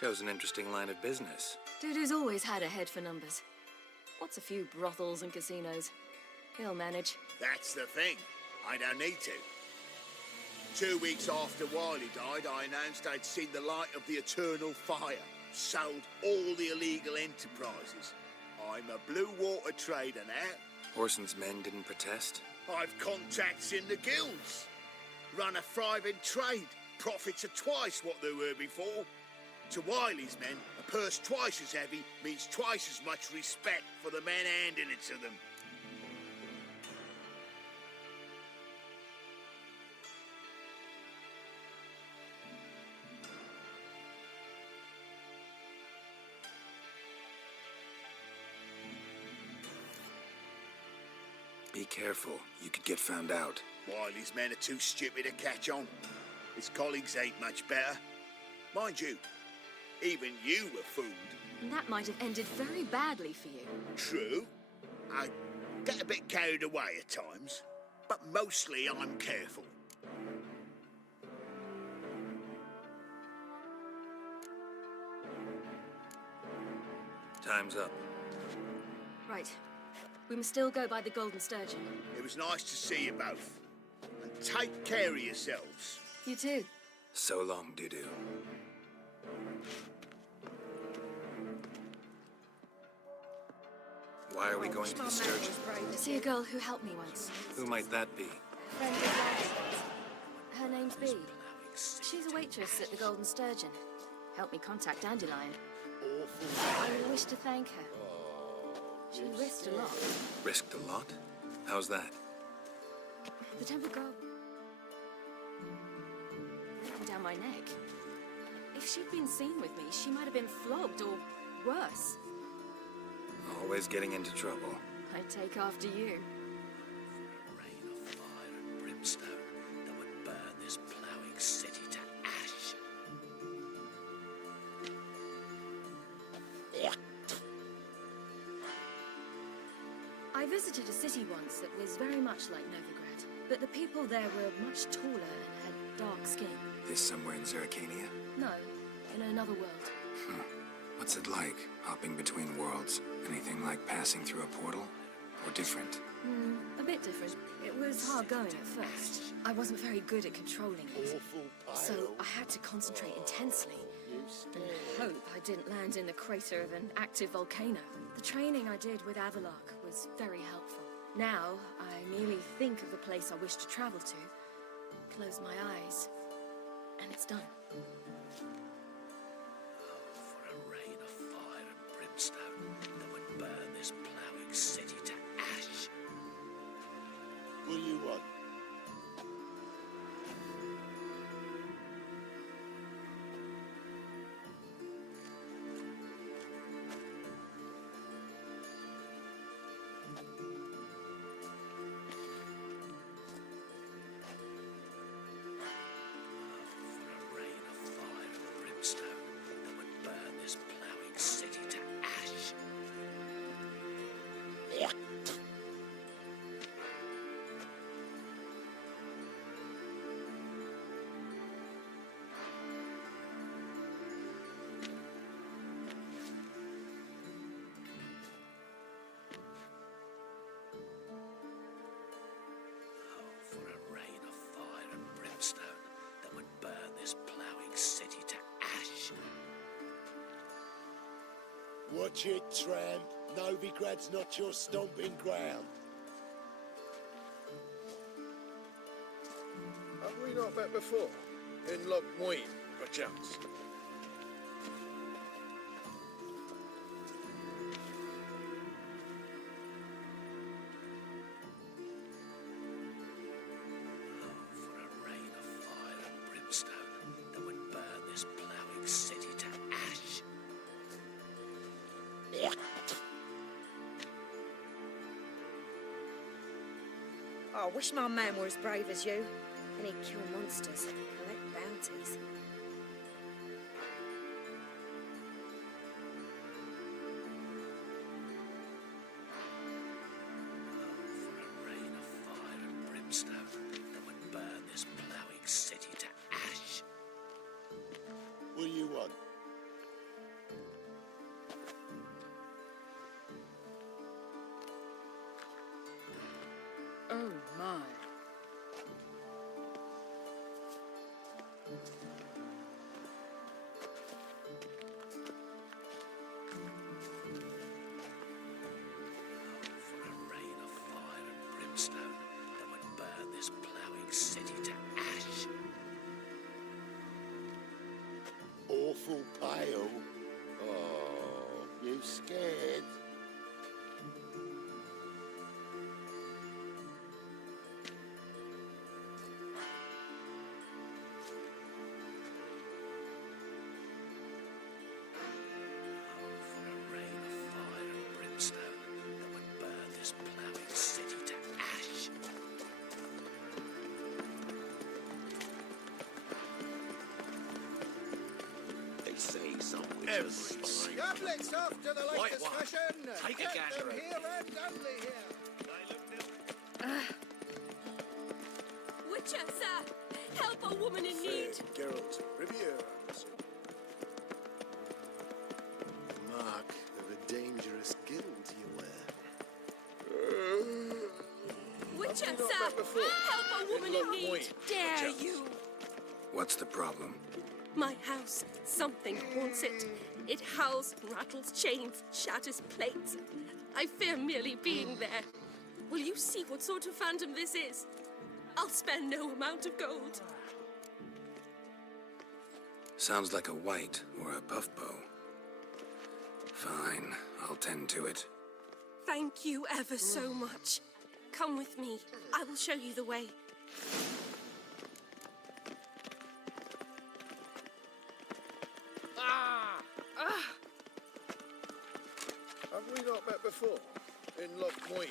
Shows an interesting line of business. Dudu's always had a head for numbers. What's a few brothels and casinos? He'll manage. That's the thing. I don't need to. 2 weeks after Wiley died, I announced I'd seen the light of the eternal fire. Sold all the illegal enterprises. I'm a blue water trader now. Orson's men didn't protest? I've contacts in the guilds. Run a thriving trade. Profits are twice what they were before. To Wiley's men, a purse twice as heavy means twice as much respect for the men handing it to them. Be careful. You could get found out. Wiley's men are too stupid to catch on. His colleagues ain't much better. Mind you, even you were fooled. And that might have ended very badly for you. True. I get a bit carried away at times, but mostly I'm careful. Time's up. Right. We must still go by the Golden Sturgeon. It was nice to see you both. And take care of yourselves. You too. So long, Dudu. Why are we going to the Sturgeon? I see a girl who helped me once. Who might that be? Friend of Lancelot's. Her name's Bee. She's a waitress at the Golden Sturgeon. Helped me contact Dandelion. I wish to thank her. She risked a lot. Risked a lot? How's that? The temple girl went down my neck. If she'd been seen with me, she might have been flogged or worse. Always getting into trouble. I'd take after you. Rain of fire and brimstone that would burn this ploughing city to ash. I visited a city once that was very much like Novigrad, but the people there were much taller and had dark skin. This somewhere in Zeracania? No, in another world. What's it like, hopping between worlds? Anything like passing through a portal? Or different? A bit different. It was hard going at first. I wasn't very good at controlling it. So I had to concentrate intensely and hope I didn't land in the crater of an active volcano. The training I did with Avalok was very helpful. Now, I merely think of the place I wish to travel to, close my eyes, and it's done. For a rain of fire and brimstone that would burn this ploughing city to ash. What do you want? For a rain of fire and brimstone that would burn this ploughing city to ash. For a rain of fire and brimstone that would burn this ploughing city to ash. Watch it, tramp. Novigrad's not your stomping ground. Have we not met before? In Loch Muin, perchance? For a rain of fire and brimstone that would burn this ploughing city to ash. Oh, I wish my man were as brave as you. And he'd kill monsters, collect bounties. For a rain of fire and brimstone that would burn this ploughing city to ash. What do you want? Oh, my. For a rain of fire and brimstone that would burn this ploughing city to ash. Awful pale. Oh, you scared? For a rain of fire and brimstone that would burn this ploughing city to ash. They say some witches spy. Goblets off to the White latest wine. fashion. Take a Get gander them of here and only here. Witcher, sir! Help a woman in need! Geralt, Riviera. Mark of a dangerous guild you wear. Witcher, Have you not sir! met before? Help a woman in need! Point. Dare you! What's the problem? My house. Something haunts it. It howls, rattles chains, shatters plates. I fear merely being there. Will you see what sort of phantom this is? I'll spare no amount of gold. Sounds like a white or a puff bow. Fine, I'll tend to it. Thank you ever so much. Come with me. I will show you the way. Have we not met before? In Lockmuir.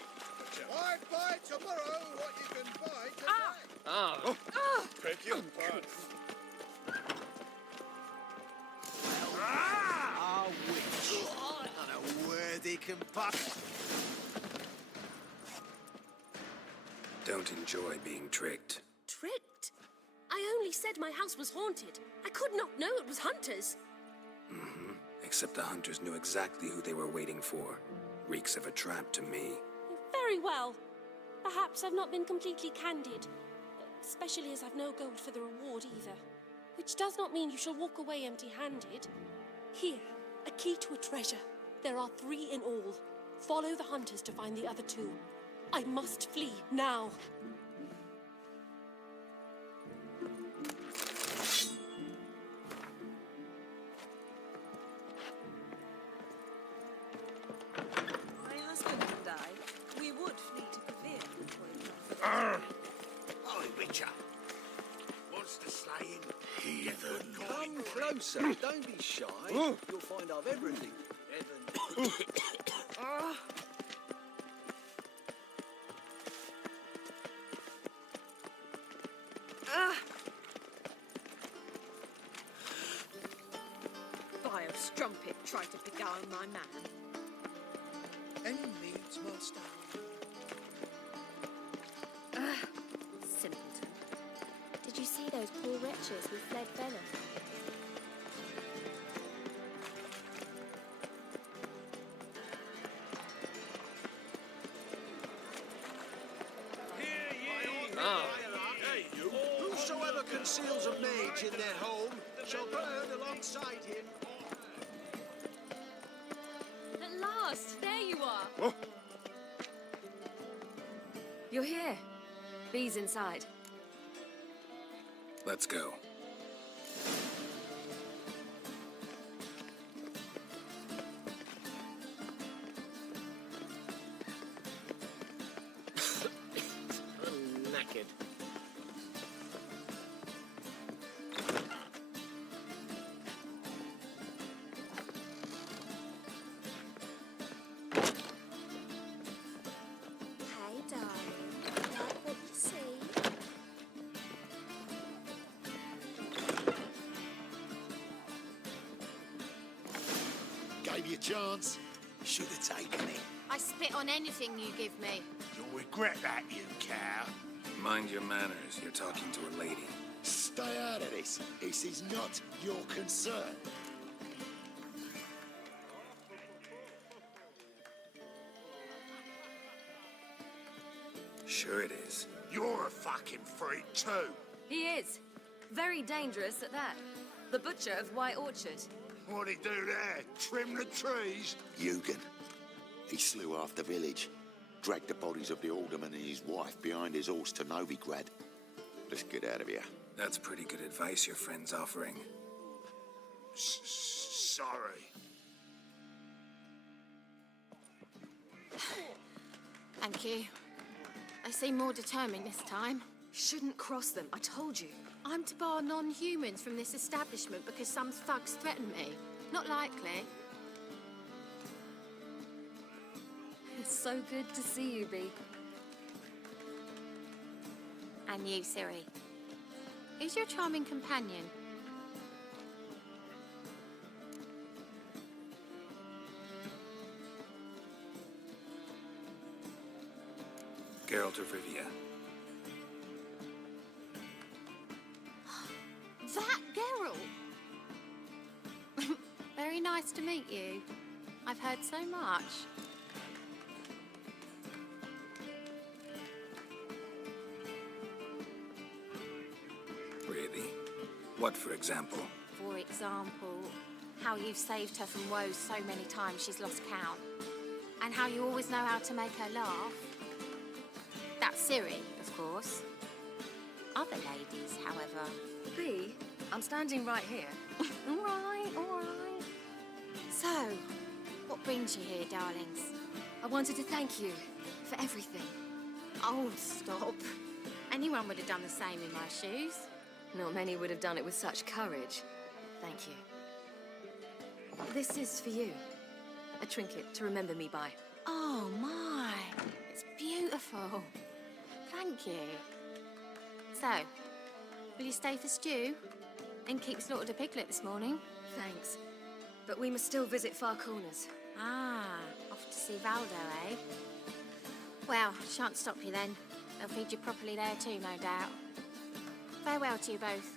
I buy tomorrow what you can buy today. Beg your pardon. Ah, witch. Not a worthy companion. Don't enjoy being tricked. Tricked? I only said my house was haunted. I could not know it was hunters. Except the hunters knew exactly who they were waiting for. Reeks of a trap to me. Very well. Perhaps I've not been completely candid. Especially as I've no gold for the reward either. Which does not mean you shall walk away empty-handed. Here, a key to a treasure. There are 3 in all. Follow the hunters to find the other 2. I must flee now. My husband and I, we would flee to Kavir before it comes. Oi, Witcher. What's the slaying? Heathen. Come closer. Don't be shy. You'll find I've everything. Vile strumpet tried to beguile my man. Any needs, master? Simpleton. Did you see those poor wretches who fled Venom? Whosoever conceals a mage in their home shall burn alongside him. At last, there you are. You're here. Bee's inside. Let's go. I'm knackered. Hey, darling. Like what you see? Gave you a chance. Should have taken it. I spit on anything you give me. You'll regret that, you cow. Mind your manners. You're talking to a lady. Stay out of this. This is not your concern. Sure. Sure it is. You're a fucking freak too. He is. Very dangerous at that. The butcher of White Orchard. What'd he do there? Trim the trees? Eugen. He slew half the village, dragged the bodies of the alderman and his wife behind his horse to Novigrad. Let's get out of here. That's pretty good advice your friend's offering. Sorry. Thank you. They seem more determined this time. Shouldn't cross them, I told you. I'm to bar non-humans from this establishment because some thugs threaten me. Not likely. It's so good to see you, Bee. And you, Ciri. Who's your charming companion? Geralt of Rivia. That Geralt! Very nice to meet you. I've heard so much. Really? What, for example? For example, how you've saved her from woes so many times she's lost count. And how you always know how to make her laugh. That's Ciri, of course. Other ladies, however. Bee, I'm standing right here. All right, all right. So, what brings you here, darlings? I wanted to thank you for everything. Oh, stop. Anyone would have done the same in my shoes. Not many would have done it with such courage. Thank you. This is for you. A trinket to remember me by. Oh, my. It's beautiful. Thank you. So, will you stay for stew? Innkeep slaughtered a piglet this morning. Thanks. But we must still visit Far Corners. Ah, off to see Valdo, eh? Well, shan't stop you then. They'll feed you properly there too, no doubt. Farewell to you both.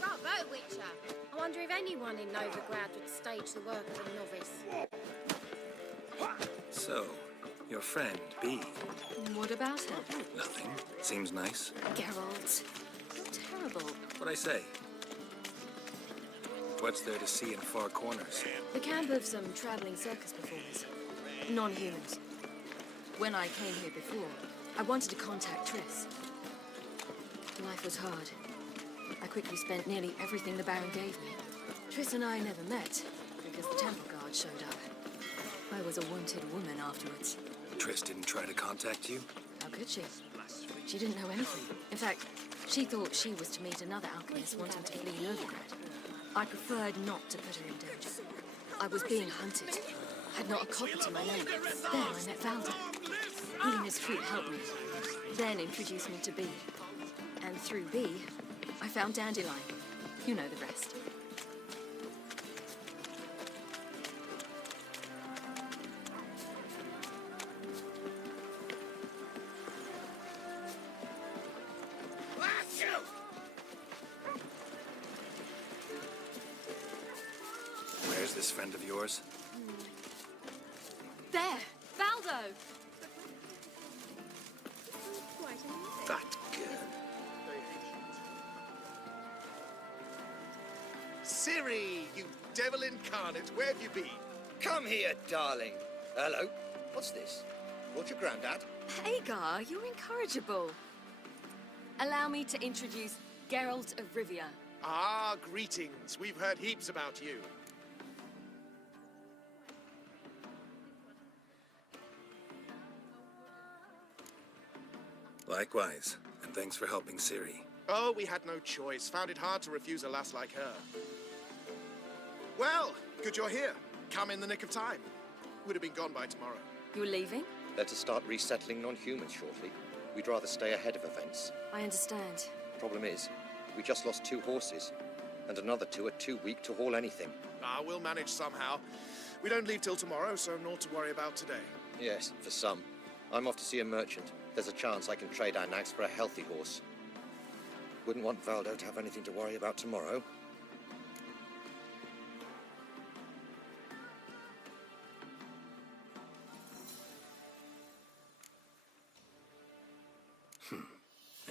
Bravo, Witcher! I wonder if anyone in Novigrad would stage the work of a novice. So, your friend, Bee. What about her? Nothing. Seems nice. Geralt. You're terrible. What'd I say? What's there to see in Far Corners? The camp of some traveling circus performers. Non-humans. When I came here before, I wanted to contact Triss. Life was hard. I quickly spent nearly everything the Baron gave me. Triss and I never met, because the temple guard showed up. I was a wanted woman afterwards. Triss didn't try to contact you? How could she? She didn't know anything. In fact, she thought she was to meet another alchemist wanting to flee Novigrad. I preferred not to put her in danger. I was being hunted. Had not a copper to my name. Then I met Valdo. He and his troupe helped me. Then introduced me to Bee. And through Bee, I found Dandelion. You know the rest. Where's this friend of yours? There! Valdo! That girl. Ciri, you devil incarnate, where have you been? Come here, darling. Hello. What's this? Brought your granddad? Hagar, you're incorrigible. Allow me to introduce Geralt of Rivia. Ah, greetings. We've heard heaps about you. Likewise, and thanks for helping Ciri. Oh, we had no choice. Found it hard to refuse a lass like her. Well, good you're here. Come in the nick of time. Would have been gone by tomorrow. You're leaving? They're to start resettling non-humans shortly. We'd rather stay ahead of events. I understand. Problem is, we just lost 2 horses, and another 2 are too weak to haul anything. Ah, we'll manage somehow. We don't leave till tomorrow, so naught to worry about today. Yes, for some. I'm off to see a merchant. There's a chance I can trade our nags for a healthy horse. Wouldn't want Valdo to have anything to worry about tomorrow.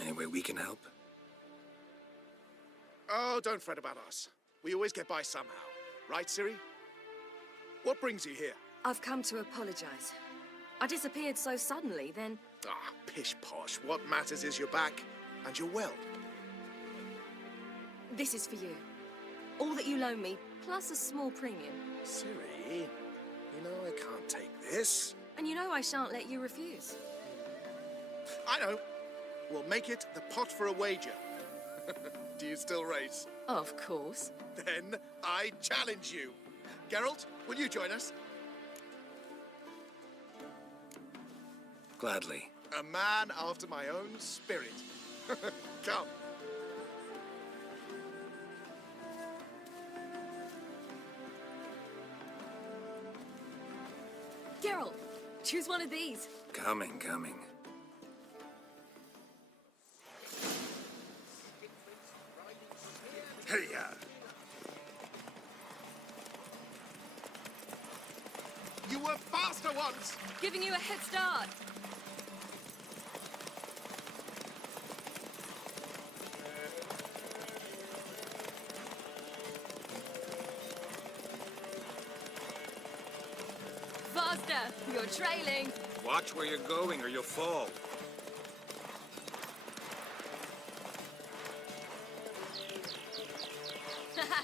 Any way we can help? Oh, don't fret about us. We always get by somehow. Right, Ciri? What brings you here? I've come to apologize. I disappeared so suddenly, then... Ah, pish-posh. What matters is you're back, and you're well. This is for you. All that you loan me, plus a small premium. Ciri, you know I can't take this. And you know I shan't let you refuse. I know. We'll make it the pot for a wager. Do you still race? Of course. Then I challenge you. Geralt, will you join us? Gladly. A man after my own spirit. Come. Geralt, choose one of these. Coming. Hey-ya. You were faster once! Giving you a head start. Faster! You're trailing. Watch where you're going or you'll fall.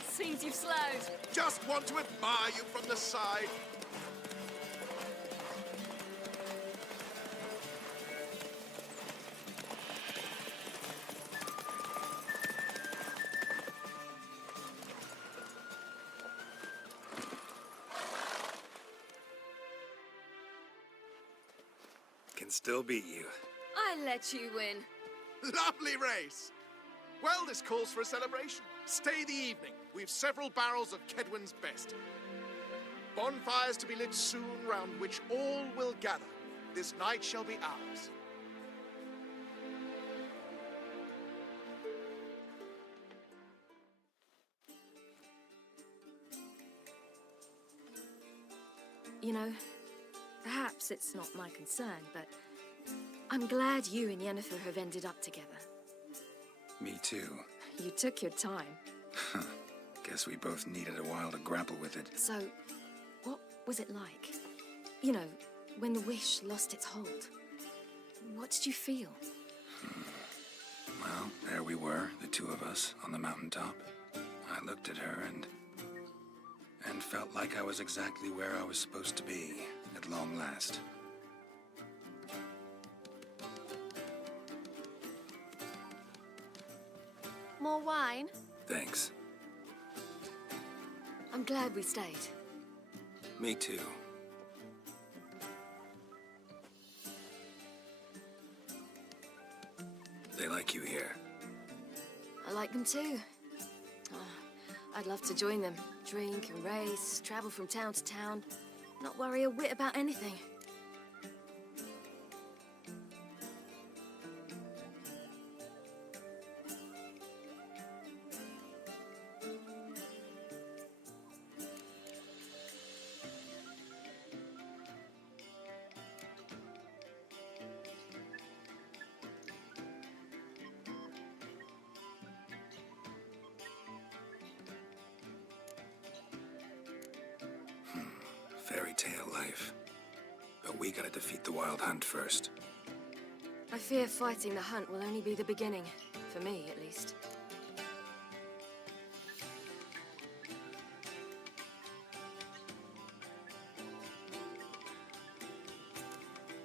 Seems you've slowed. Just want to admire you from the side. Can still beat you. I let you win. Lovely race. Well, this calls for a celebration. Stay the evening. We've several barrels of Kedwen's best. Bonfires to be lit soon, round which all will gather. This night shall be ours. You know, perhaps it's not my concern, but I'm glad you and Yennefer have ended up together. Me too. You took your time. Guess we both needed a while to grapple with it. So, what was it like? You know, when the wish lost its hold. What did you feel? Well, there we were, the two of us, on the mountaintop. I looked at her and felt like I was exactly where I was supposed to be, at long last. More wine? Thanks. I'm glad we stayed. Me too. They like you here. I like them too. I'd love to join them. Drink and race, travel from town to town. Not worry a whit about anything. Fairy tale life. But we gotta defeat the Wild Hunt first. I fear fighting the hunt will only be the beginning. For me, at least.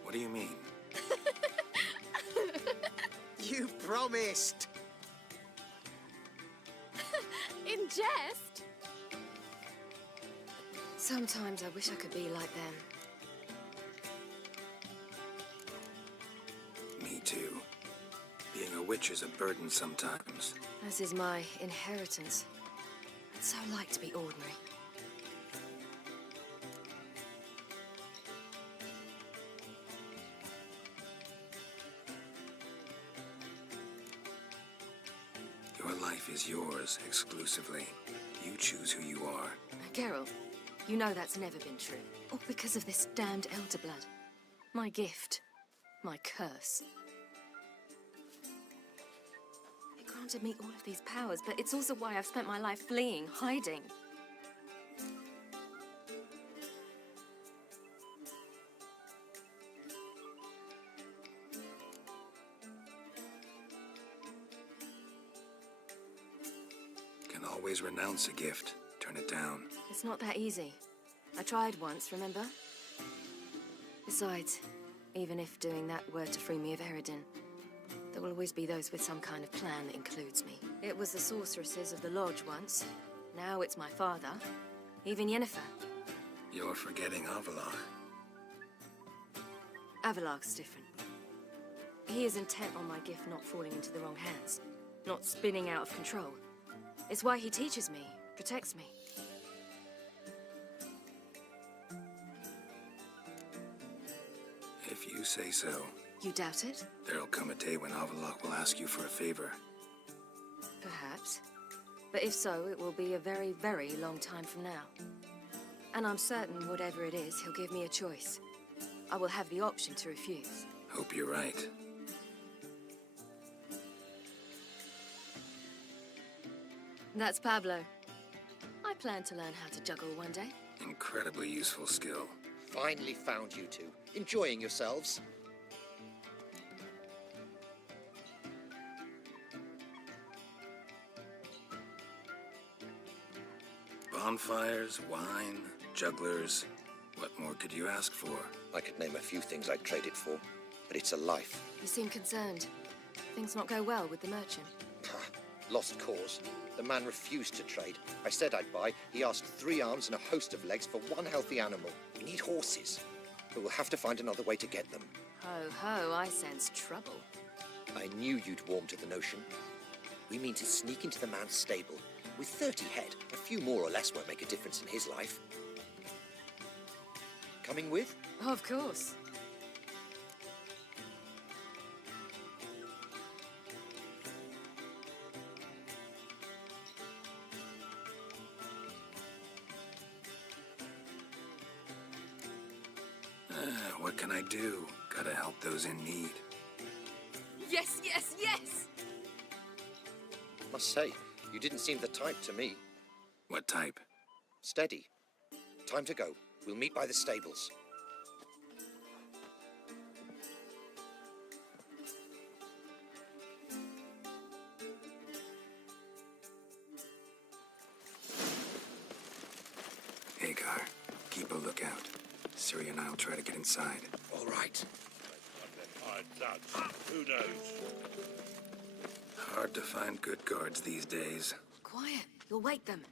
What do you mean? You promised. In jest? Sometimes I wish I could be like them. Me too. Being a witch is a burden sometimes. As is my inheritance. I'd so like to be ordinary. Your life is yours exclusively. You choose who you are. Geralt, you know that's never been true. All because of this damned elder blood. My gift. My curse. granted me all of these powers, but it's also why I've spent my life fleeing, hiding. Can always renounce a gift, turn it down. It's not that easy. I tried once, remember? Besides, even if doing that were to free me of Eridan, there will always be those with some kind of plan that includes me. It was the sorceresses of the Lodge once. Now it's my father. Even Yennefer. You're forgetting Avalok. Avalok's different. He is intent on my gift not falling into the wrong hands. Not spinning out of control. It's why he teaches me, protects me. If you say so. You doubt it? There'll come a day when Avalok will ask you for a favor. Perhaps. But if so, it will be a very, very long time from now. And I'm certain whatever it is, he'll give me a choice. I will have the option to refuse. Hope you're right. That's Pablo. I plan to learn how to juggle one day. Incredibly useful skill. Finally found you two. Enjoying yourselves? Bonfires, wine, jugglers. What more could you ask for? I could name a few things I'd trade it for, but it's a life. You seem concerned. Things not go well with the merchant. Lost cause. The man refused to trade. I said I'd buy. He asked 3 arms and a host of legs for one healthy animal. We need horses. But we'll have to find another way to get them. Ho ho, I sense trouble. I knew you'd warm to the notion. We mean to sneak into the man's stable. With 30 head, a few more or less won't make a difference in his life. Coming with? Of course. What can I do? Gotta help those in need. Yes, yes, yes! Must say, you didn't seem the type to me. What type? Steady. Time to go. We'll meet by the stables. Hagar, keep a lookout. Ciri and I'll try to get inside. All right. Who knows? Hard to find good guards these days. Quiet, you'll wake them.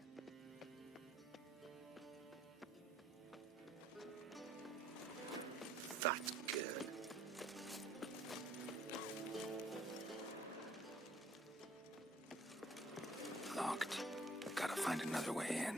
That's good. Locked. Gotta find another way in.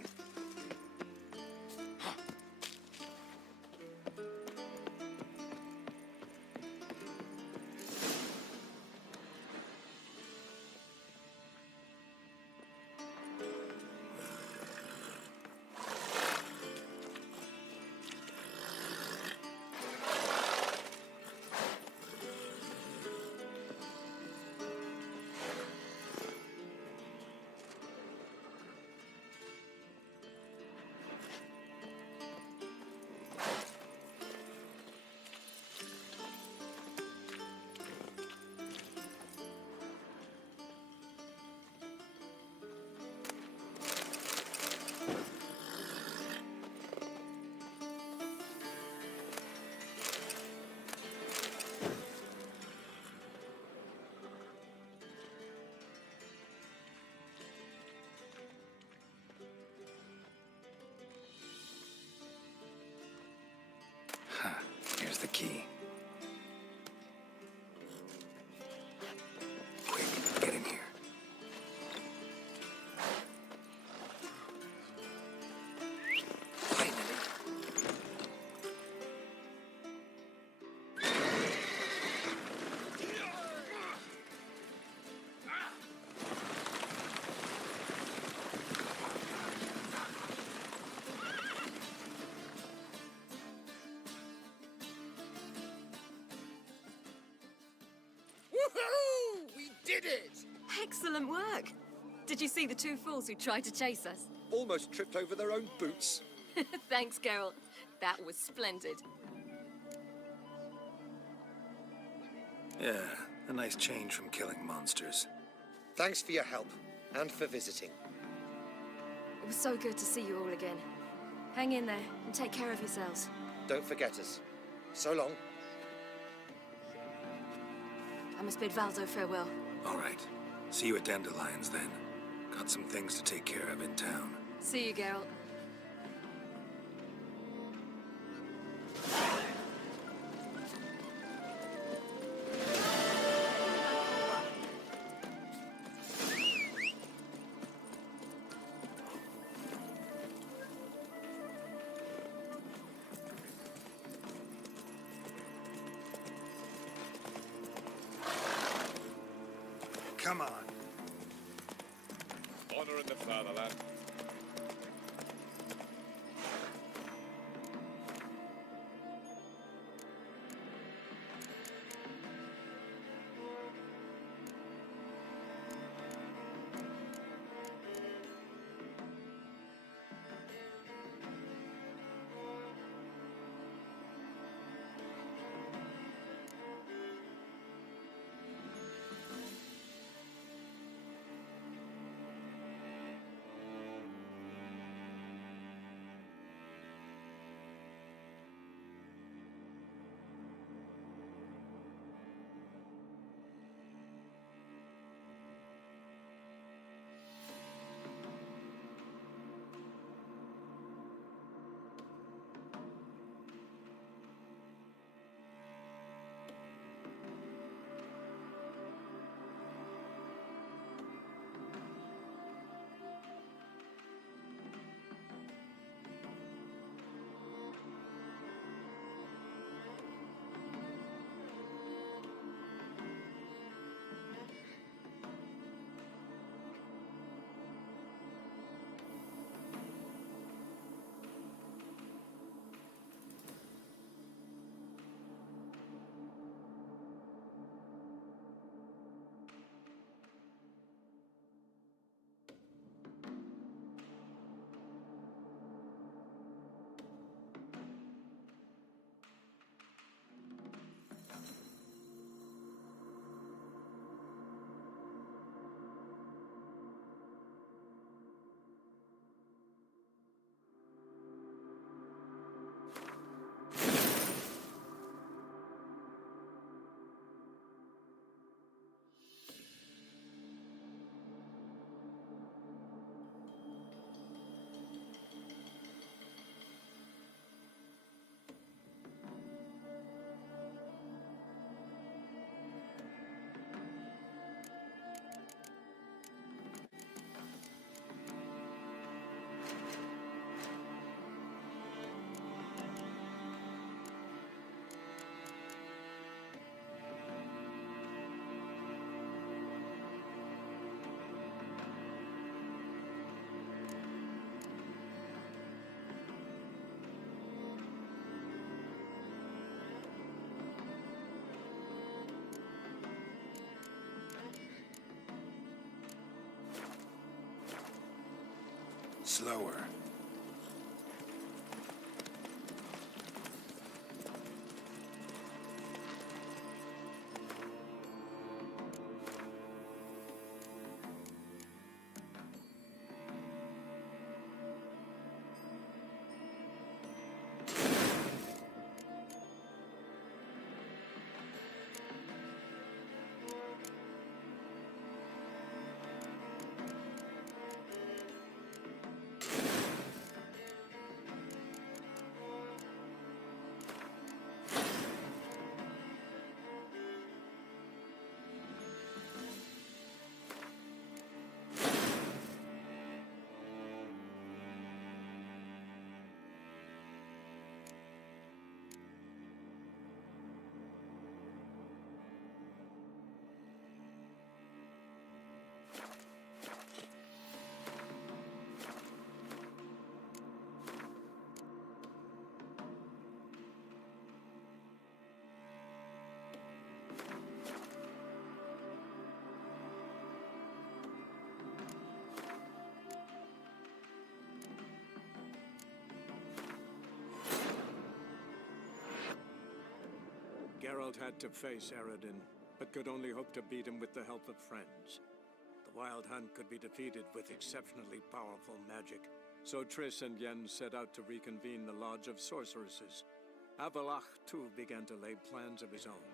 Here's the key. Quick, get in here. Excellent work. Did you see the two fools who tried to chase us? Almost tripped over their own boots. Thanks, Geralt. That was splendid. Yeah, a nice change from killing monsters. Thanks for your help, and for visiting. It was so good to see you all again. Hang in there, and take care of yourselves. Don't forget us. So long. I must bid Valdo farewell. All right. See you at Dandelions, then. Got some things to take care of in town. See you, Geralt. Come on. Honor in the fatherland. Slower. Geralt had to face Eredin, but could only hope to beat him with the help of friends. The Wild Hunt could be defeated with exceptionally powerful magic, so Triss and Yen set out to reconvene the Lodge of Sorceresses. Avalach, too, began to lay plans of his own.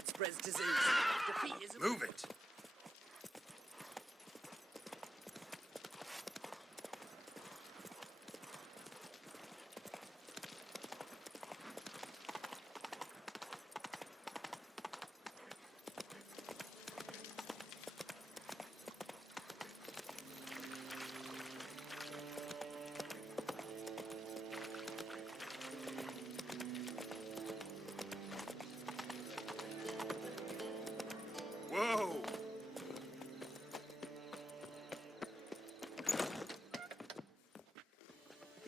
night spreads disease. Defeat is... Move it! Whoa!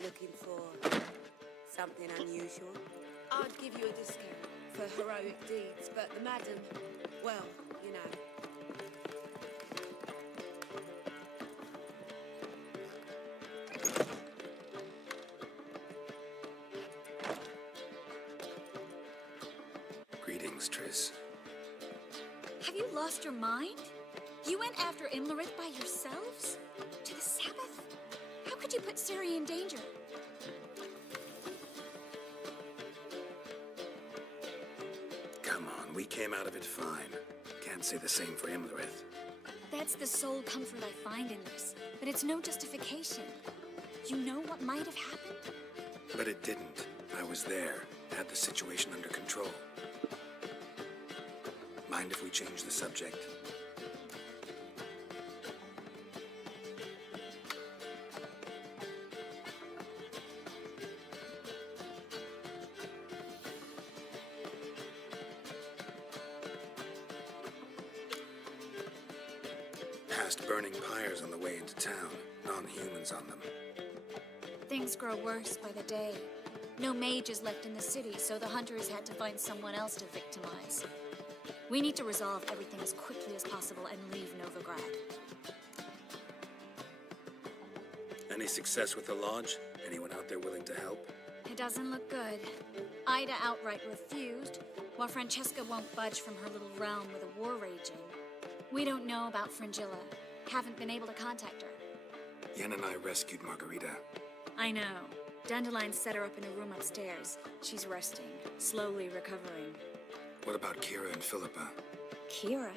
Looking for something unusual? I'd give you a discount for heroic deeds, but the madam, well, you know. Greetings, Triss. Have you lost your mind? You went after Imlerith by yourselves? To the Sabbath? How could you put Ciri in danger? Come on, we came out of it fine. Can't say the same for Imlerith. That's the sole comfort I find in this, but it's no justification. You know what might have happened? But it didn't. I was there, had the situation under control. Mind if we change the subject? Past burning pyres on the way into town, non-humans on them. Things grow worse by the day. No mages left in the city, so the hunters had to find someone else to victimize. We need to resolve everything as quickly as possible and leave Novigrad. Any success with the lodge? Anyone out there willing to help? It doesn't look good. Ida outright refused, while Francesca won't budge from her little realm with a war raging. We don't know about Fringilla. Haven't been able to contact her. Yen and I rescued Margarita. I know. Dandelion set her up in a room upstairs. She's resting, slowly recovering. What about Kira and Philippa? Kira?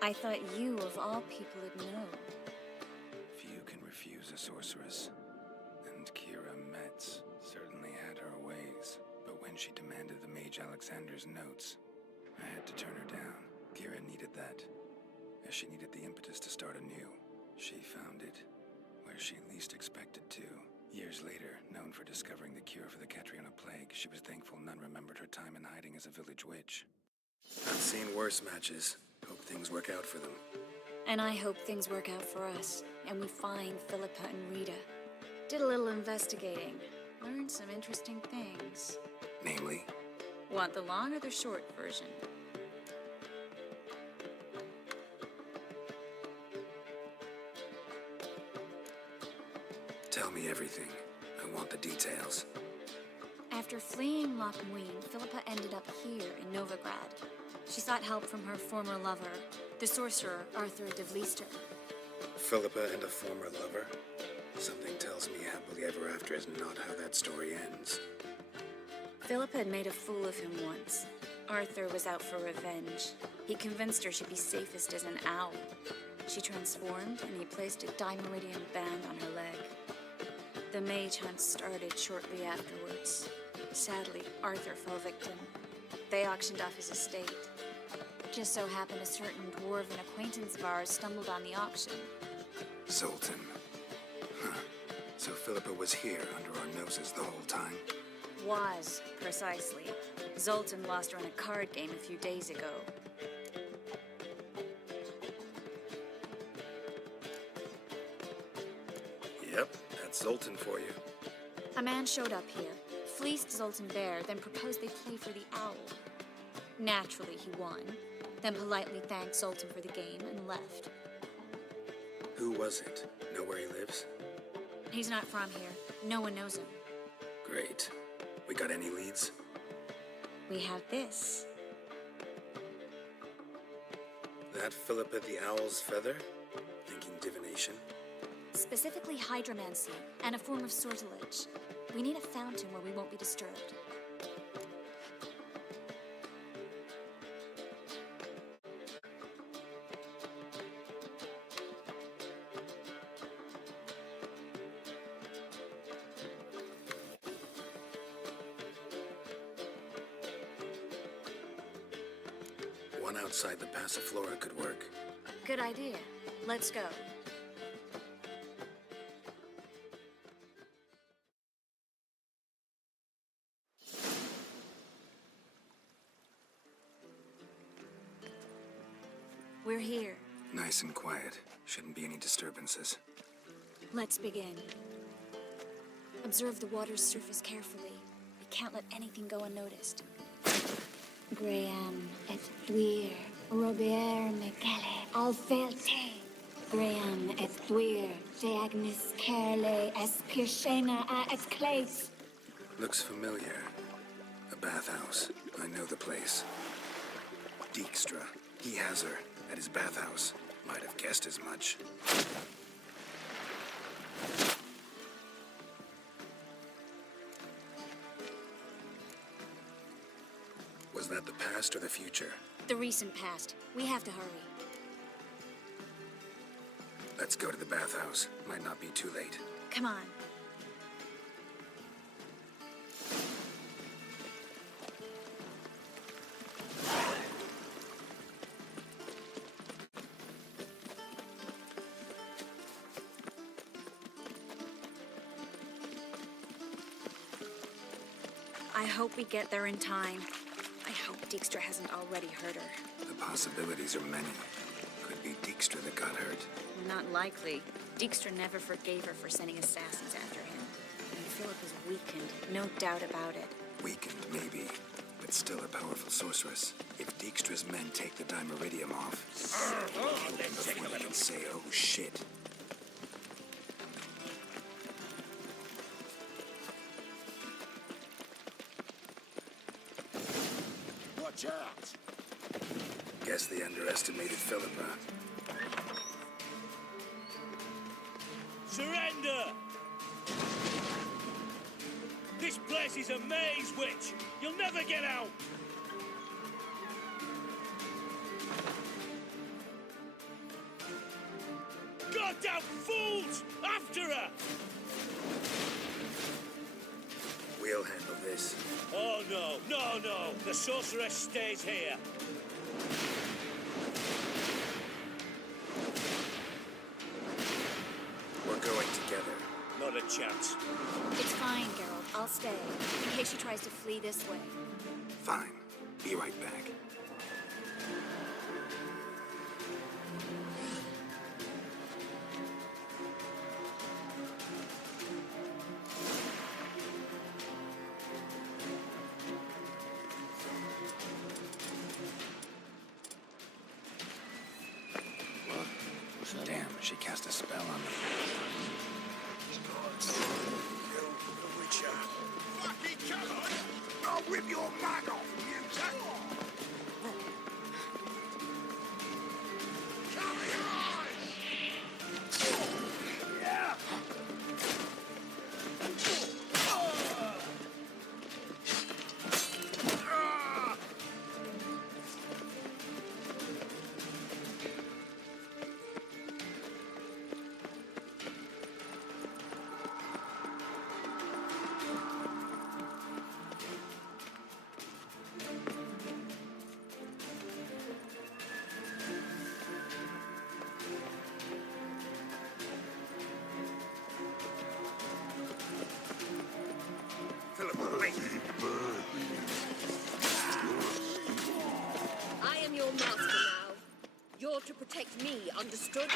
I thought you, of all people, would know. Few can refuse a sorceress. And Kira Metz certainly had her ways. But when she demanded the Mage Alexander's notes, I had to turn her down. Kira needed that, as she needed the impetus to start anew. She found it where she least expected to. Years later, known for discovering the cure for the Catriona plague, she was thankful none remembered her time in hiding as a village witch. I've seen worse matches. Hope things work out for them. And I hope things work out for us, and we find Philippa and Rita. Did a little investigating. Learned some interesting things. Namely? Want the long or the short version? Tell me everything. I want the details. After fleeing Loch Muin, Philippa ended up here in Novigrad. She sought help from her former lover, the sorcerer Arthur de Vliester. Philippa and a former lover? Something tells me happily ever after is not how that story ends. Philippa had made a fool of him once. Arthur was out for revenge. He convinced her she'd be safest as an owl. She transformed, and he placed a Dimeridian band on her leg. The mage hunt started shortly afterwards. Sadly, Arthur fell victim. They auctioned off his estate. Just so happened a certain dwarven acquaintance of ours stumbled on the auction. Zoltan. Huh. So Philippa was here under our noses the whole time? Was, precisely. Zoltan lost her in a card game a few days ago. Yep, that's Zoltan for you. A man showed up here, fleeced Zoltan bare, then proposed they play for the owl. Naturally, he won, then politely thanked Zoltan for the game and left. Who was it? Know where he lives? He's not from here. No one knows him. Great. We got any leads? We have this. That Philippa the Owl's feather? Thinking divination? Specifically hydromancy and a form of sortilege. We need a fountain where we won't be disturbed. One outside the Passiflora could work. Good idea. Let's go. We're here. Nice and quiet. Shouldn't be any disturbances. Let's begin. Observe the water's surface carefully. We can't let anything go unnoticed. Graham et thuir, Robert Mekele, Alfelte. Graham et thuir, Deagnis Kerle, Espirshena a et Clace. Looks familiar. A bathhouse. I know the place. Dijkstra. He has her at his bathhouse. Might have guessed as much. Was that the past or the future? The recent past. We have to hurry. Let's go to the bathhouse. Might not be too late. Come on. I hope we get there in time. I hope Dijkstra hasn't already hurt her. The possibilities are many. Could be Dijkstra that got hurt. Not likely. Dijkstra never forgave her for sending assassins after him. And Philip is weakened, no doubt about it. Weakened, maybe, but still a powerful sorceress. If Dijkstra's men take the Dimeridium off, kill them before they can say, oh shit. Watch out! Guess they underestimated Philippa. Surrender! This place is a maze, witch! You'll never get out! Goddamn fools! After her! We'll handle this. Oh no, no, no! The sorceress stays here. We're going together. Not a chance. It's fine, Geralt. I'll stay, in case she tries to flee this way. Fine. Be right back. Damn, she cast a spell on me. Fucking come on! I'll rip your mug off, you tackle! Cover your eyes! Yeah! I am your master now. You're to protect me, understood?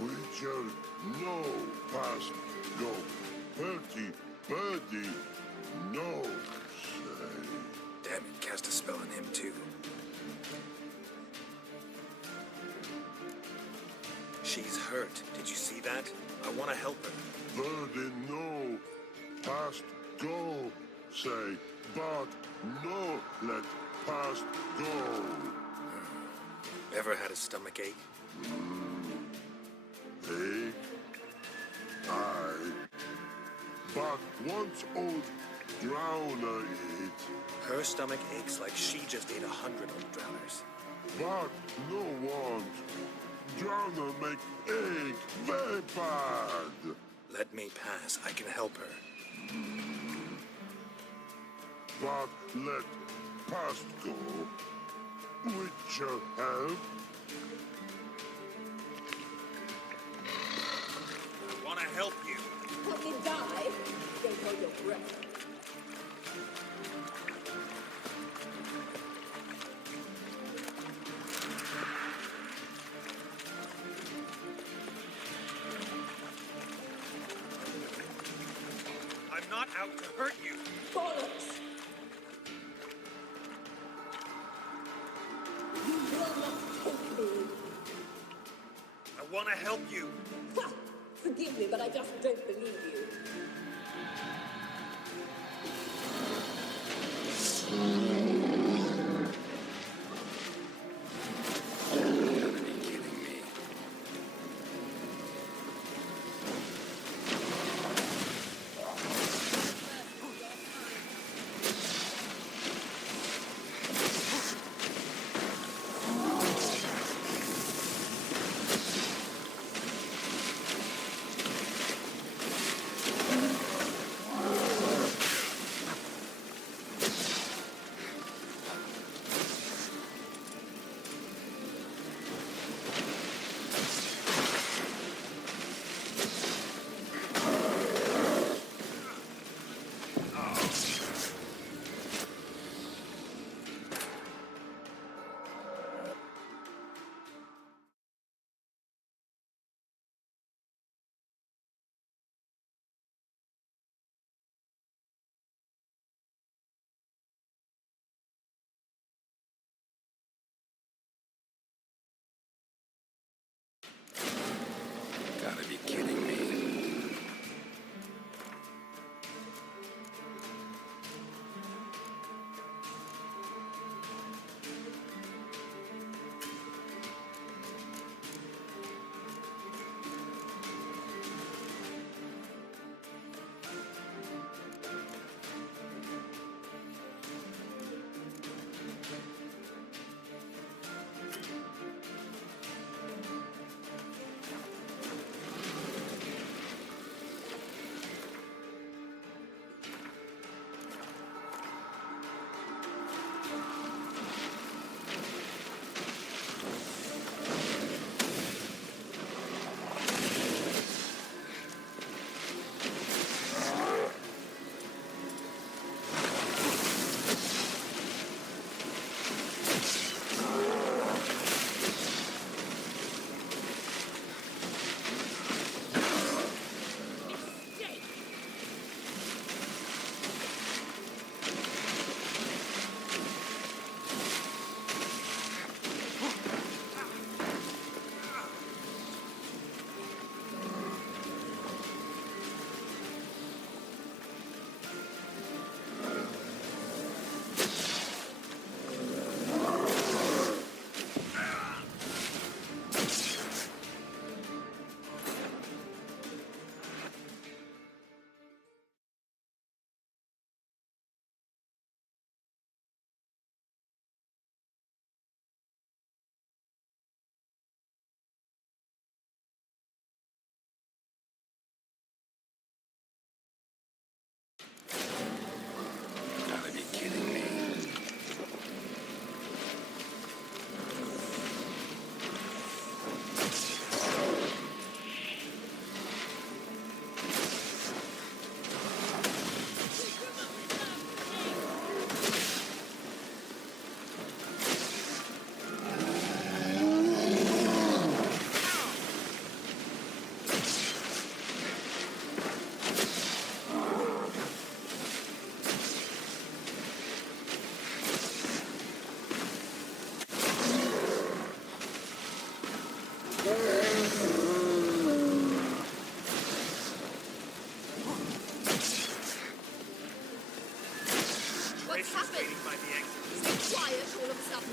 We shall no past go. Birdie, no say. Damn it, cast a spell on him too. She's hurt. Did you see that? I want to help her. Birdie, no past go say, but no let past go. Ever had a stomach ache? Ache? Aye. But once old drowner eat. Her stomach aches like she just ate 100 old drowners. But no want Drown them make egg very bad. Let me pass. I can help her. But let past go. Which shall help. I want to help you. Help me die? Don't hold your breath. I'm not out to hurt you. Bollocks! You will not take me. I want to help you. Ha! Forgive me, but I just don't believe you. Gotta be kidding me. Gotta be kidding me. What's happened? So quiet all of a sudden.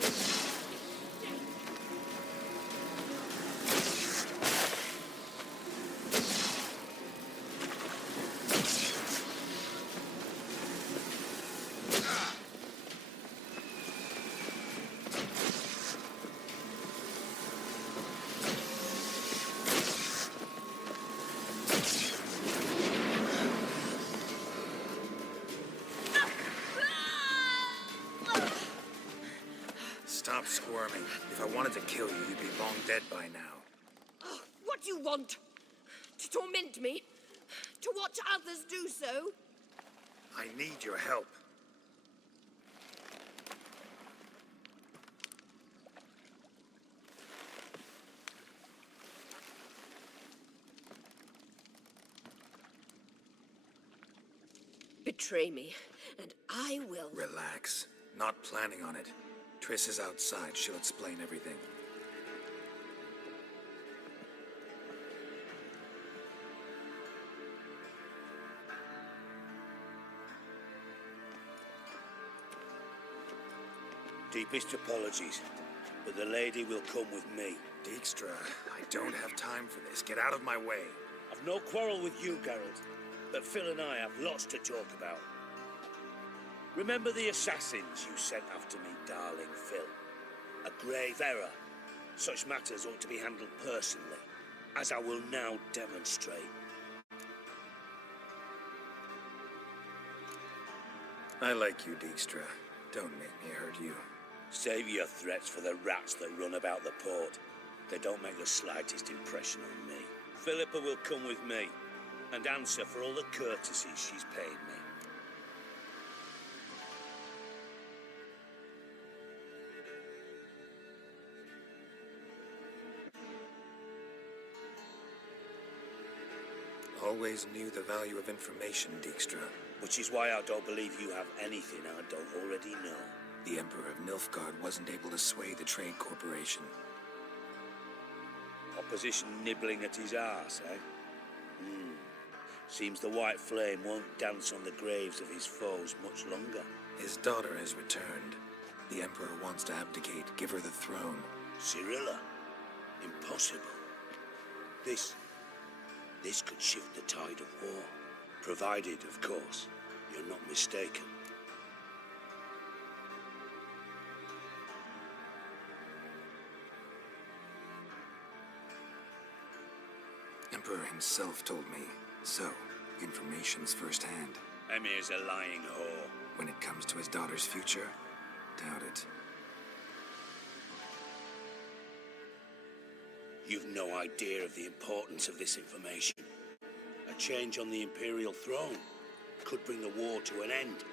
Stop squirming. If I wanted to kill you, you'd be long dead by now. Oh, what do you want? To torment me? To watch others do so? I need your help. Betray me, and I will. Relax. Not planning on it. Triss is outside. She'll explain everything. Deepest apologies, but the lady will come with me. Dijkstra, I don't have time for this. Get out of my way. I've no quarrel with you, Geralt, but Phil and I have lots to talk about. Remember the assassins you sent after me, darling Phil? A grave error. Such matters ought to be handled personally, as I will now demonstrate. I like you, Dijkstra. Don't make me hurt you. Save your threats for the rats that run about the port. They don't make the slightest impression on me. Philippa will come with me and answer for all the courtesies she's paid me. Always knew the value of information, Dijkstra. Which is why I don't believe you have anything I don't already know. The Emperor of Nilfgaard wasn't able to sway the Trade Corporation. Opposition nibbling at his arse, eh? Seems the White Flame won't dance on the graves of his foes much longer. His daughter has returned. The Emperor wants to abdicate, give her the throne. Cyrilla? Impossible. This could shift the tide of war. Provided, of course, you're not mistaken. Emperor himself told me. So, information's firsthand. Emir's a lying whore. When it comes to his daughter's future, doubt it. You've no idea of the importance of this information. A change on the Imperial throne could bring the war to an end.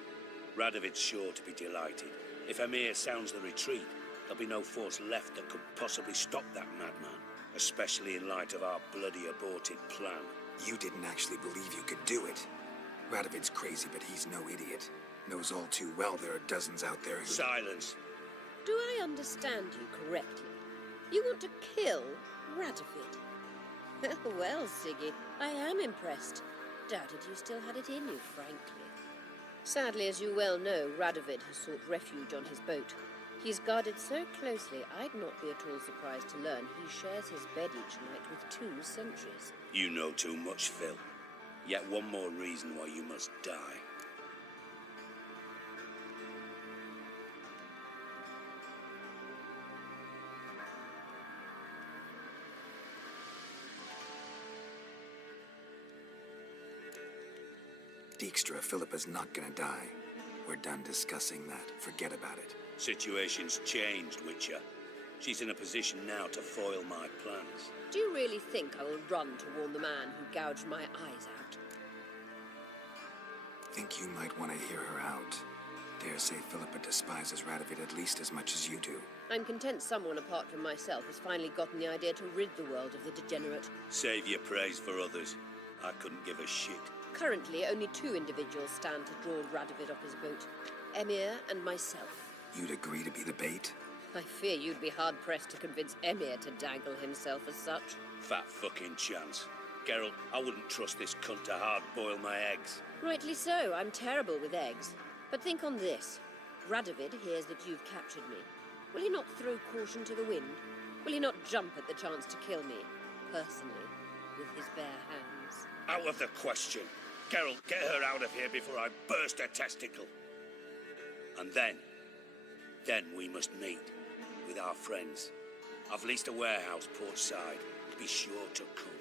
Radovid's sure to be delighted. If Emir sounds the retreat, there'll be no force left that could possibly stop that madman. Especially in light of our bloody aborted plan. You didn't actually believe you could do it. Radovid's crazy, but he's no idiot. Knows all too well there are dozens out there who... Silence! Do I understand you correctly? You want to kill Radovid? Well, Siggy, I am impressed. Doubted you still had it in you, frankly. Sadly, as you well know, Radovid has sought refuge on his boat. He's guarded so closely, I'd not be at all surprised to learn he shares his bed each night with 2 sentries. You know too much, Phil. Yet one more reason why you must die. Dijkstra, Philippa's not gonna die. We're done discussing that. Forget about it. Situation's changed, Witcher. She's in a position now to foil my plans. Do you really think I will run to warn the man who gouged my eyes out? Think you might want to hear her out. Dare say Philippa despises Radovid at least as much as you do. I'm content someone apart from myself has finally gotten the idea to rid the world of the degenerate. Save your praise for others. I couldn't give a shit. Currently, only 2 individuals stand to draw Radovid off his boat. Emir and myself. You'd agree to be the bait? I fear you'd be hard-pressed to convince Emir to dangle himself as such. Fat fucking chance. Geralt, I wouldn't trust this cunt to hard-boil my eggs. Rightly so. I'm terrible with eggs. But think on this. Radovid hears that you've captured me. Will he not throw caution to the wind? Will he not jump at the chance to kill me, personally, with his bare hands? Out of the question. Geralt, get her out of here before I burst a testicle. And then we must meet with our friends. I've leased a warehouse port side. Be sure to come.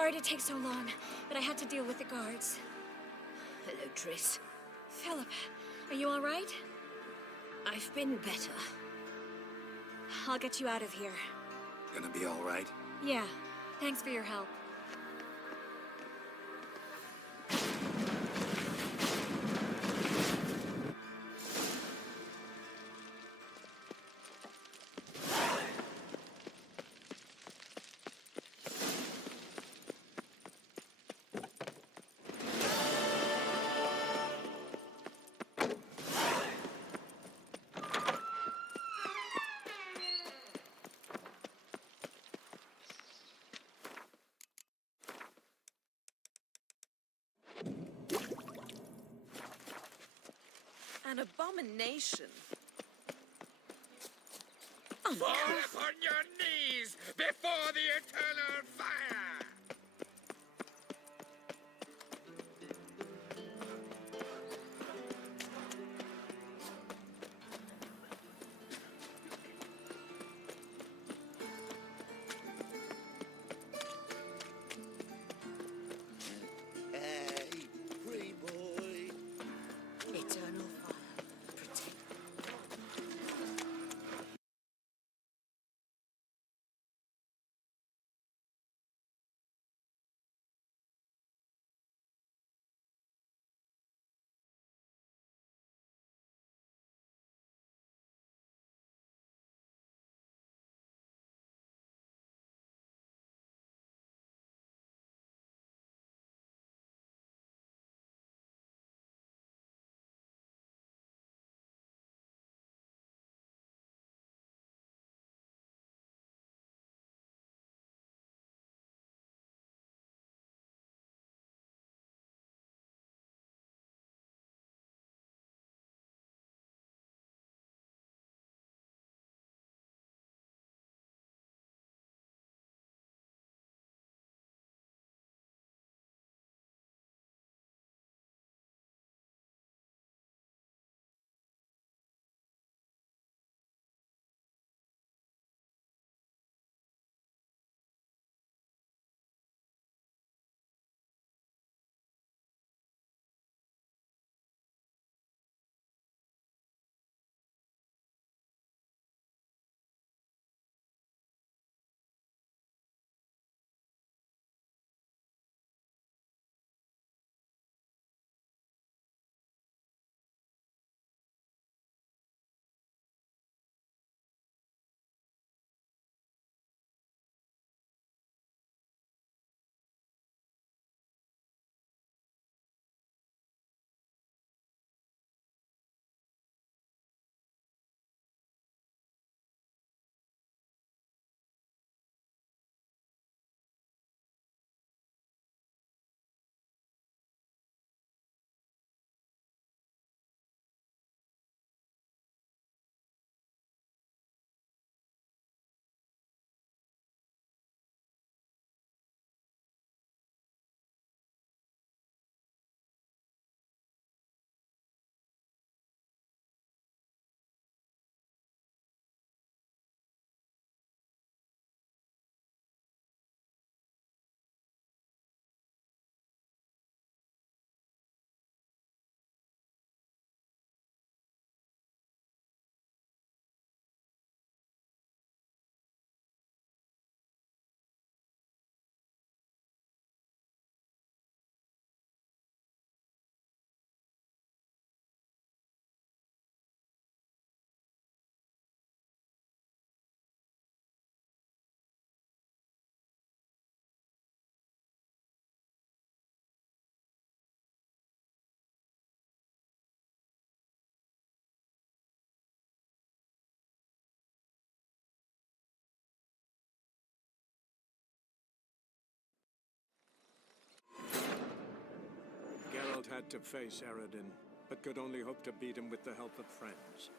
Sorry to take so long, but I had to deal with the guards. Hello, Triss. Philip, are you all right? I've been better. I'll get you out of here. Gonna be all right? Yeah, thanks for your help. An abomination. Fall upon your knees before the eternal fire! Hey, free boy. Eternal fire. Protect. Geralt had to face Eredin, but could only hope to beat him with the help of friends.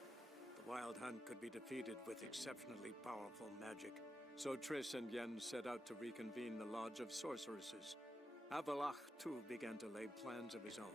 The Wild Hunt could be defeated with exceptionally powerful magic, so Triss and Yen set out to reconvene the Lodge of Sorceresses. Avalach, too, began to lay plans of his own.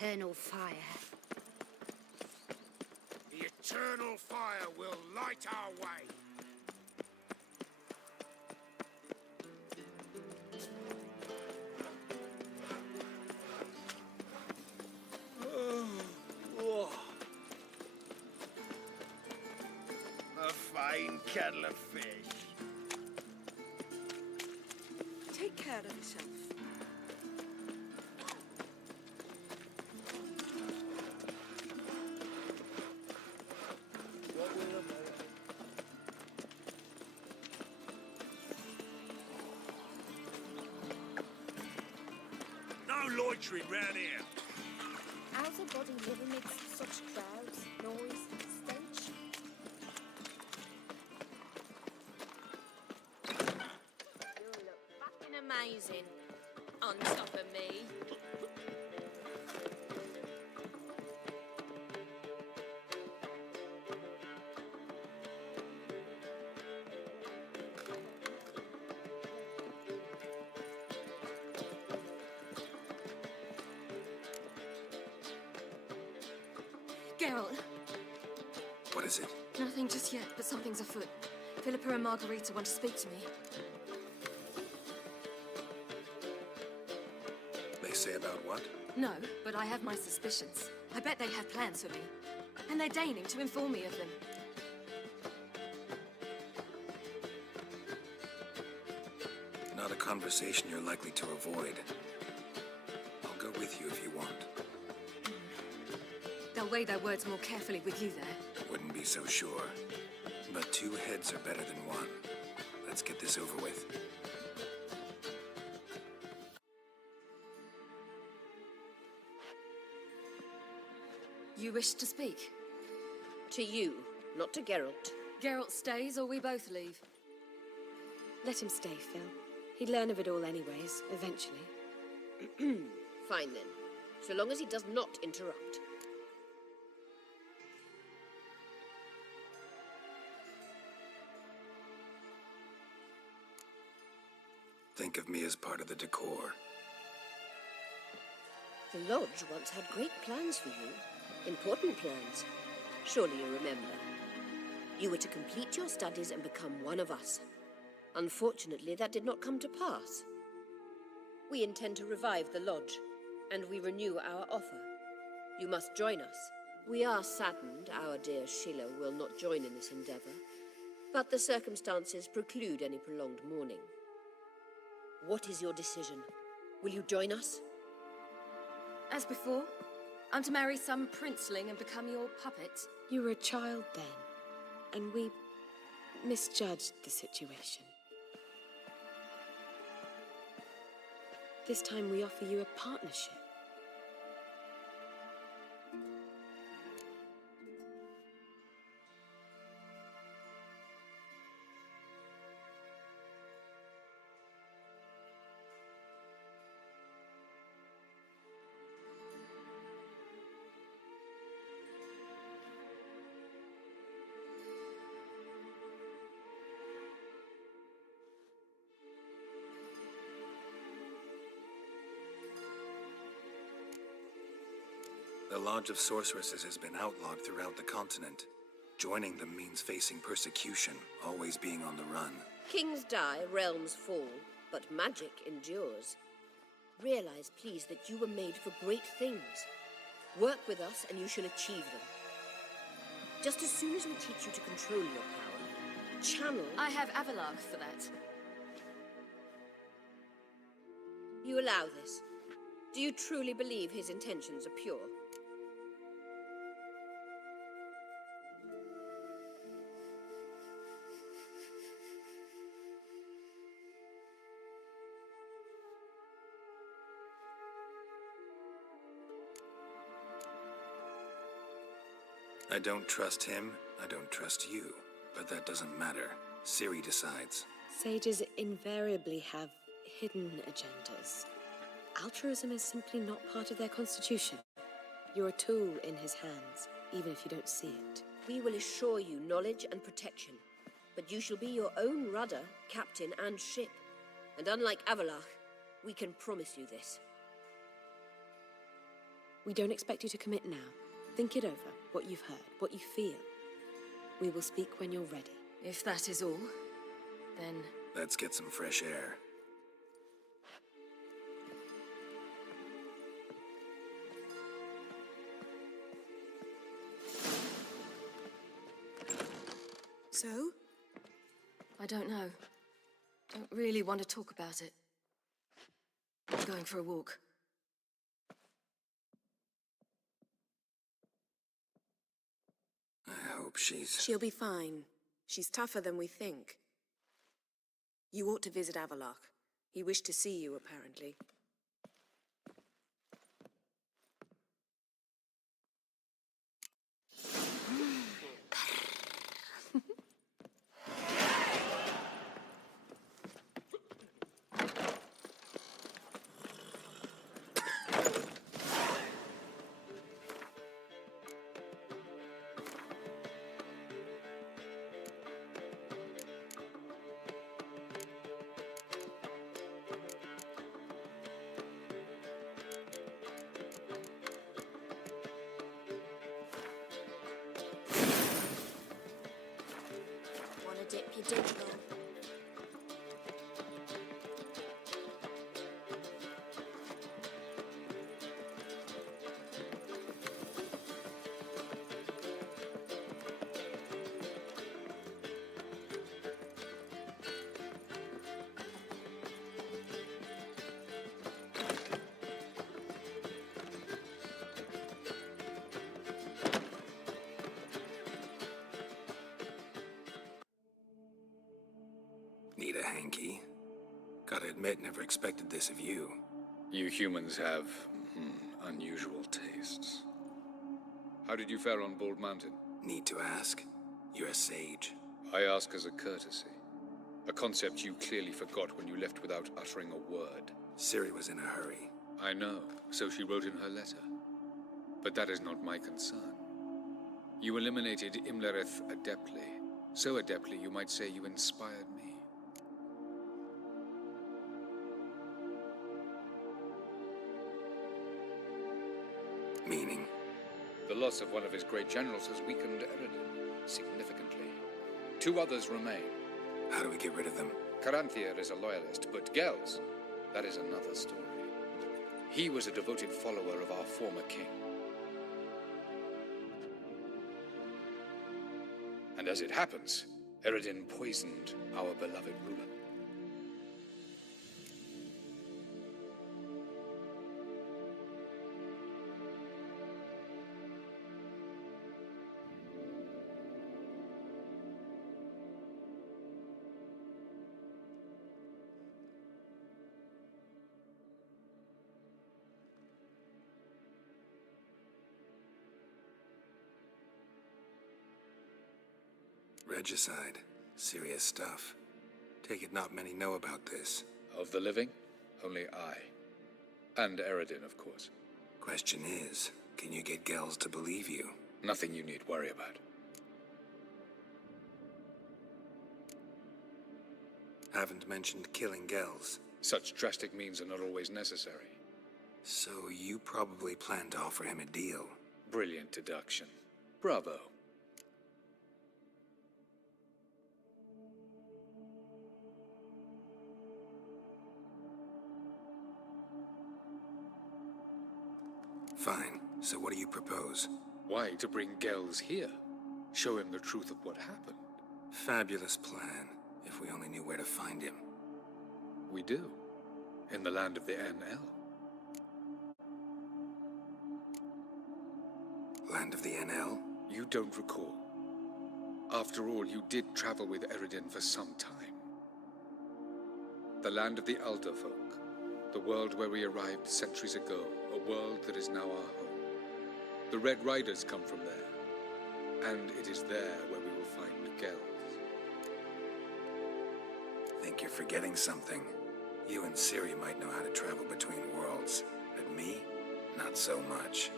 eternal fire. The eternal fire will light our way. A fine kettle of fish. Take care of yourself. What will America? No loitering round here. How's a body live amidst such crowds, noise, stench? You look fucking amazing on top of me. Geralt, What is it? nothing just yet, but something's afoot. Philippa and Margarita want to speak to me. They say about what? No, but I have my suspicions. I bet they have plans for me. And they're deigning to inform me of them. Not a conversation you're likely to avoid. I'll go with you if you want. They'll weigh their words more carefully with you there. Wouldn't be so sure. But two heads are better than one. Let's get this over with. You wish to speak? To you, not to Geralt. Geralt stays or we both leave. Let him stay, Phil. He'd learn of it all anyways, eventually. Fine then, so long as he does not interrupt. Think of me as part of the decor. The Lodge once had great plans for you. Important plans. Surely you remember. You were to complete your studies and become one of us. Unfortunately, that did not come to pass. We intend to revive the Lodge, and we renew our offer. You must join us. We are saddened our dear Sheila will not join in this endeavor, but the circumstances preclude any prolonged mourning. What is your decision? Will you join us? As before, I'm to marry some princeling and become your puppet. You were a child then, and we misjudged the situation. This time we offer you a partnership. The Lodge of Sorceresses has been outlawed throughout the continent. Joining them means facing persecution, always being on the run. Kings die, realms fall, but magic endures. Realize, please, that you were made for great things. Work with us and you shall achieve them. Just as soon as we teach you to control your power, channel... I have Avalarch for that. You allow this? Do you truly believe his intentions are pure? I don't trust him, I don't trust you. But that doesn't matter. Ciri decides. Sages invariably have hidden agendas. Altruism is simply not part of their constitution. You're a tool in his hands, even if you don't see it. We will assure you knowledge and protection, but you shall be your own rudder, captain, and ship. And unlike Avalarch, we can promise you this. We don't expect you to commit now. Think it over, what you've heard, what you feel. We will speak when you're ready. If that is all, then... Let's get some fresh air. So? I don't know. Don't really want to talk about it. I'm going for a walk. I hope she's... She'll be fine. She's tougher than we think. You ought to visit Avalok. He wished to see you, apparently. Wanna dip your digital? Need a hanky? Gotta admit, never expected this of you. You humans have, unusual tastes. How did you fare on Bald Mountain? Need to ask? You're a sage. I ask as a courtesy. A concept you clearly forgot when you left without uttering a word. Ciri was in a hurry. I know, so she wrote in her letter. But that is not my concern. You eliminated Imlerith adeptly. So adeptly, you might say you inspired me. Meaning? The loss of one of his great generals has weakened Eredin significantly. 2 others remain. How do we get rid of them? Caranthir is a loyalist, but Gels, that is another story. He was a devoted follower of our former king. And as it happens, Eredin poisoned our beloved ruler. Regicide. Serious stuff. Take it not many know about this. Of the living, only I. And Eredin, of course. Question is, can you get Gels to believe you? Nothing you need worry about. Haven't mentioned killing Gels. Such drastic means are not always necessary. So you probably plan to offer him a deal. Brilliant deduction. Bravo. Fine. So what do you propose? Why, to bring Gels here. Show him the truth of what happened. Fabulous plan, if we only knew where to find him. We do. In the land of the NL. Land of the NL? You don't recall. After all, you did travel with Eredin for some time. The land of the Alderfolk. The world where we arrived centuries ago, a world that is now our home. The Red Riders come from there, and it is there where we will find Gels. Think you're forgetting something. You and Ciri might know how to travel between worlds, but me, not so much.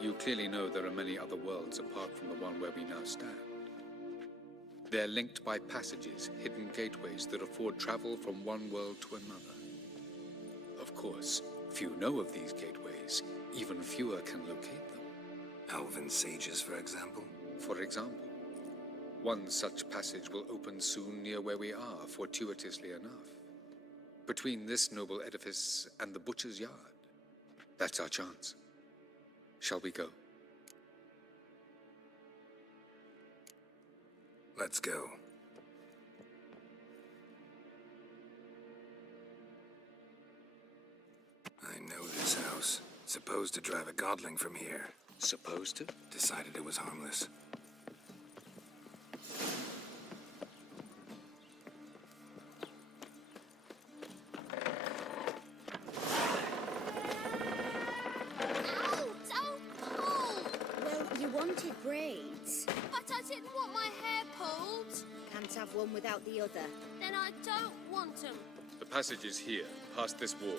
You clearly know there are many other worlds apart from the one where we now stand. They're linked by passages, hidden gateways that afford travel from one world to another. Of course, Few know of these gateways. Even fewer can locate them. Elven sages, for example? For example. One such passage will open soon near where we are, fortuitously enough. Between this noble edifice and the butcher's yard. That's our chance. Shall we go? Let's go. I know this house. Supposed to drive a godling from here. Supposed to? Decided it was harmless. Braids. But I didn't want my hair pulled. Can't have one without the other. Then I don't want them. The passage is here, past this wall.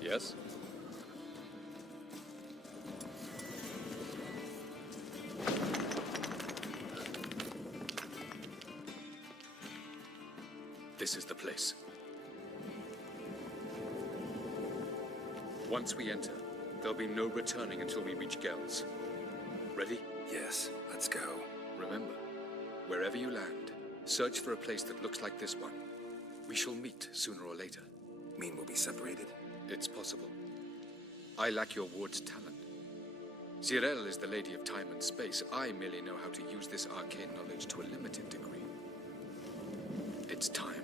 Yes? This is the place. Once we enter, there'll be no returning until we reach Gel's. Ready? Yes, let's go. Remember, wherever you land, search for a place that looks like this one. We shall meet sooner or later. Mean we'll be separated? It's possible. I lack your ward's talent. Zirel is the lady of time and space. I merely know how to use this arcane knowledge to a limited degree. It's time.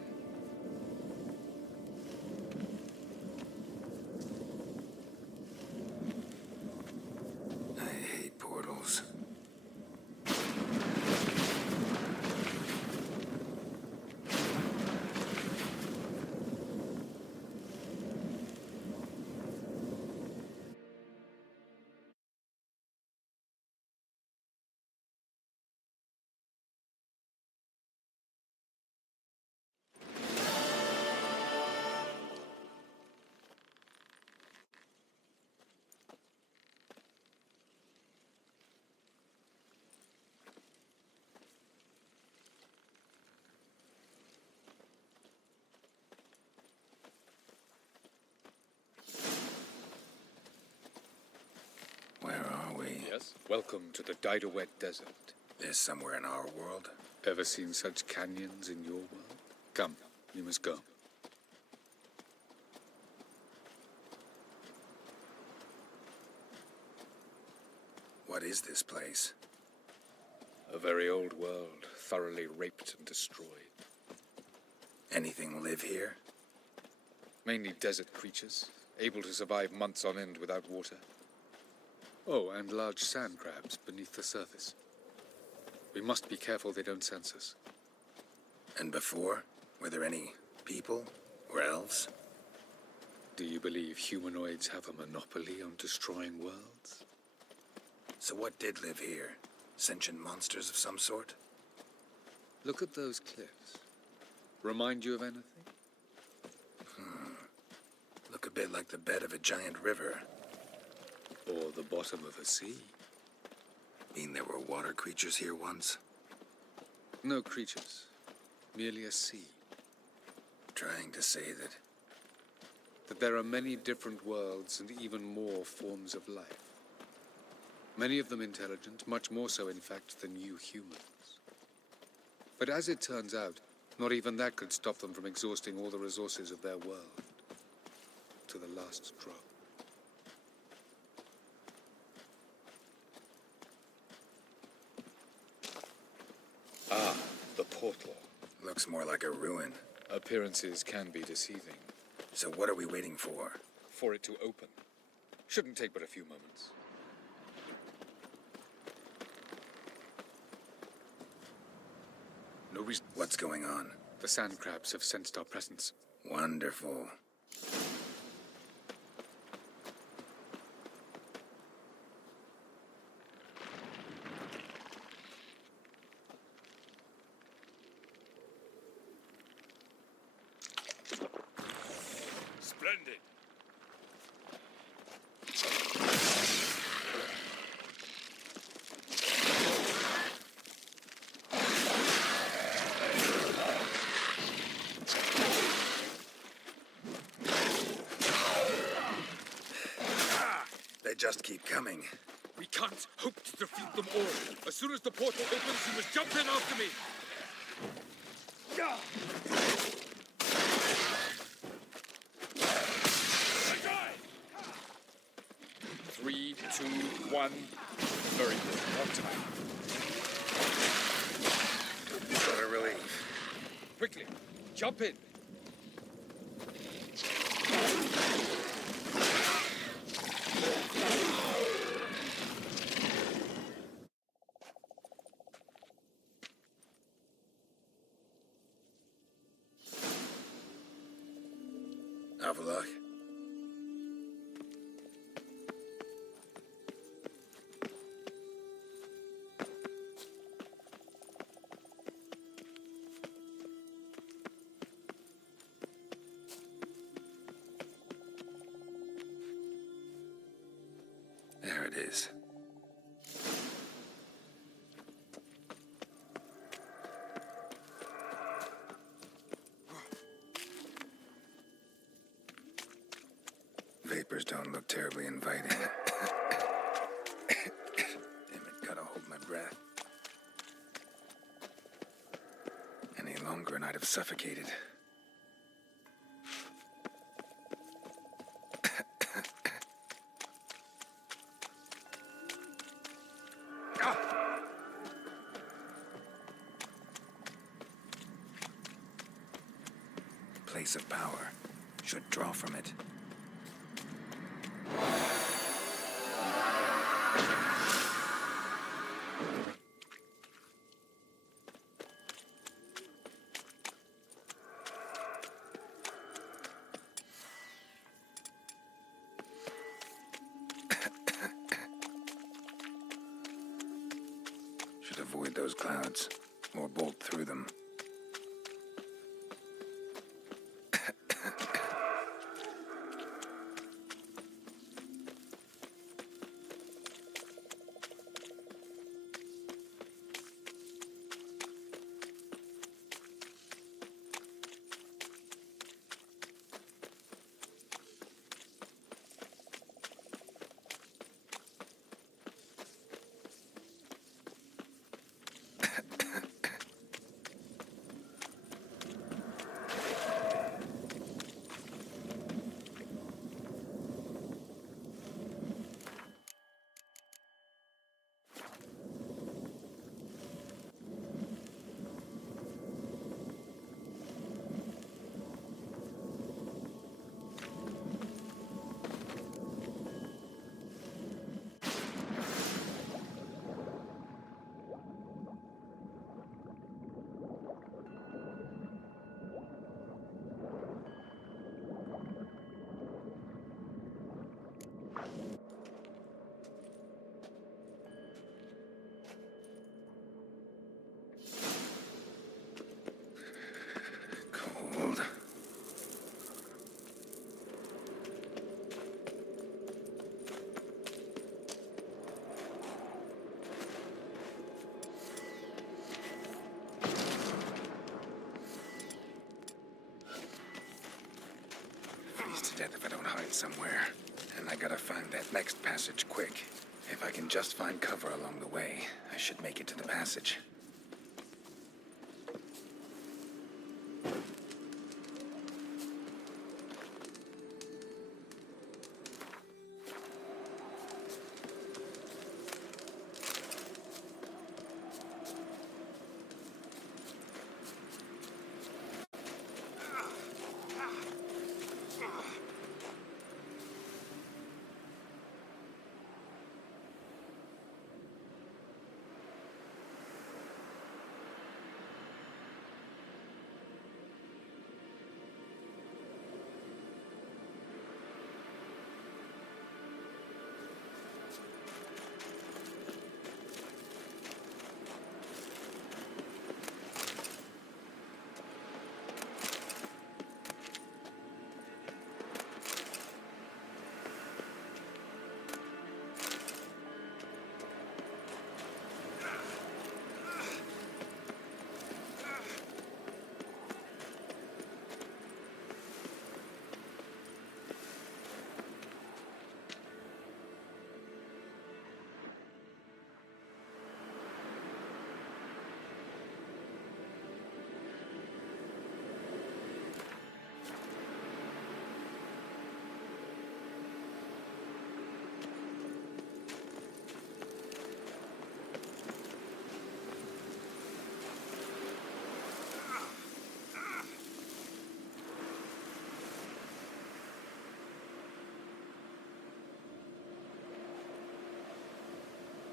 Yes? Welcome to the Didowet Desert. This somewhere in our world? Ever seen such canyons in your world? Come, you must go. What is this place? A very old world, thoroughly raped and destroyed. Anything live here? Mainly desert creatures, able to survive months on end without water. Oh, and large sand crabs beneath the surface. We must be careful they don't sense us. And before? Were there any people or elves? Do you believe humanoids have a monopoly on destroying worlds? So what did live here? Sentient monsters of some sort? Look at those cliffs. Remind you of anything? Look a bit like the bed of a giant river. Or the bottom of a sea. Mean there were water creatures here once? No creatures. Merely a sea. Trying to say that there are many different worlds and even more forms of life. Many of them intelligent, much more so, in fact, than you humans. But as it turns out, not even that could stop them from exhausting all the resources of their world. To the last drop. Ah, the portal. Looks more like a ruin. Appearances can be deceiving. So what are we waiting for? For it to open. Shouldn't take but a few moments. No reason. What's going on? The sand crabs have sensed our presence. Wonderful. Splendid. just keep coming. We can't hope to defeat them all. As soon as the portal opens, you must jump in after me. 3, 2, 1. Very good. On time. What a relief. Quickly, jump in. Have a look. There it is. Vapors don't look terribly inviting. Damn it, gotta hold my breath. Any longer and I'd have suffocated. Place of power. Should draw from it. Should avoid those clouds, or bolt through them. Cold. Freeze to death if I don't hide somewhere. And I gotta find that next passage quick. If I can just find cover along the way, I should make it to the passage.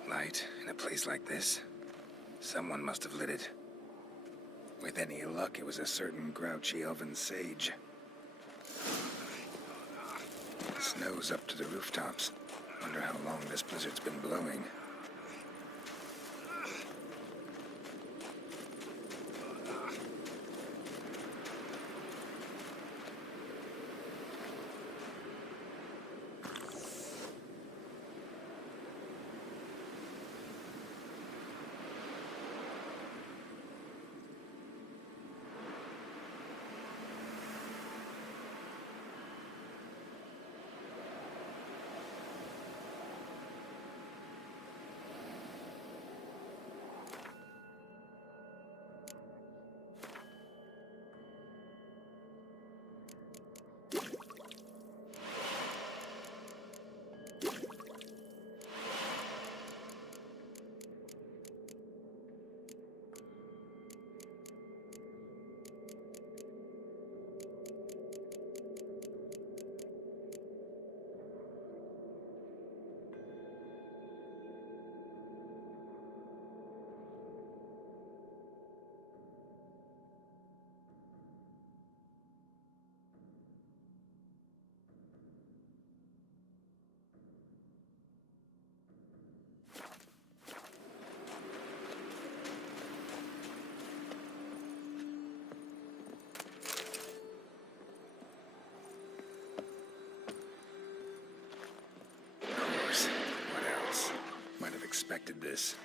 Light in a place like this. Someone must have lit it. With any luck, it was a certain grouchy elven sage. Snow's up to the rooftops. Wonder how long this blizzard's been blowing. Expected this.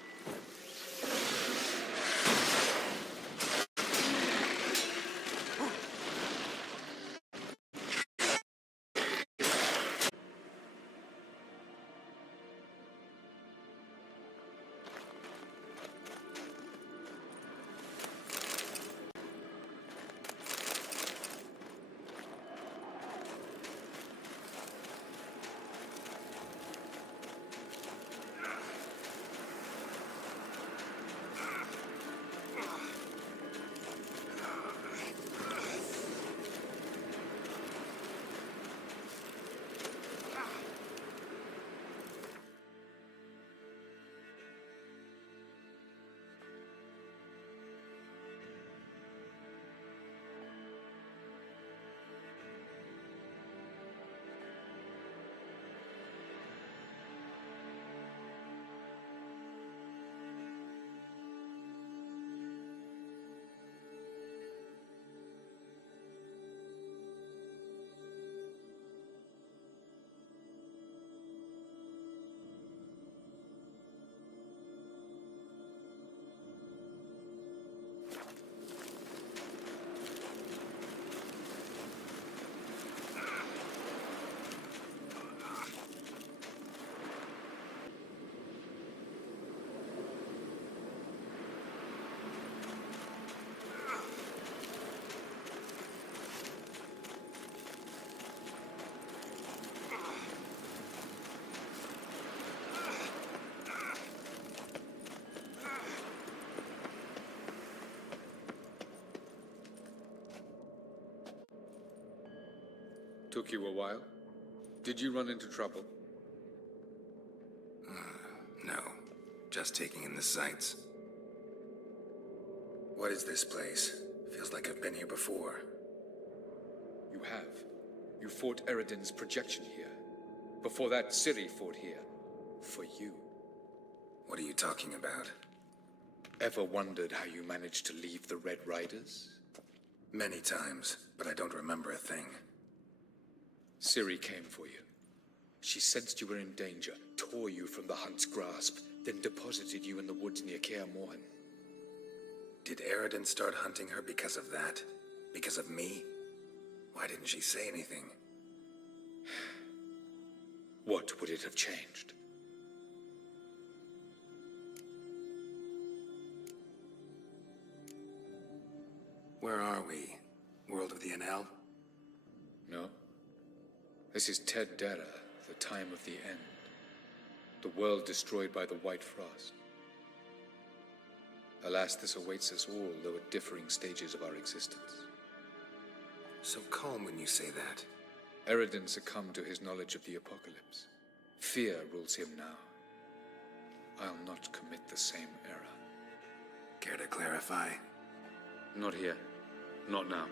Took you a while? Did you run into trouble? No. Just taking in the sights. What is this place? Feels like I've been here before. You have. You fought Eredin's projection here. Before that, Ciri fought here. For you. What are you talking about? Ever wondered how you managed to leave the Red Riders? Many times, but I don't remember a thing. Ciri came for you. She sensed you were in danger, tore you from the Hunt's grasp, then deposited you in the woods near Kaer Morhen. Did Eredin start hunting her because of that? Because of me? Why didn't she say anything? What would it have changed? Where are we? World of the NL? No. This is Ted Dara, the time of the end. The world destroyed by the White Frost. Alas, this awaits us all, though at differing stages of our existence. So calm when you say that. Eredin succumbed to his knowledge of the apocalypse. Fear rules him now. I'll not commit the same error. Care to clarify? Not here. Not now.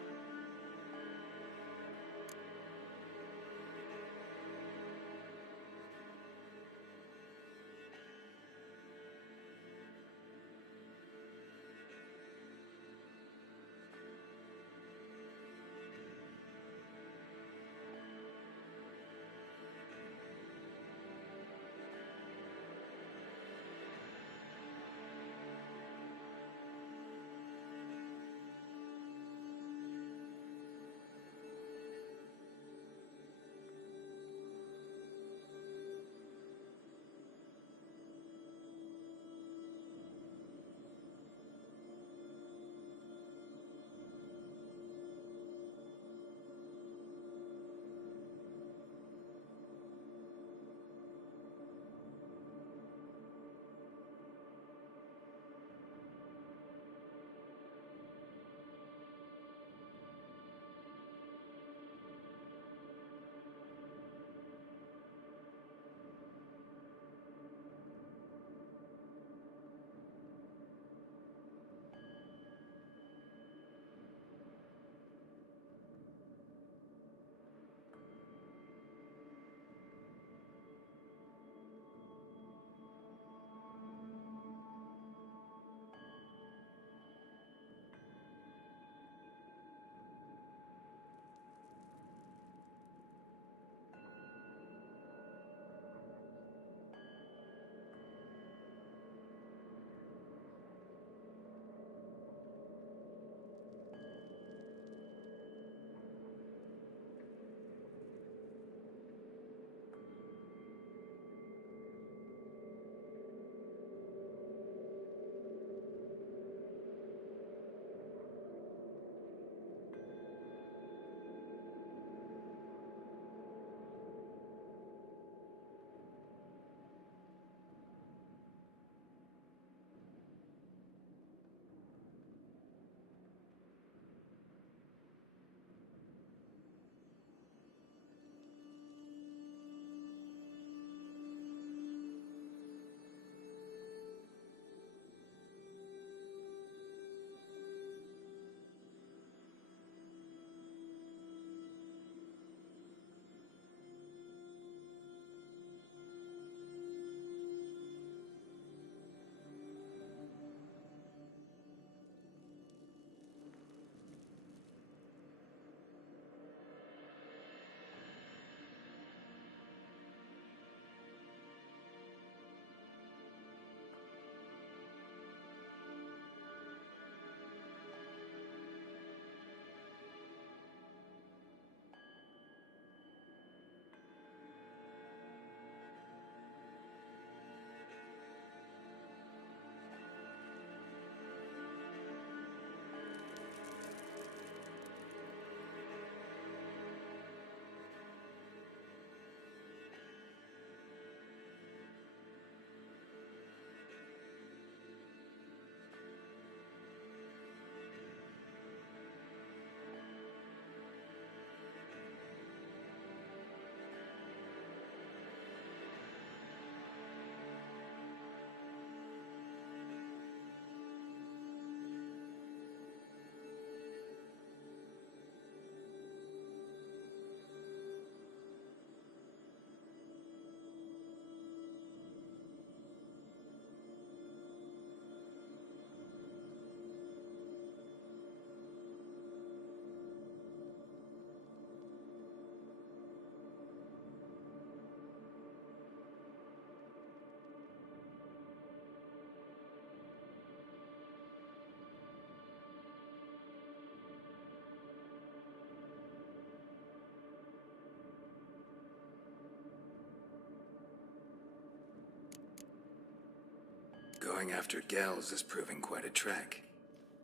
Going after Gels is proving quite a trek,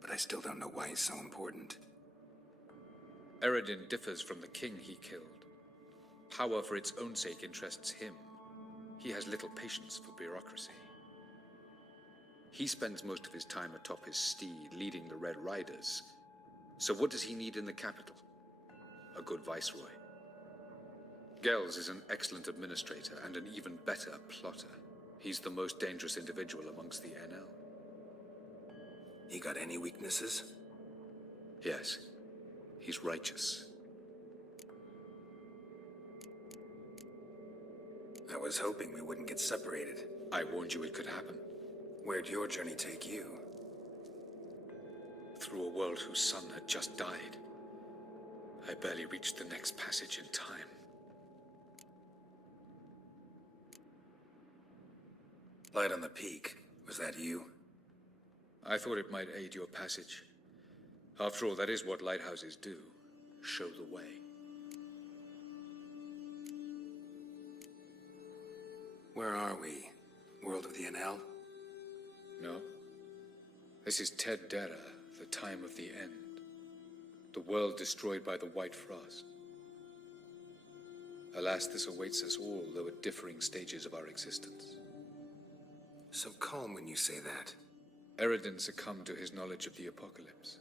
but I still don't know why he's so important. Eredin differs from the king he killed. Power for its own sake interests him. He has little patience for bureaucracy. He spends most of his time atop his steed, leading the Red Riders. So what does he need in the capital? A good viceroy. Gels is an excellent administrator and an even better plotter. He's the most dangerous individual amongst the NL. He got any weaknesses? Yes. He's righteous. I was hoping we wouldn't get separated. I warned you it could happen. Where'd your journey take you? Through a world whose sun had just died. I barely reached the next passage in time. Light on the peak. Was that you? I thought it might aid your passage. After all, that is what lighthouses do. Show the way. Where are we? World of the NL? No. This is Ted Dera, the time of the end. The world destroyed by the White Frost. Alas, this awaits us all, though at differing stages of our existence. So calm when you say that. Eredin succumbed to his knowledge of the apocalypse.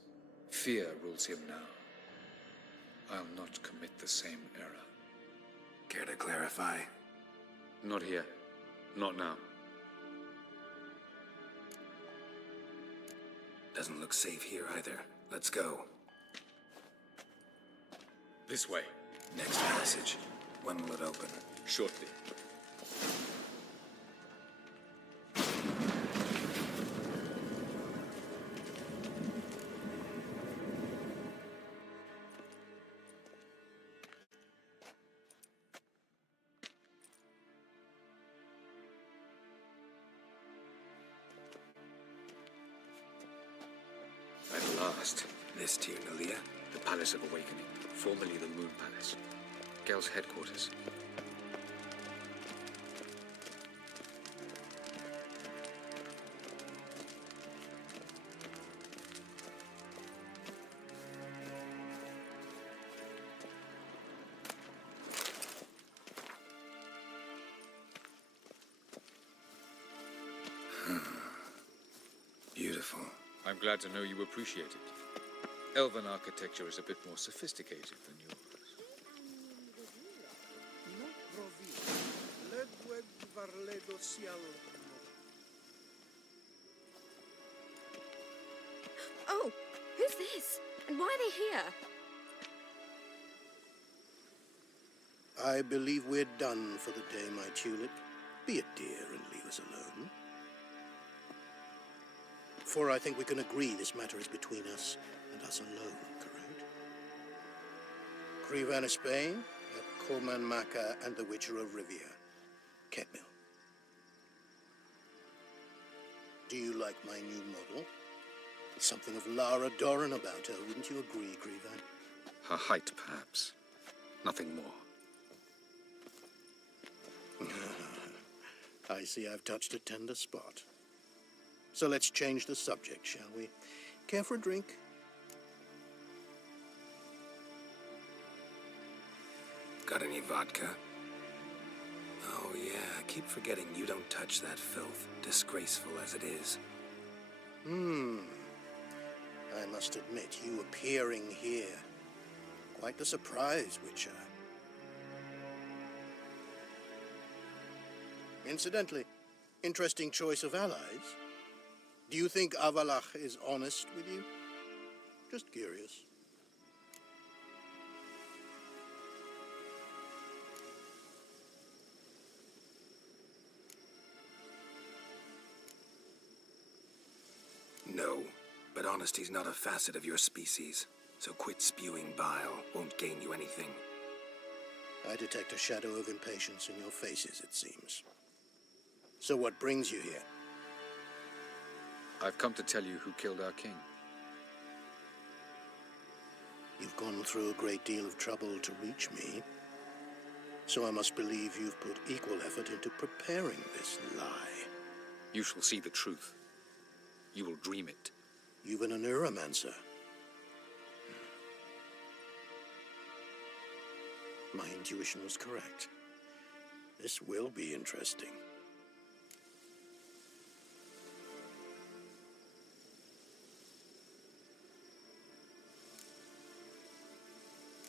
Fear rules him now. I'll not commit the same error. Care to clarify? Not here. Not now. Doesn't look safe here either. Let's go. This way. Next passage. When will it open? Shortly. At last. This Tyr Nalia? The Palace of Awakening, formerly the Moon Palace. Gel's headquarters. Beautiful. I'm glad to know you appreciate it. Elven architecture is a bit more sophisticated than yours. Oh, who's this? And why are they here? I believe we're done for the day, my tulip. Be a dear and leave us alone. For I think we can agree this matter is between us and us alone, correct? Crevan of Spain, at Colman Maca, and the Witcher of Rivia, Ketmil. Do you like my new model? Something of Lara Doran about her, wouldn't you agree, Crevan? Her height, perhaps. Nothing more. I see I've touched a tender spot. So let's change the subject, shall we? Care for a drink? Got any vodka? Oh yeah, I keep forgetting you don't touch that filth, disgraceful as it is. I must admit, you appearing here. Quite the surprise, Witcher. Incidentally, interesting choice of allies. Do you think Avalach is honest with you? Just curious. No, but honesty's not a facet of your species. So quit spewing bile. Won't gain you anything. I detect a shadow of impatience in your faces, it seems. So what brings you here? I've come to tell you who killed our king. You've gone through a great deal of trouble to reach me. So I must believe you've put equal effort into preparing this lie. You shall see the truth. You will dream it. You've been a neuromancer. My intuition was correct. This will be interesting.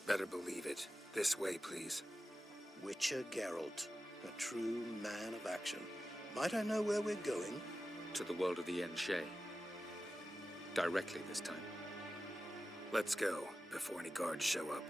Better believe it. This way, please. Witcher Geralt, a true man of action. Might I know where we're going? To the world of the Enshe. Directly this time. Let's go, before any guards show up.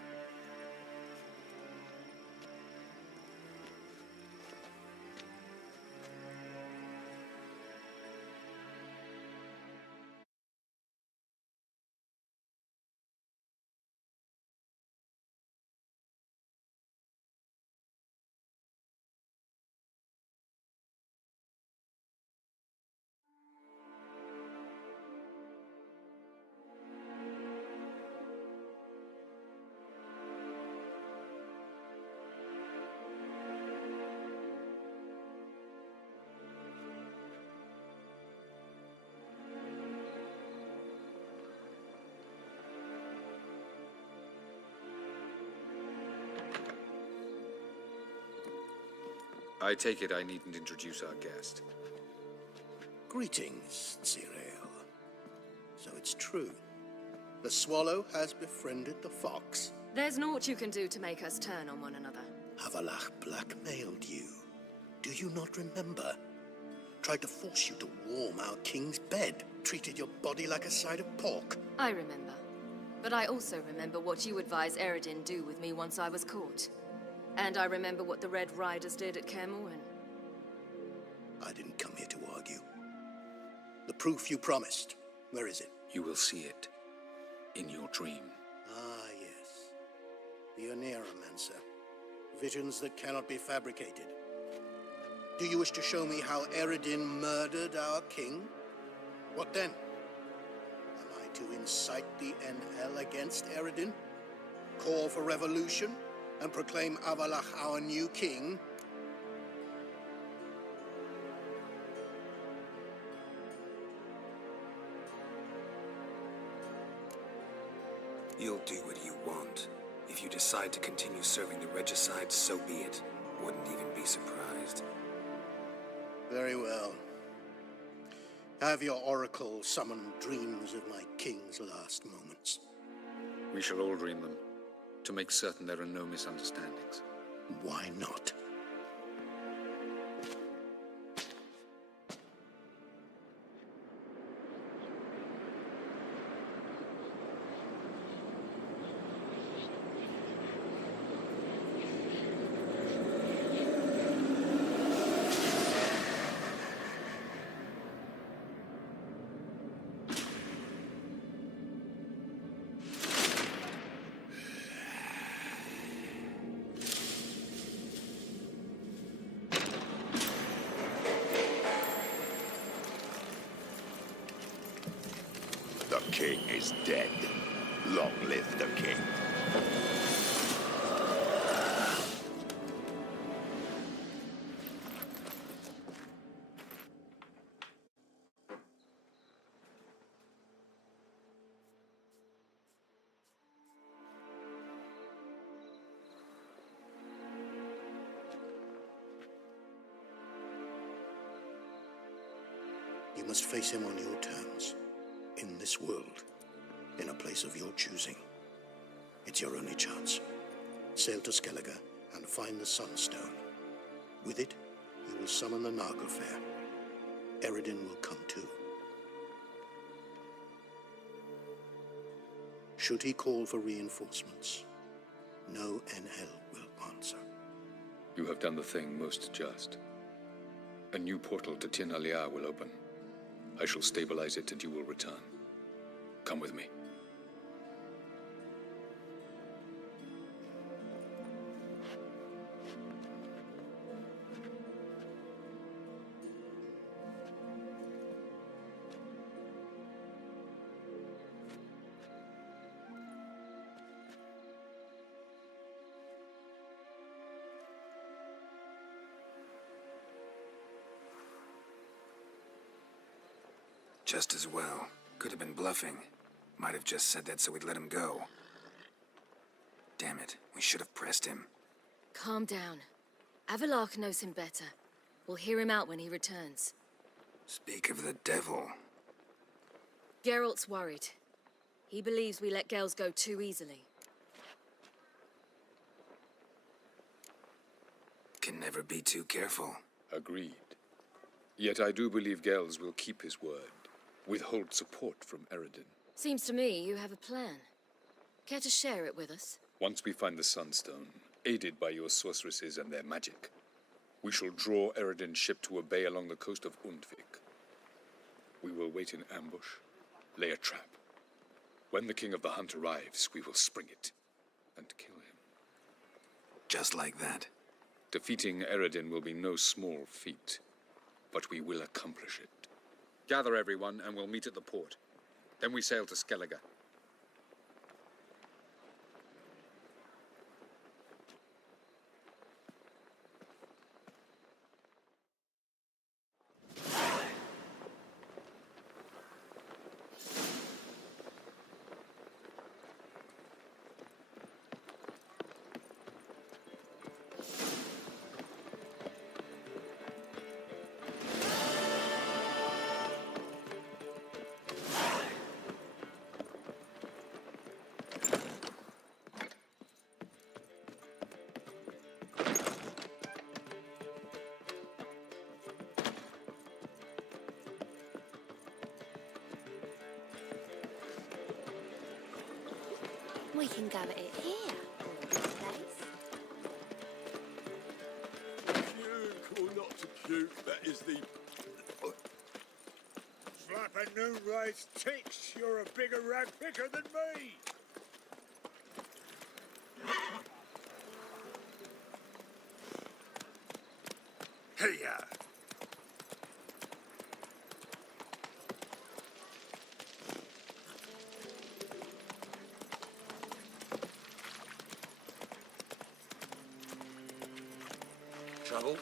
I take it I needn't introduce our guest. Greetings, Cyril. So it's true. The swallow has befriended the fox. There's naught you can do to make us turn on one another. Havalach blackmailed you. Do you not remember? Tried to force you to warm our king's bed. Treated your body like a side of pork. I remember. But I also remember what you advised Eredin do with me once I was caught. And I remember what the Red Riders did at Kaer Morhen. I didn't come here to argue. The proof you promised, where is it? You will see it. In your dream. Ah, yes. The Oneiromancer. Visions that cannot be fabricated. Do you wish to show me how Eredin murdered our king? What then? Am I to incite the NL against Eredin? Call for revolution? And proclaim Avalach our new king? You'll do what you want. If you decide to continue serving the regicide, so be it. Wouldn't even be surprised. Very well. Have your oracle summon dreams of my king's last moments. We shall all dream them, to make certain there are no misunderstandings. Why not? The king is dead. Long live the king. You must face him on your terms. In this world, in a place of your choosing. It's your only chance. Sail to Skellige and find the Sunstone. With it, you will summon the Nagelfair. Eredin will come too. Should he call for reinforcements, no NL will answer. You have done the thing most just. A new portal to Tir Nalia will open. I shall stabilize it and you will return. Come with me. Just as well. Could have been bluffing. Might have just said that so we'd let him go. Damn it, we should have pressed him. Calm down. Avalach knows him better. We'll hear him out when he returns. Speak of the devil. Geralt's worried. He believes we let girls go too easily. Can never be too careful. Agreed. Yet I do believe Gels will keep his word, withhold support from Eredin. Seems to me you have a plan. Care to share it with us? Once we find the Sunstone, aided by your sorceresses and their magic, we shall draw Eredin's ship to a bay along the coast of Undvik. We will wait in ambush, lay a trap. When the King of the Hunt arrives, we will spring it and kill him. Just like that? Defeating Eredin will be no small feat, but we will accomplish it. Gather everyone, and we'll meet at the port. Then we sail to Skellige. We can go at it here. Puke or not to puke, that is the... Flapping noon race ticks, you're a bigger rag picker than me! Hiya! Trouble?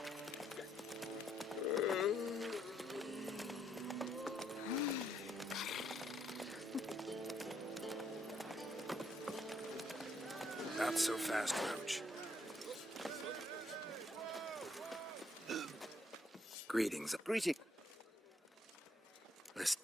Not so fast, Roach. Greetings. Greeting. Listen.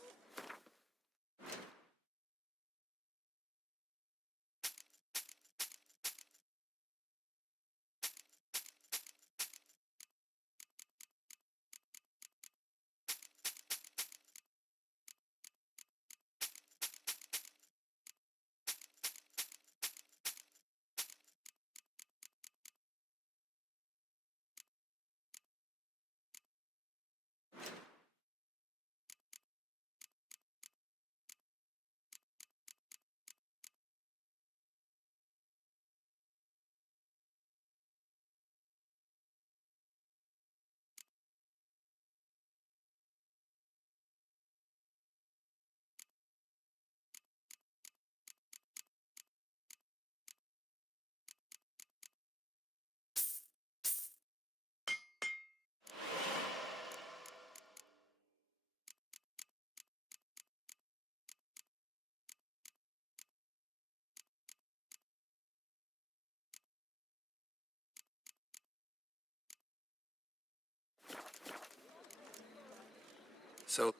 So...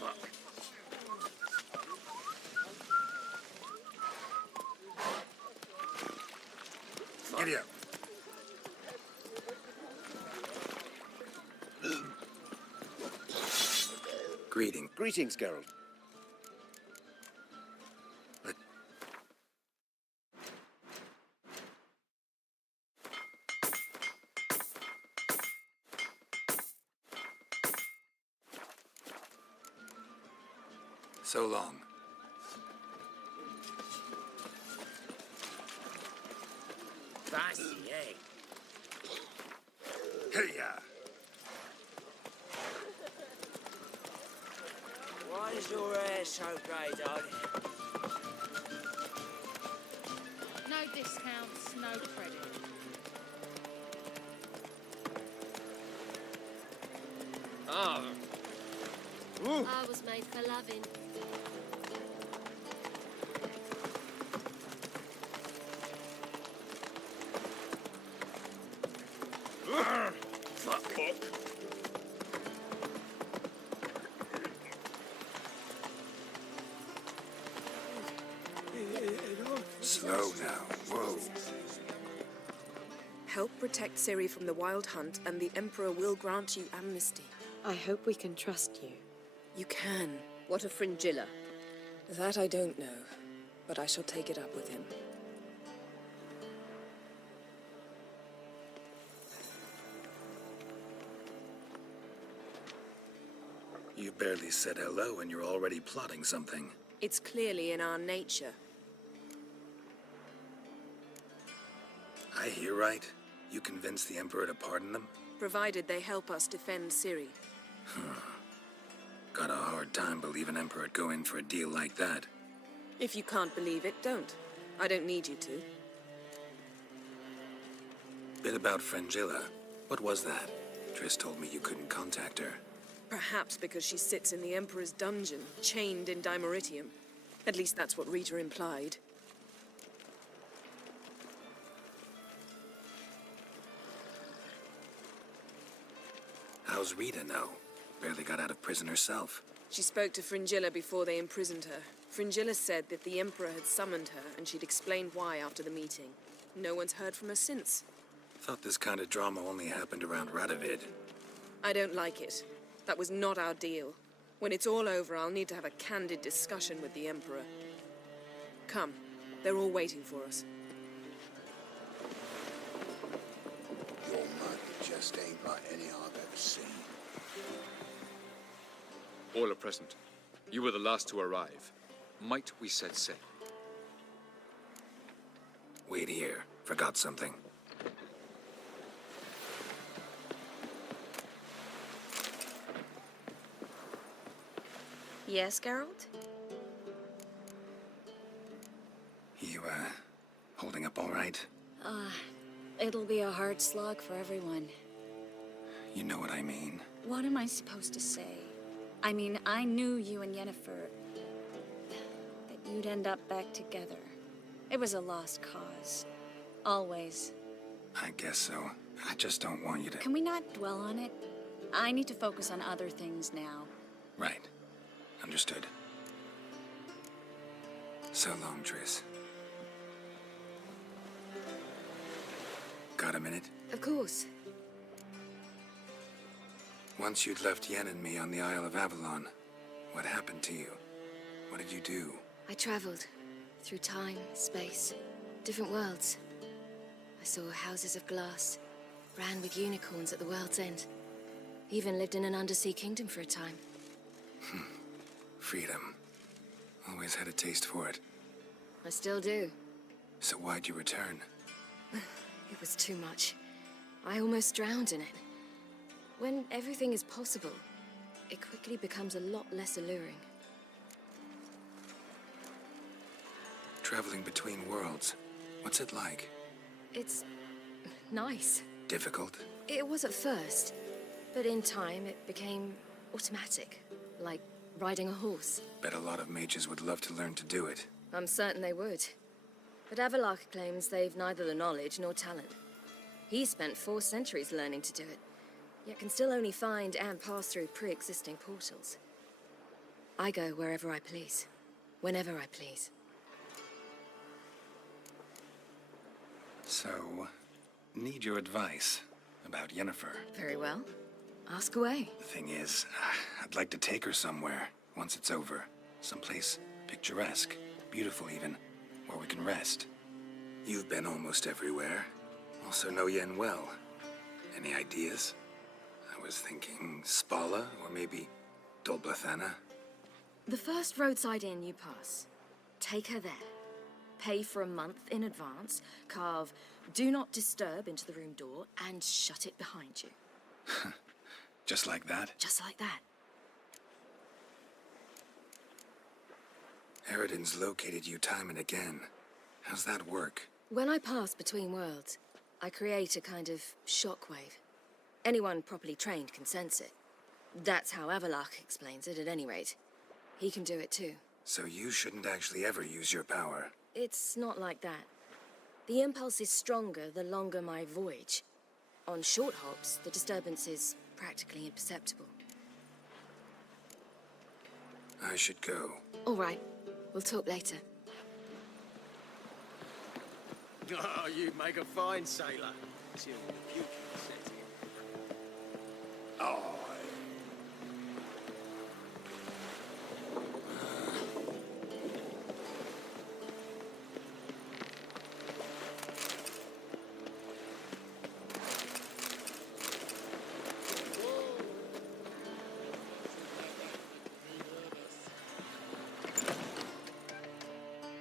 Fuck. Giddy up. Greetings, Geralt. So long. Fancy, eh? Hiya! Why is your hair so grey, darling? No discounts, no credit. Oh. I was made for loving. Fuck. Slow now. Whoa. Help protect Ciri from the Wild Hunt, and the Emperor will grant you amnesty. I hope we can trust you. You can. What of Fringilla? That I don't know, but I shall take it up with him. You barely said hello and you're already plotting something. It's clearly in our nature. I hear right? You convinced the Emperor to pardon them? Provided they help us defend Ciri. Got a hard time believing Emperor'd go in for a deal like that. If you can't believe it, don't. I don't need you to. Bit about Fringilla. What was that? Triss told me you couldn't contact her. Perhaps because she sits in the Emperor's dungeon, chained in Dimeritium. At least that's what Rita implied. How's Rita now? Barely got out of prison herself. She spoke to Fringilla before they imprisoned her. Fringilla said that the Emperor had summoned her, and she'd explained why after the meeting. No one's heard from her since. Thought this kind of drama only happened around Radovid. I don't like it. That was not our deal. When it's all over, I'll need to have a candid discussion with the Emperor. Come. They're all waiting for us. Your mug just ain't like any I've ever seen. All are present. You were the last to arrive. Might we set sail? Wait here. Forgot something. Yes, Geralt? You, holding up all right? It'll be a hard slog for everyone. You know what I mean. What am I supposed to say? I mean, I knew you and Yennefer... that you'd end up back together. It was a lost cause. Always. I guess so. I just don't want you to... Can we not dwell on it? I need to focus on other things now. Right. Understood. So long, Triss. Got a minute? Of course. Once you'd left Yen and me on the Isle of Avalon, what happened to you? What did you do? I traveled through time, space, different worlds. I saw houses of glass, ran with unicorns at the world's end. Even lived in an undersea kingdom for a time. Freedom. Always had a taste for it. I still do. So why'd you return? It was too much. I almost drowned in it. When everything is possible, it quickly becomes a lot less alluring. Traveling between worlds. What's it like? It's... nice. Difficult? It was at first, but in time it became automatic. Like riding a horse. Bet a lot of mages would love to learn to do it. I'm certain they would. But Avalok claims they've neither the knowledge nor talent. He spent 4 centuries learning to do it, yet can still only find and pass through pre-existing portals. I go wherever I please, whenever I please. So, need your advice about Yennefer. Very well. Ask away. The thing is, I'd like to take her somewhere, once it's over. Someplace picturesque, beautiful even, where we can rest. You've been almost everywhere. Also know Yen well. Any ideas? I was thinking Spala, or maybe Dolblathana. The first roadside inn you pass. Take her there. Pay for a month in advance, carve "Do Not Disturb" into the room door, and shut it behind you. Just like that? Just like that. Eredin's located you time and again. How's that work? When I pass between worlds, I create a kind of shockwave. Anyone properly trained can sense it. That's how Avalok explains it, at any rate. He can do it too. So you shouldn't actually ever use your power. It's not like that. The impulse is stronger the longer my voyage. On short hops, the disturbance is practically imperceptible. I should go. All right. We'll talk later. Oh, you make a fine sailor. till the puking set in. Aye.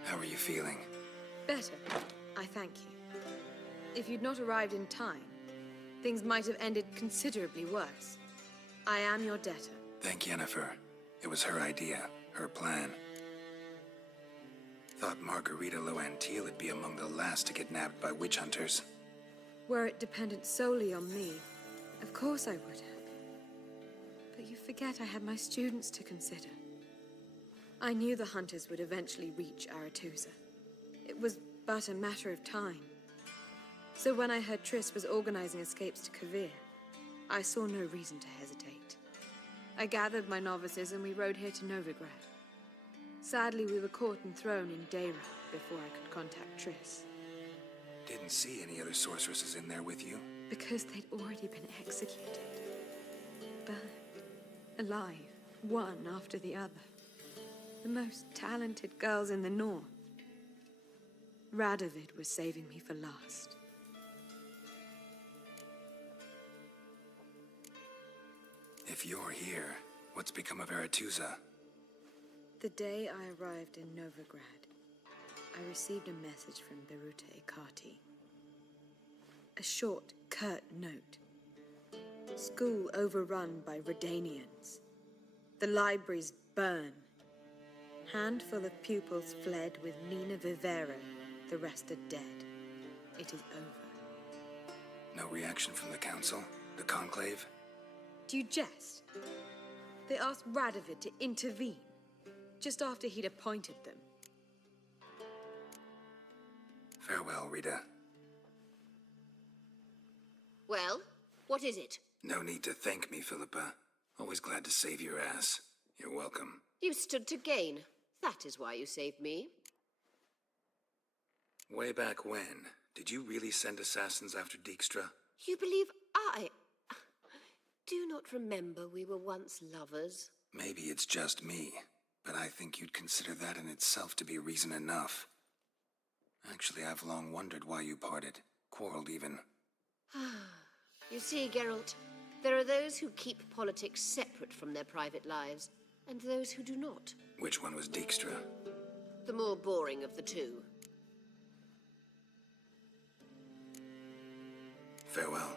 How are you feeling? Better, I thank you. If you'd not arrived in time, things might have ended considerably worse. I am your debtor. Thank Yennefer. It was her idea, her plan. Thought Margarita Loantil would be among the last to get nabbed by witch hunters. Were it dependent solely on me, of course I would have. But you forget I had my students to consider. I knew the hunters would eventually reach Aretusa. It was but a matter of time. So when I heard Triss was organizing escapes to Kavir, I saw no reason to hesitate. I gathered my novices and we rode here to Novigrad. Sadly, we were caught and thrown in Dayra before I could contact Triss. Didn't see any other sorceresses in there with you. Because they'd already been executed. Burned. Alive. One after the other. The most talented girls in the north. Radovid was saving me for last. If you're here, what's become of Aretusa? The day I arrived in Novigrad, I received a message from Beruta Ikati. A short, curt note. School overrun by Redanians. The libraries burn. Handful of pupils fled with Nina Vivera. The rest are dead. It is over. No reaction from the council? The conclave? Do you jest? They asked Radovid to intervene, just after he'd appointed them. Farewell, Rita. Well, what is it? No need to thank me, Philippa. Always glad to save your ass. You're welcome. You stood to gain. That is why you saved me. Way back when, did you really send assassins after Dijkstra? You believe I do not remember we were once lovers? Maybe it's just me, but I think you'd consider that in itself to be reason enough. Actually, I've long wondered why you parted. Quarreled even. You see, Geralt, there are those who keep politics separate from their private lives, and those who do not. Which one was Dijkstra? The more boring of the two. Farewell.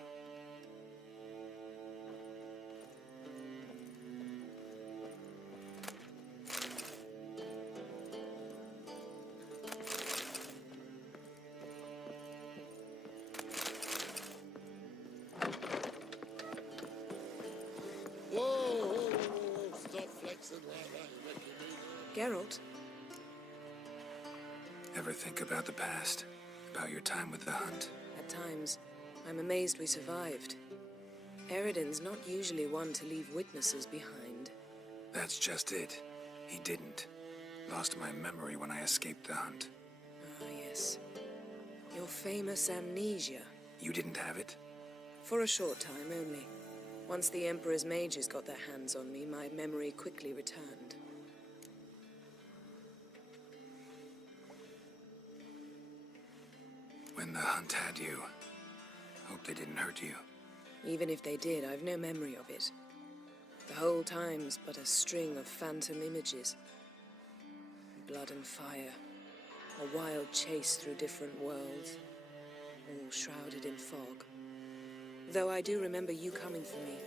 Whoa, stop flexing like that. You make me Geralt? Ever think about the past? About your time with the hunt? At times, I'm amazed we survived. Eredin's not usually one to leave witnesses behind. That's just it. He didn't. Lost my memory when I escaped the hunt. Ah, yes. Your famous amnesia. You didn't have it? For a short time only. Once the Emperor's mages got their hands on me, my memory quickly returned. When the hunt had you, hope they didn't hurt you. Even if they did, I've no memory of it. The whole time's but a string of phantom images. Blood and fire. A wild chase through different worlds. All shrouded in fog. Though I do remember you coming for me.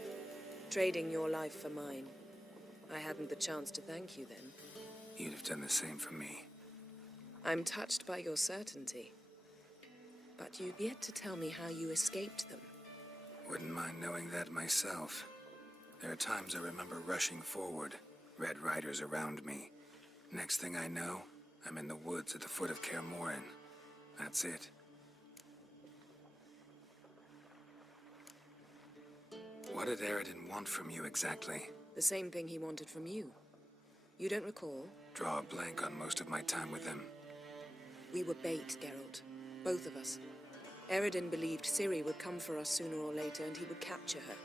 Trading your life for mine. I hadn't the chance to thank you then. You'd have done the same for me. I'm touched by your certainty. But you've yet to tell me how you escaped them. Wouldn't mind knowing that myself. There are times I remember rushing forward, Red Riders around me. Next thing I know, I'm in the woods at the foot of Kaer Morhen. That's it. What did Eredin want from you exactly? The same thing he wanted from you. You don't recall? Draw a blank on most of my time with him. We were bait, Geralt. Both of us. Eredin believed Ciri would come for us sooner or later and he would capture her.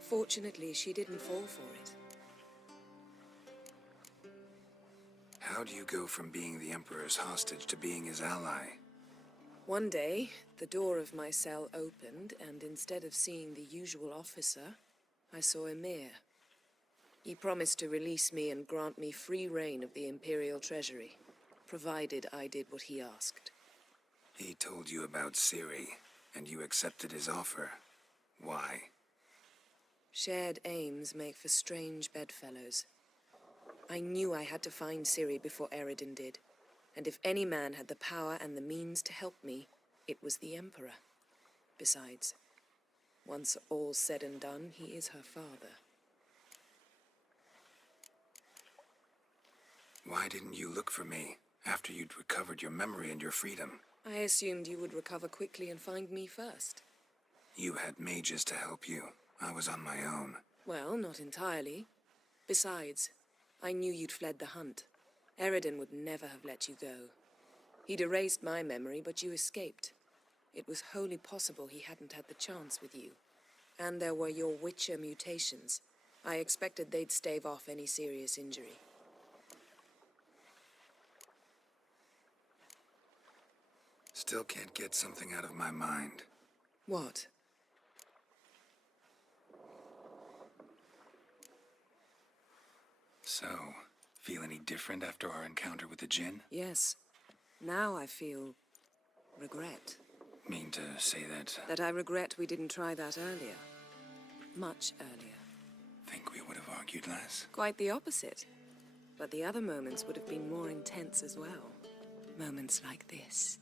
Fortunately, she didn't fall for it. How do you go from being the Emperor's hostage to being his ally? One day, the door of my cell opened, and instead of seeing the usual officer, I saw Emir. He promised to release me and grant me free reign of the Imperial Treasury, provided I did what he asked. He told you about Ciri, and you accepted his offer. Why? Shared aims make for strange bedfellows. I knew I had to find Ciri before Eredin did, and if any man had the power and the means to help me, it was the Emperor. Besides, once all's said and done, he is her father. Why didn't you look for me after you'd recovered your memory and your freedom? I assumed you would recover quickly and find me first. You had mages to help you. I was on my own. Well, not entirely. Besides, I knew you'd fled the hunt. Eredin would never have let you go. He'd erased my memory, but you escaped. It was wholly possible he hadn't had the chance with you. And there were your Witcher mutations. I expected they'd stave off any serious injury. Still can't get something out of my mind. What? So, feel any different after our encounter with the Djinn? Yes. Now I feel regret. Mean to say that? That I regret we didn't try that earlier. Much earlier. Think we would have argued less? Quite the opposite. But the other moments would have been more intense as well. Moments like this.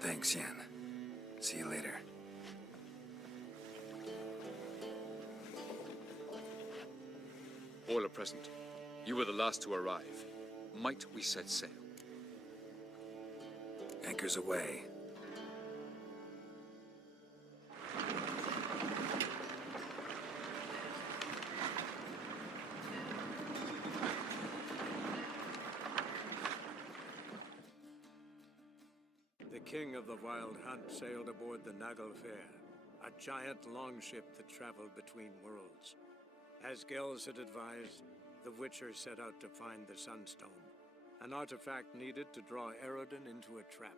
Thanks, Yen. See you later. All are present. You were the last to arrive. Might we set sail? Anchors away. The king of the Wild Hunt sailed aboard the Naglfar, a giant longship that traveled between worlds. As Gels had advised, the Witcher set out to find the Sunstone, an artifact needed to draw Eredin into a trap.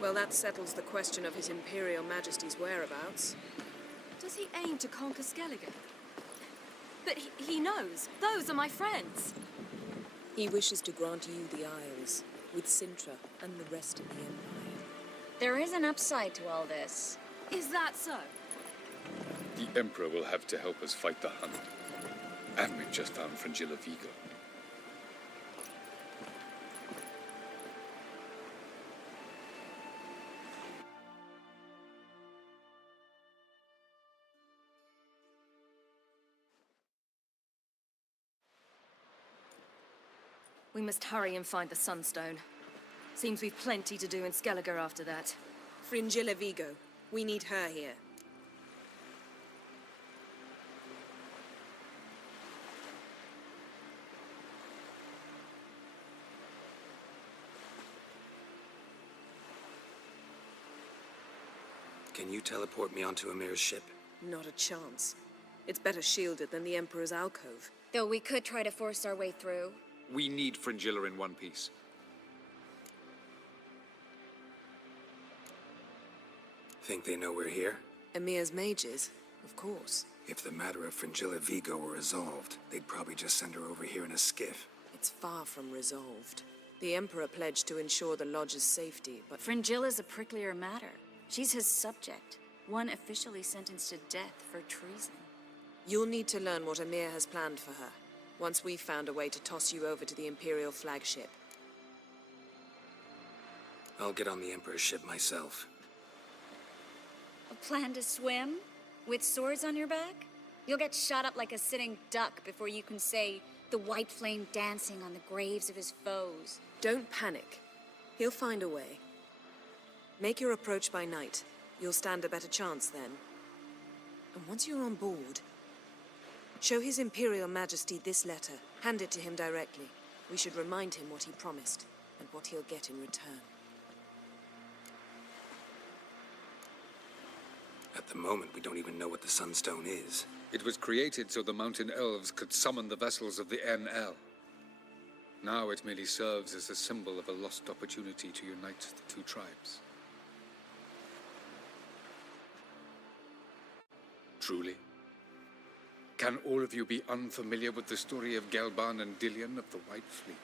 Well, that settles the question of His Imperial Majesty's whereabouts. Does he aim to conquer Skellige? But he knows. Those are my friends. He wishes to grant you the Isles, with Sintra and the rest of the Empire. There is an upside to all this. Is that so? The Emperor will have to help us fight the Hunt. And we've just found Fringilla Vigo. We must hurry and find the Sunstone. Seems we've plenty to do in Skellige after that. Fringilla Vigo. We need her here. Can you teleport me onto Amir's ship? Not a chance. It's better shielded than the Emperor's alcove. Though we could try to force our way through. We need Fringilla in one piece. Think they know we're here? Emir's mages, of course. If the matter of Fringilla Vigo were resolved, they'd probably just send her over here in a skiff. It's far from resolved. The Emperor pledged to ensure the Lodge's safety, but... Fringilla's a pricklier matter. She's his subject, one officially sentenced to death for treason. You'll need to learn what Emir has planned for her, once we've found a way to toss you over to the Imperial flagship. I'll get on the Emperor's ship myself. A plan to swim? With swords on your back? You'll get shot up like a sitting duck before you can say the white flame dancing on the graves of his foes. Don't panic. He'll find a way. Make your approach by night. You'll stand a better chance then. And once you're on board, show His Imperial Majesty this letter. Hand it to him directly. We should remind him what he promised, and what he'll get in return. At the moment, we don't even know what the Sunstone is. It was created so the mountain elves could summon the vessels of the NL. Now it merely serves as a symbol of a lost opportunity to unite the two tribes. Truly? Can all of you be unfamiliar with the story of Gelban and Dillion of the White Fleet?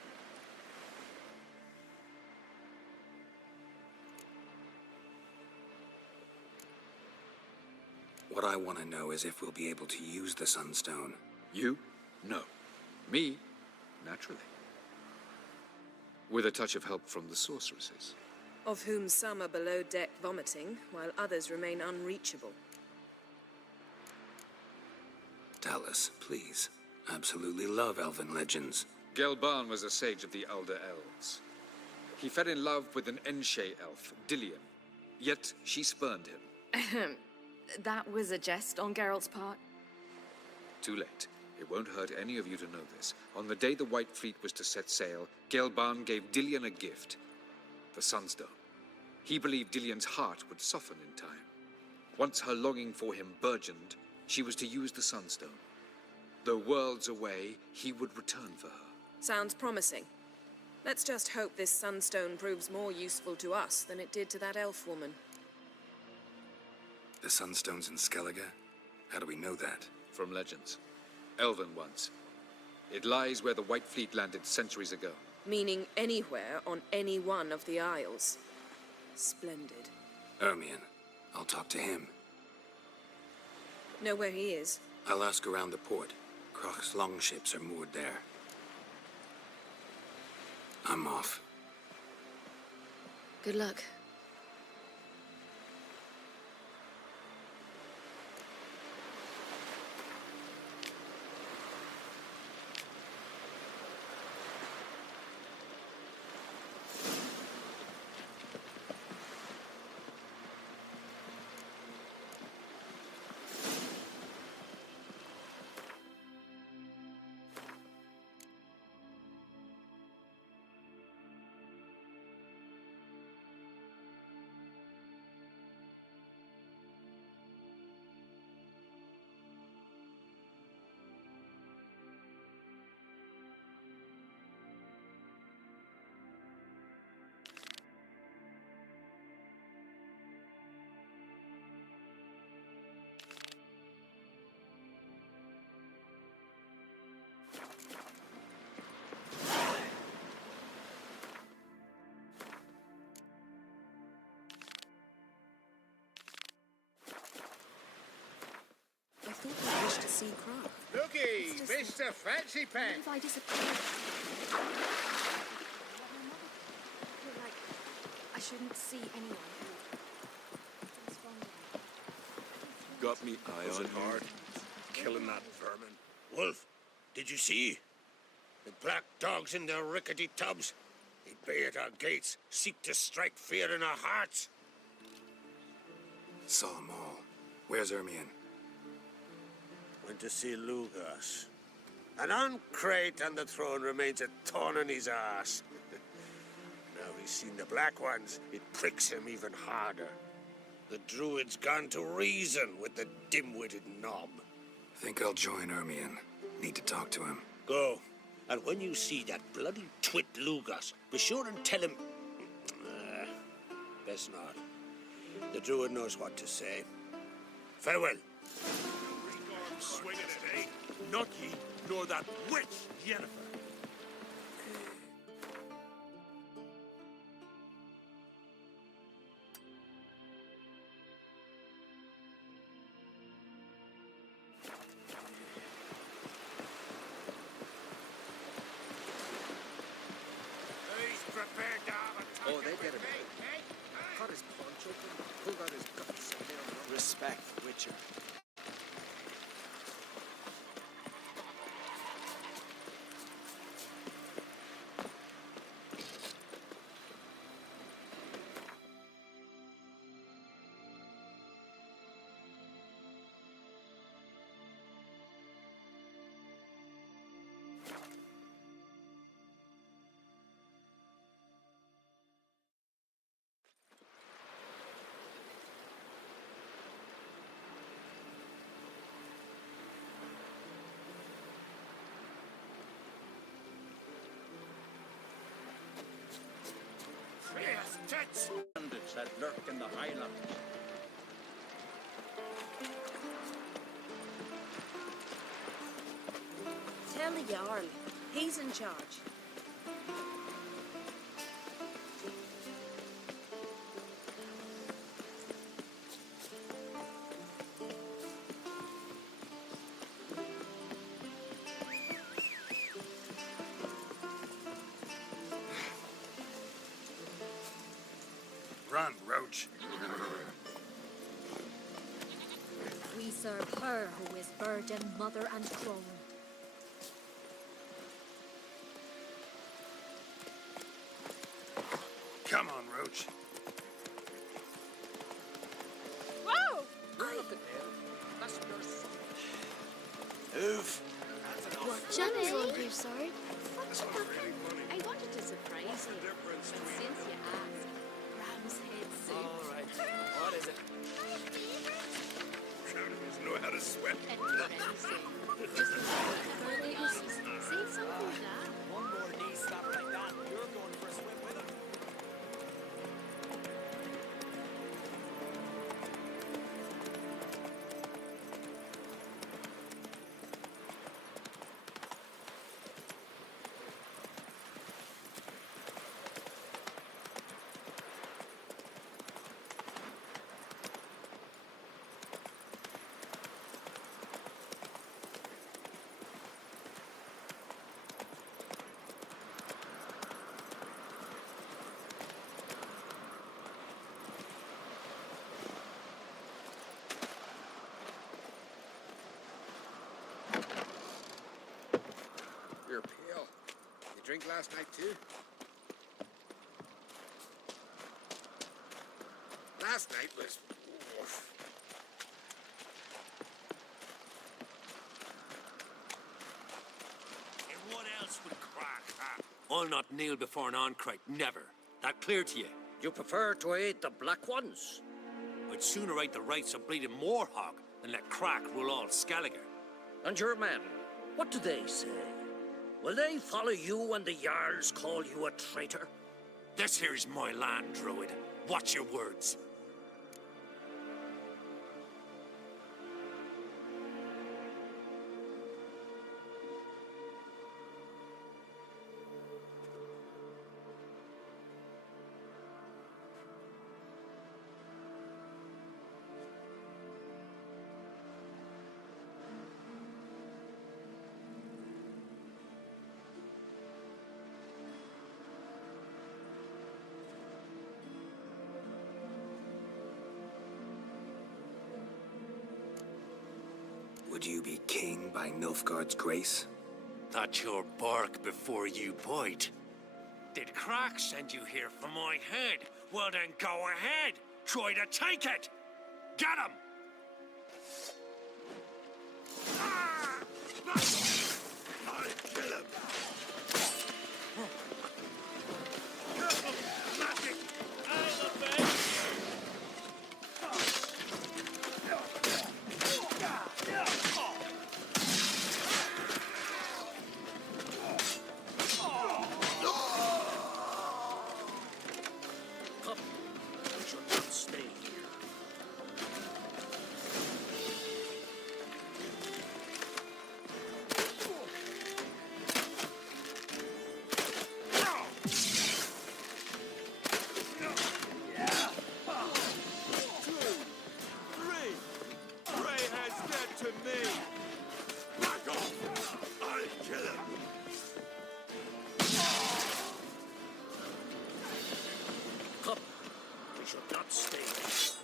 What I want to know is if we'll be able to use the Sunstone. You? No. Me? Naturally. With a touch of help from the sorceresses. Of whom some are below deck vomiting, while others remain unreachable. Dallas, please. Absolutely love elven legends. Gelban was a sage of the Elder Elves. He fell in love with an Enshe elf, Dillion. Yet she spurned him. That was a jest on Geralt's part? Too late. It won't hurt any of you to know this. On the day the White Fleet was to set sail, Gelban gave Dillion a gift. The Sunstone. He believed Dillion's heart would soften in time. Once her longing for him burgeoned, she was to use the Sunstone. Though worlds away, he would return for her. Sounds promising. Let's just hope this Sunstone proves more useful to us than it did to that elf woman. The Sunstone's in Skellige? How do we know that? From legends. Elven ones. It lies where the White Fleet landed centuries ago. Meaning anywhere on any one of the Isles. Splendid. Ermion. I'll talk to him. Know where he is? I'll ask around the port. Croc's longships are moored there. I'm off. Good luck. I thought you wished to see Croc. Looky, Mr. Fancy Pants. What if I disappear? I feel like I shouldn't see anyone. Got me eye on it hard. Killing that vermin. Wolf, did you see? The black dogs in their rickety tubs. They bay at our gates, seek to strike fear in our hearts. Saw 'em all. Where's Ermion? Went to see Lugas. An uncrate on the throne remains a thorn in his ass. Now he's seen the black ones, it pricks him even harder. The druid's gone to reason with the dim-witted knob. Think I'll join Ermion. Need to talk to him. Go. And when you see that bloody twit Lugas, be sure and tell him... best not. The druid knows what to say. Farewell. Swinging it, eh? Not ye, nor that witch, Jennifer. He's prepared to have a Oh, they get him. Cut his paunch open, pulled out his guts. Respect, Witcher. Bandits that lurk in the highlands. Tell the Jarl. He's in charge. Run, Roach. We serve her who is burden, mother, and crone. Come on, Roach. Whoa! Move. Jenny's on your side. I wanted to surprise you, but since you asked, ram's head soup. All right. What is it? Doesn't know how to swim. Say something, Dad. One more knee slap like that, you're going for a swim with him. You're pale. You drink last night too? Last night was... oof. And what else would crack, huh? I'll not kneel before an Oncrite, never. That clear to you? You prefer to eat the black ones? I'd sooner eat the rights of bleeding Moorhog than let crack rule all Skelliger. And your men, what do they say? Will they follow you when the Jarls call you a traitor? This here's my land, Druid. Watch your words. Would you be king by Nilfgaard's grace? That's your bark before you bite. Did Crack send you here for my head? Well then go ahead. Try to take it. Get him! I'll kill him. Magic! I'm a that stage.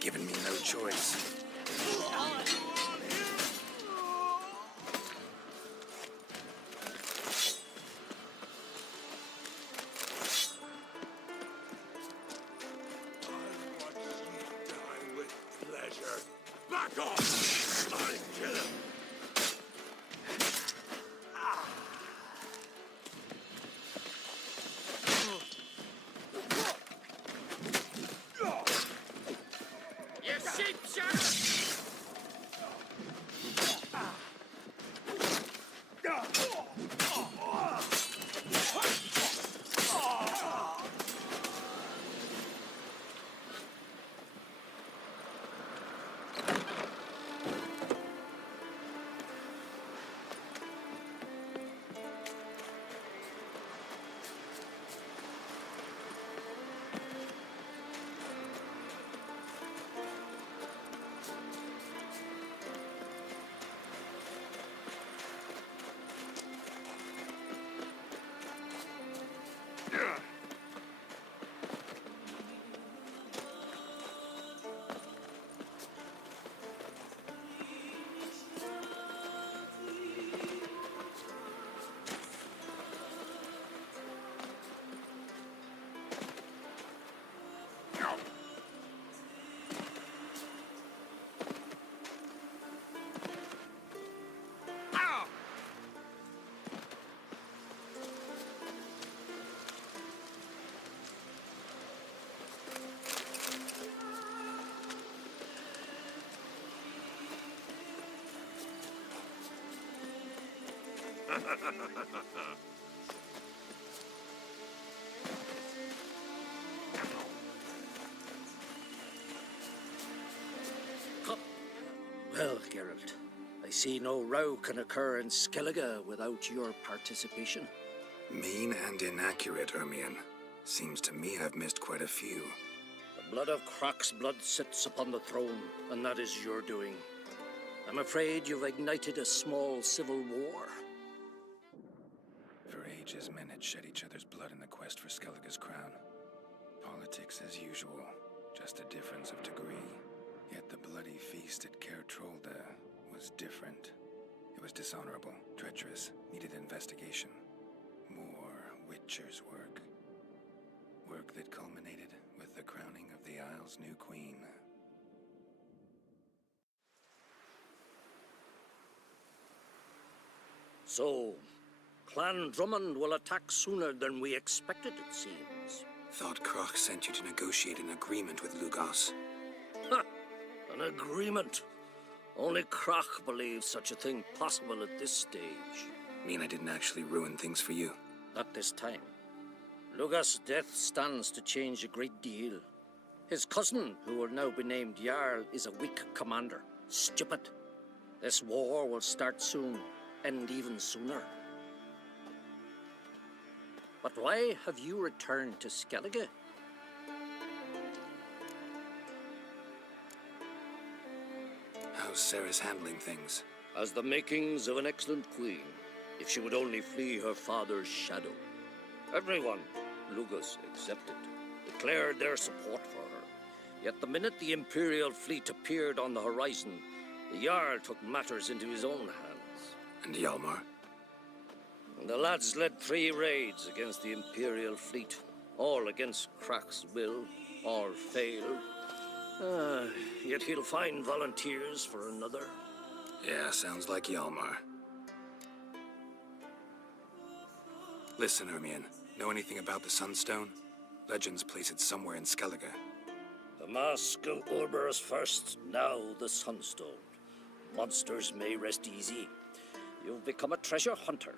Given me no choice. Pleasure. Back off! I'll kill him. You sheep shot! Well, Geralt, I see no row can occur in Skellige without your participation. Mean and inaccurate, Ermion. Seems to me I've missed quite a few. The blood of Croc's blood sits upon the throne, and that is your doing. I'm afraid you've ignited a small civil war. For ages, men had shed each other's blood in the quest for Skellige's crown. Politics as usual, just a difference of degree. Yet the bloody feast at Caer Trolda was different. It was dishonorable, treacherous, needed investigation. More Witcher's work. Work that culminated with the crowning of the Isle's new queen. So, Clan Drummond will attack sooner than we expected, it seems. Thought Croc sent you to negotiate an agreement with Lugos. Ha! An agreement? Only Croc believes such a thing possible at this stage. Mean I didn't actually ruin things for you? Not this time. Lugos' death stands to change a great deal. His cousin, who will now be named Jarl, is a weak commander. Stupid. This war will start soon, end even sooner. But why have you returned to Skellige? How's Sarah's handling things? Has the makings of an excellent queen, if she would only flee her father's shadow. Everyone, Lugos excepted, declared their support for her. Yet the minute the Imperial fleet appeared on the horizon, the Jarl took matters into his own hands. And Hjalmar? The lads led 3 raids against the Imperial fleet, all against Croc's will, all failed. Yet he'll find volunteers for another. Yeah, sounds like Hjalmar. Listen, Ermion, know anything about the Sunstone? Legends place it somewhere in Skellige. The mask of Orber's first, now the Sunstone. Monsters may rest easy. You've become a treasure hunter.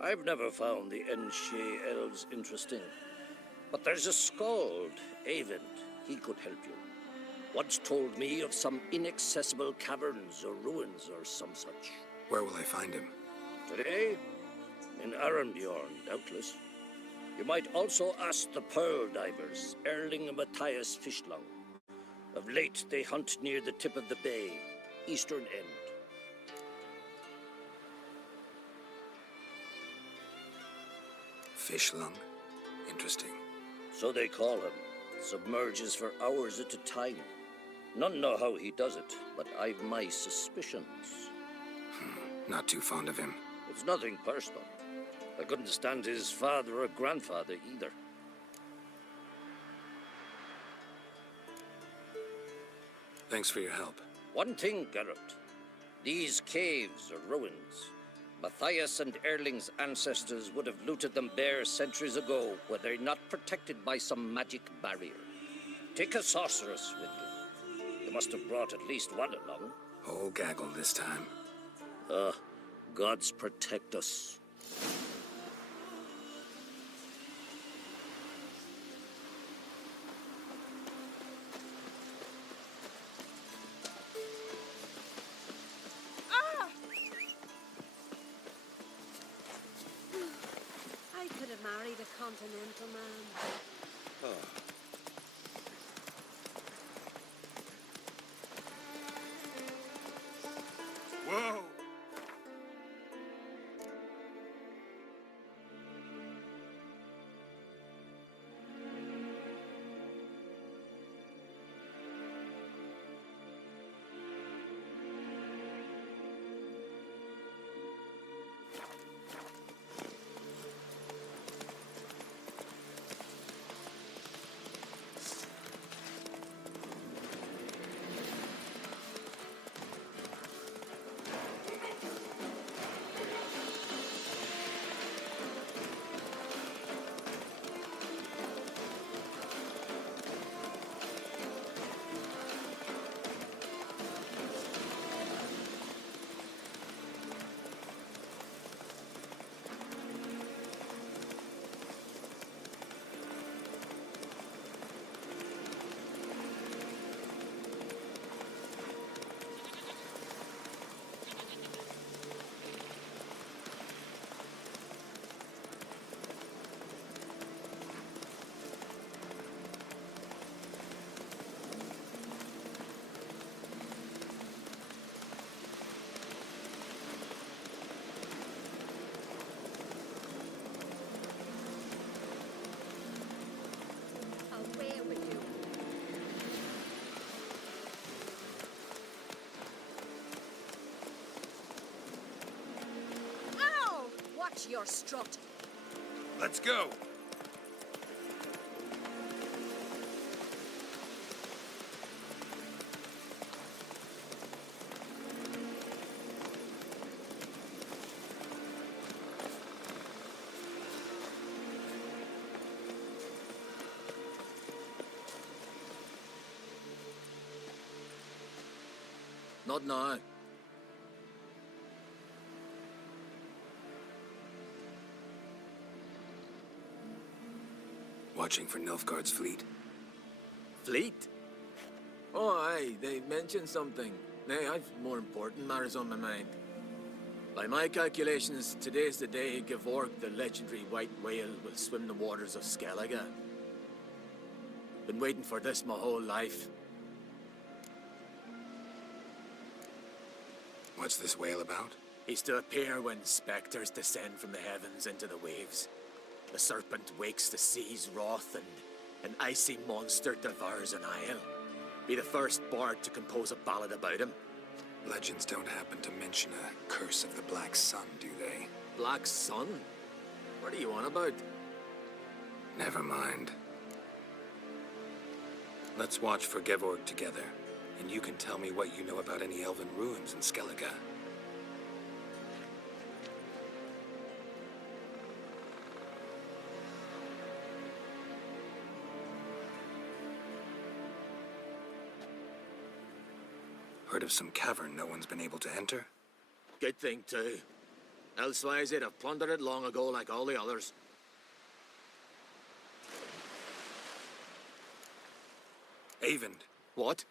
I've never found the Enshe elves interesting. But there's a skald, Eyvind. He could help you. Once told me of some inaccessible caverns or ruins or some such. Where will I find him? Today? In Arendbjorn, doubtless. You might also ask the pearl divers, Erling and Matthias Fischlang. Of late, they hunt near the tip of the bay, eastern end. Fischlang? Interesting. So they call him. Submerges for hours at a time. None know how he does it, but I've my suspicions. Not too fond of him. It's nothing personal. I couldn't stand his father or grandfather either. Thanks for your help. One thing, Geralt. These caves are ruins. Matthias and Erling's ancestors would have looted them bare centuries ago were they not protected by some magic barrier. Take a sorceress with you. You must have brought at least one along. Whole gaggle this time. Gods protect us. I could have married a continental man. Whoa! Away with you. Ow! Watch your strut. Let's go! Not now. Watching for Nilfgaard's fleet. Fleet? Oh, aye, they mentioned something. Nay, I've more important matters on my mind. By my calculations, today's the day Gevorg, the legendary white whale, will swim the waters of Skellige. Been waiting for this my whole life. What's this whale about? He's to appear when spectres descend from the heavens into the waves. The serpent wakes the sea's wrath, and an icy monster devours an isle. Be the first bard to compose a ballad about him. Legends don't happen to mention a curse of the Black Sun, do they? Black Sun? What are you on about? Never mind. Let's watch for Gevorg together, and you can tell me what you know about any elven ruins in Skellige. Heard of some cavern no one's been able to enter? Good thing, too. Elsewise, they'd have plundered it long ago like all the others. Avon. What?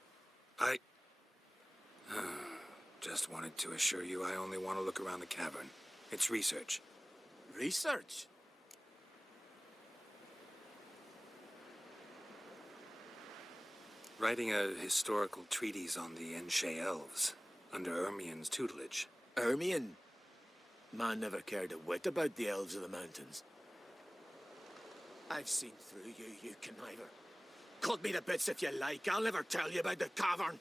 I... Just wanted to assure you I only want to look around the cavern. It's research. Research? Writing a historical treatise on the Enshe elves, under Ermien's tutelage. Ermien? Man never cared a whit about the elves of the mountains. I've seen through you, you conniver. Cut me to bits if you like. I'll never tell you about the cavern.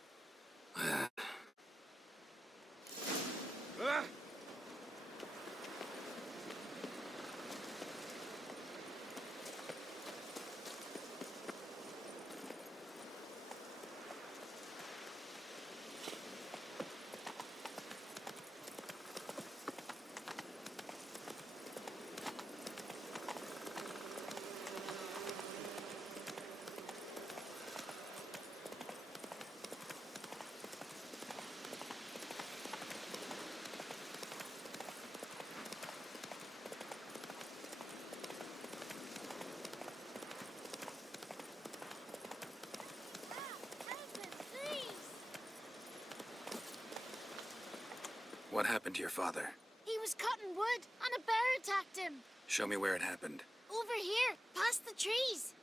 What happened to your father? He was cutting wood, and a bear attacked him. Show me where it happened. Over here, past the trees.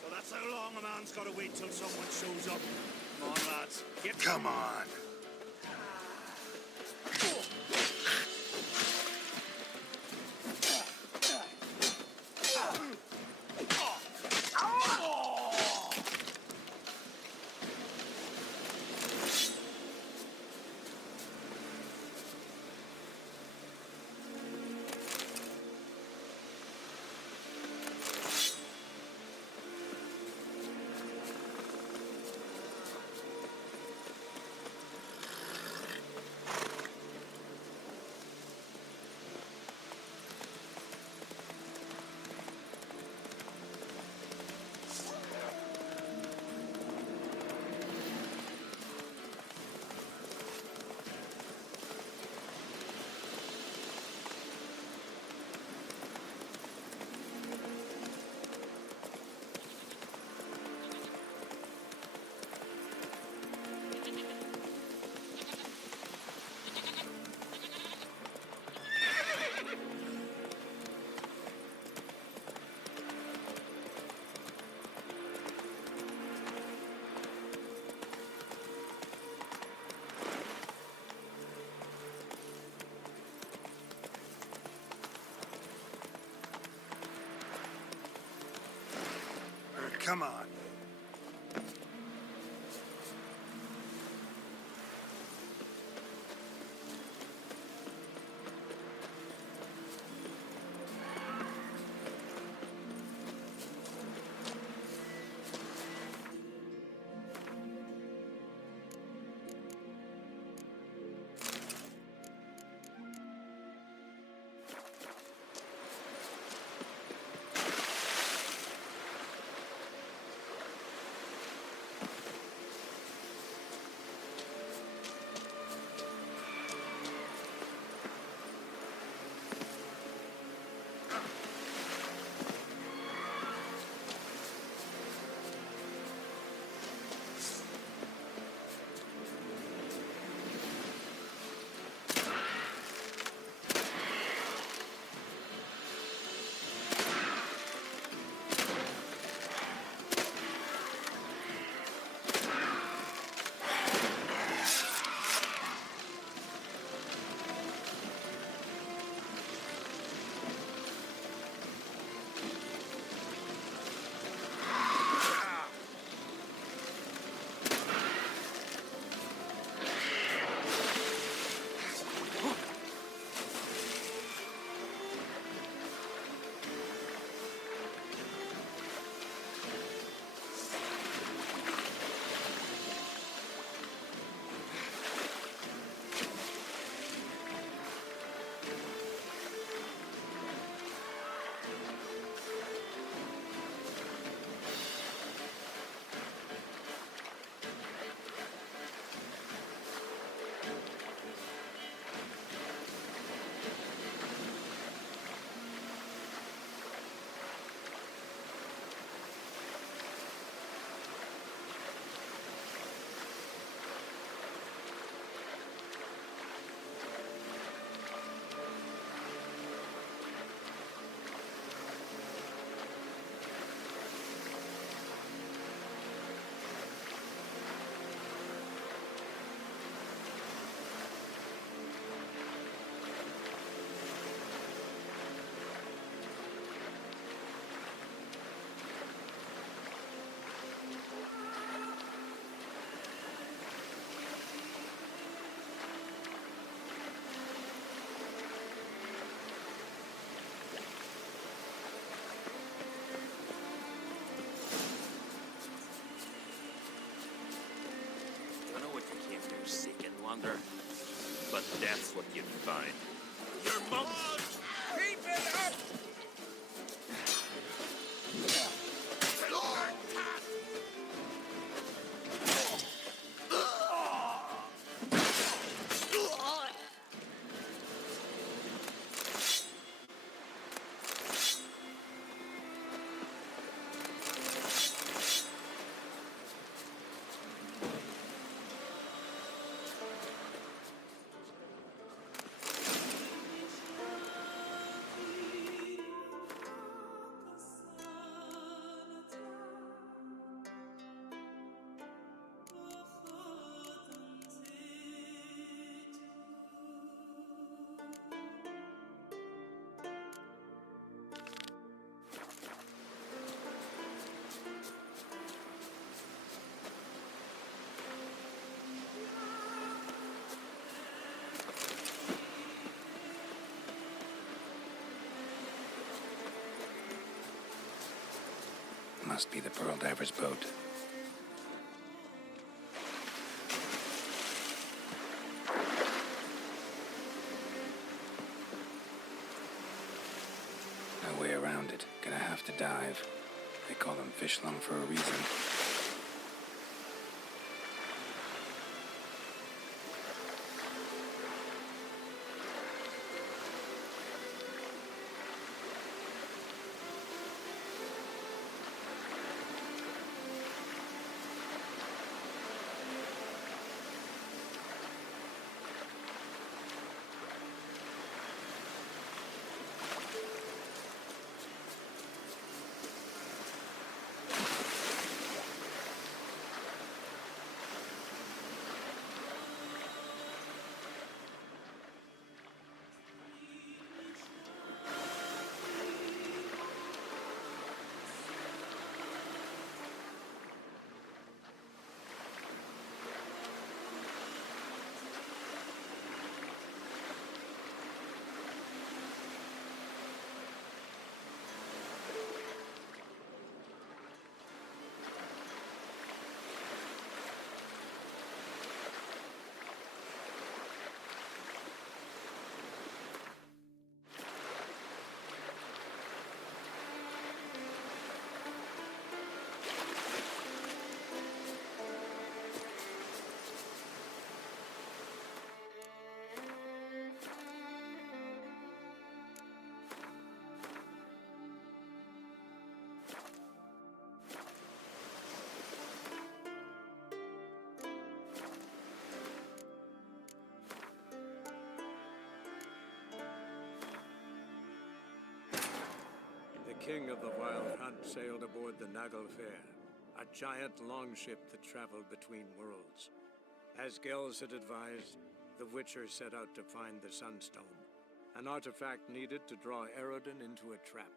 So that's how long a man's got to wait till someone shows up. Come on, lads. Get... Come on. Come on. longer. But that's what you'd find. Your mom! Keep it up! Must be the Pearl Diver's boat. No way around it. Gonna have to dive. They call them fish lung for a reason. The king of the Wild Hunt sailed aboard the Naglfar, a giant longship that traveled between worlds. As Gels had advised, the Witcher set out to find the Sunstone, an artifact needed to draw Eredin into a trap.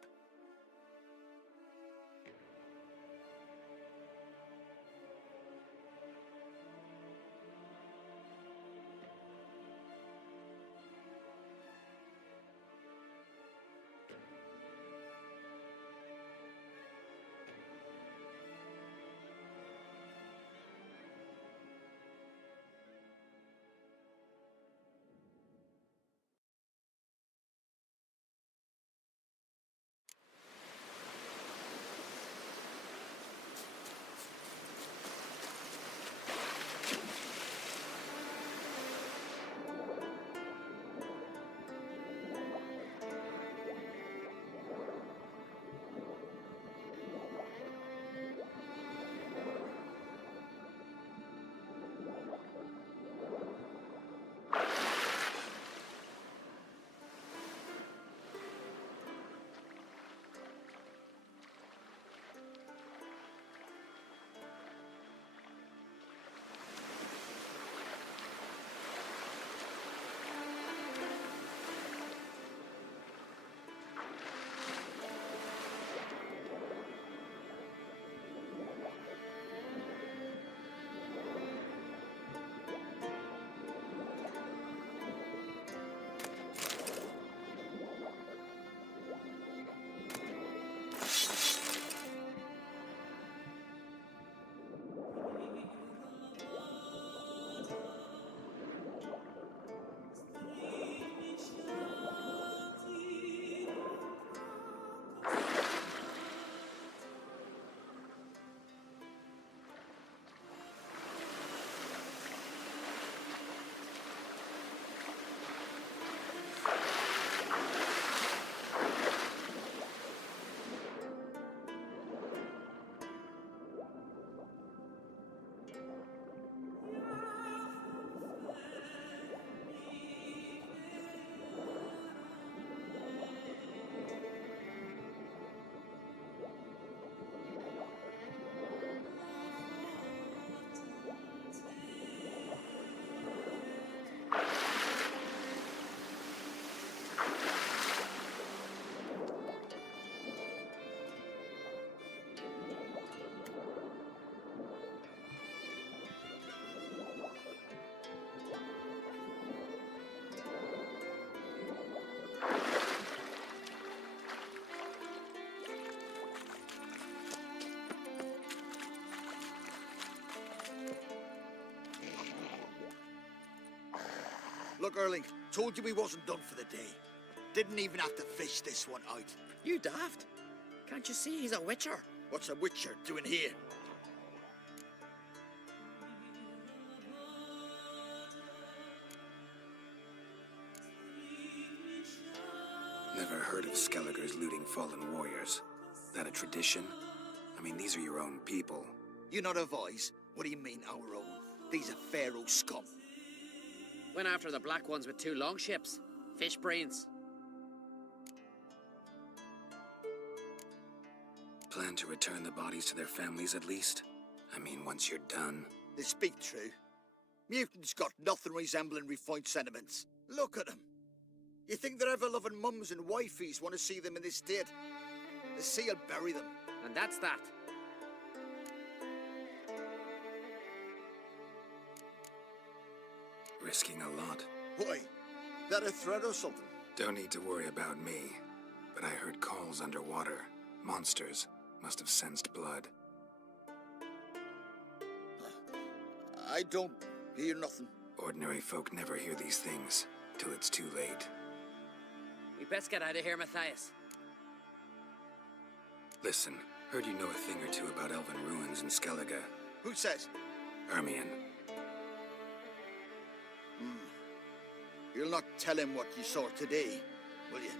Look, Erling, told you we wasn't done for the day. Didn't even have to fish this one out. You daft? Can't you see he's a witcher? What's a witcher doing here? Never heard of Skelliger's looting fallen warriors. That a tradition? I mean, these are your own people. You not advise? What do you mean, our own? These are Pharaoh scum. Went after the black ones with 2 longships. Fish brains. Plan to return the bodies to their families at least? I mean, once you're done. They speak true. Mutants got nothing resembling refined sentiments. Look at them. You think their ever-loving mums and wifeys want to see them in this state? The sea will bury them. And that's that. Risking a lot. Why? That a threat or something? Don't need to worry about me. But I heard calls underwater. Monsters must have sensed blood. I don't hear nothing. Ordinary folk never hear these things till it's too late. We best get out of here, Matthias. Listen, heard you know a thing or two about elven ruins in Skellige. Who says? Ermion. You'll not tell him what you saw today, will you?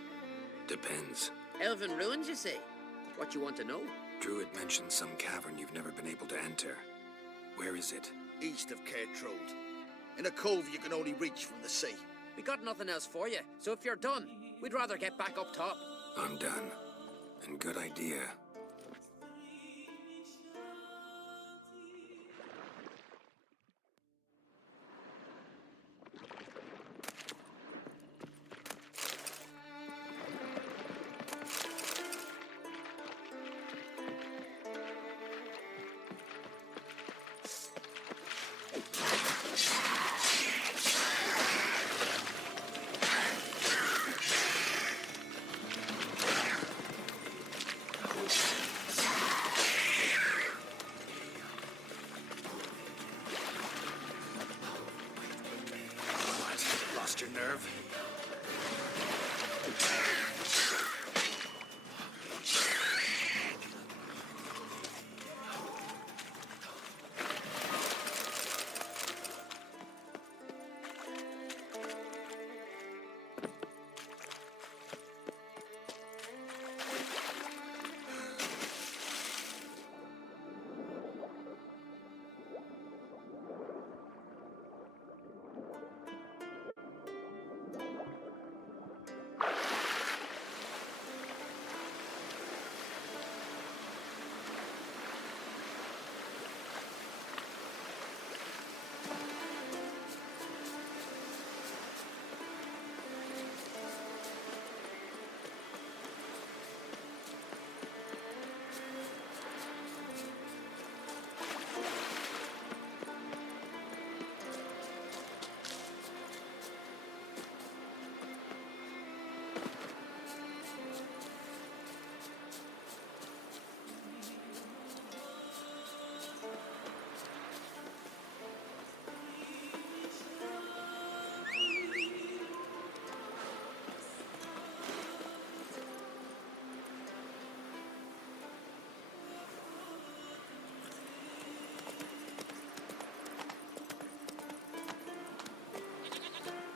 Depends. Elven ruins, you say? What you want to know? Druid mentioned some cavern you've never been able to enter. Where is it? East of Cairtrold. In a cove you can only reach from the sea. We got nothing else for you, so if you're done, we'd rather get back up top. I'm done. And good idea. Lost your nerve?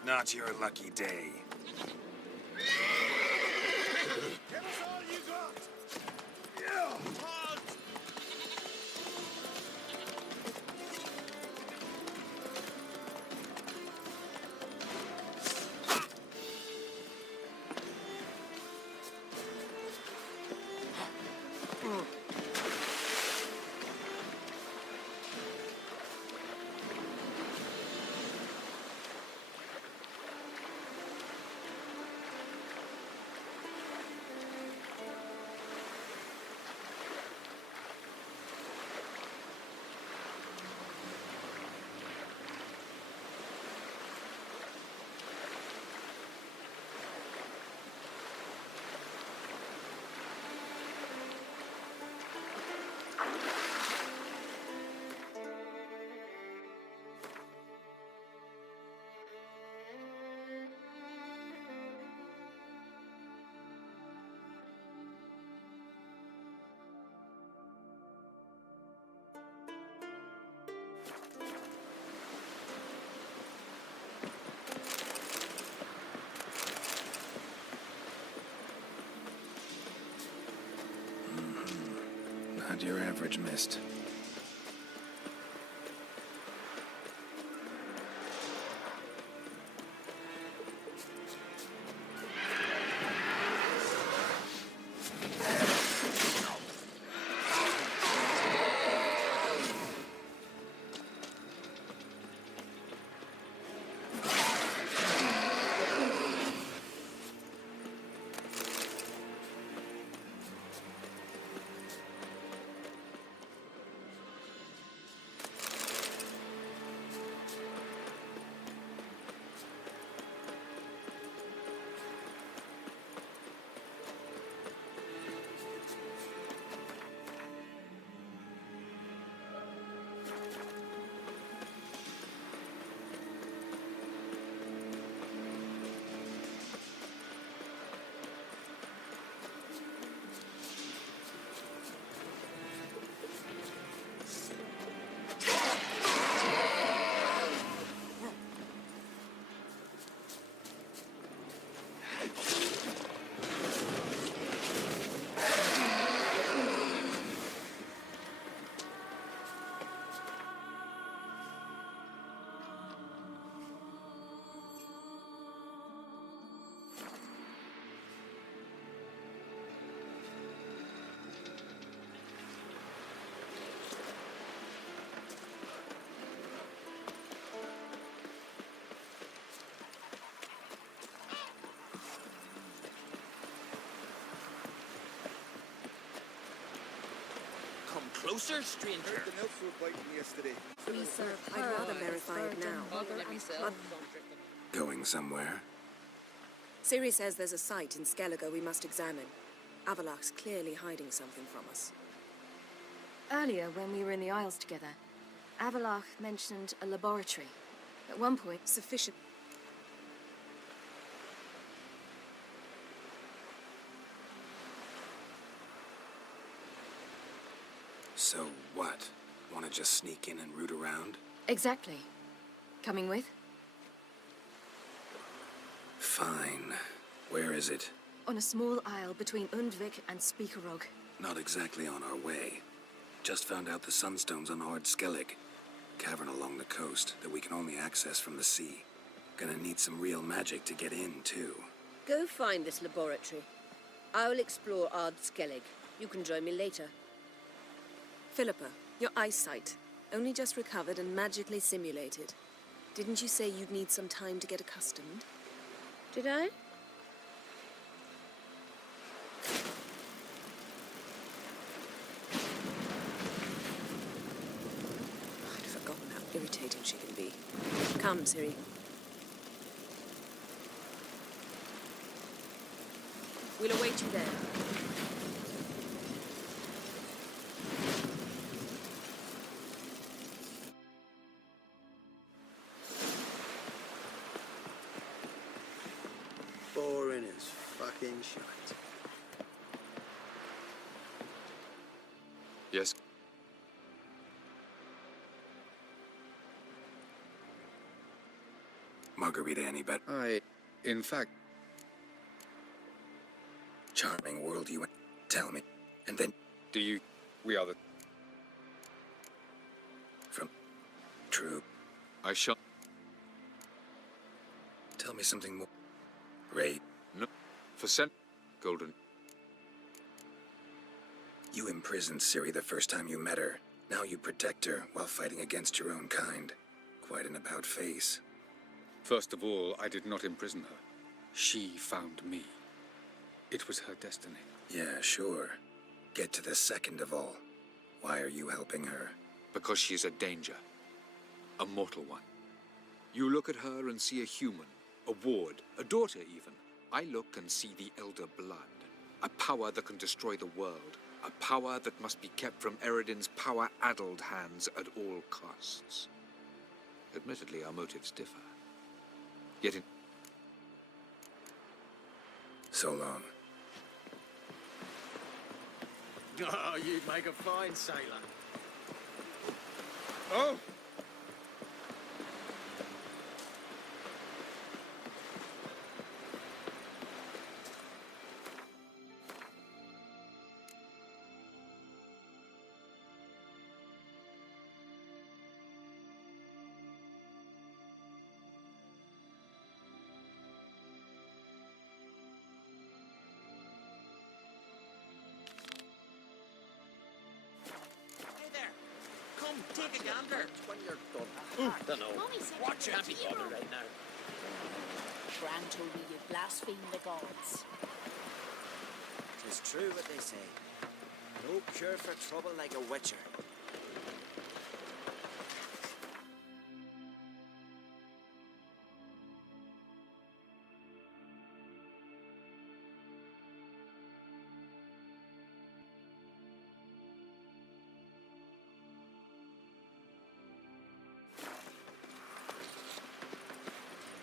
Not your lucky day. Give us all you got! Yeah! Hard! Not your average mist. Closer, stranger. Something else was biting yesterday. We serve I'd rather verify it now. But Going somewhere? Ciri says there's a site in Skellige we must examine. Avalach's clearly hiding something from us. Earlier, when we were in the Isles together, Avalach mentioned a laboratory. At one point, sufficient. So what? Want to just sneak in and root around? Exactly. Coming with? Fine. Where is it? On a small isle between Undvik and Speakerog. Not exactly on our way. Just found out the sunstone's on Ard Skellig. Cavern along the coast that we can only access from the sea. Gonna need some real magic to get in, too. Go find this laboratory. I'll explore Ard Skellig. You can join me later. Philippa, your eyesight. Only just recovered and magically simulated. Didn't you say you'd need some time to get accustomed? Did I? I'd forgotten how irritating she can be. Come, Ciri. We'll await you there. Boring as fucking shite. Yes. Margarita any better? In fact... Charming world you... Tell me. And then... Do you... We are the... From... True. I shall... Tell me something more. Ray. No. For cent... Golden. You imprisoned Ciri the first time you met her. Now you protect her while fighting against your own kind. Quite an about-face. First of all, I did not imprison her. She found me. It was her destiny. Yeah, sure. Get to the second of all. Why are you helping her? Because she is a danger. A mortal one. You look at her and see a human. A ward. A daughter, even. I look and see the Elder Blood. A power that can destroy the world. A power that must be kept from Eredin's power-addled hands at all costs. Admittedly, our motives differ. Yet in... So long. Oh, you'd make a fine sailor. Oh! Yen, take a gander. When you're done. Dunno. Mommy said Watch you it. were a Can't be hero. bothered right now. Gran told me you blaspheme the gods. Tis true what they say. No cure for trouble like a witcher.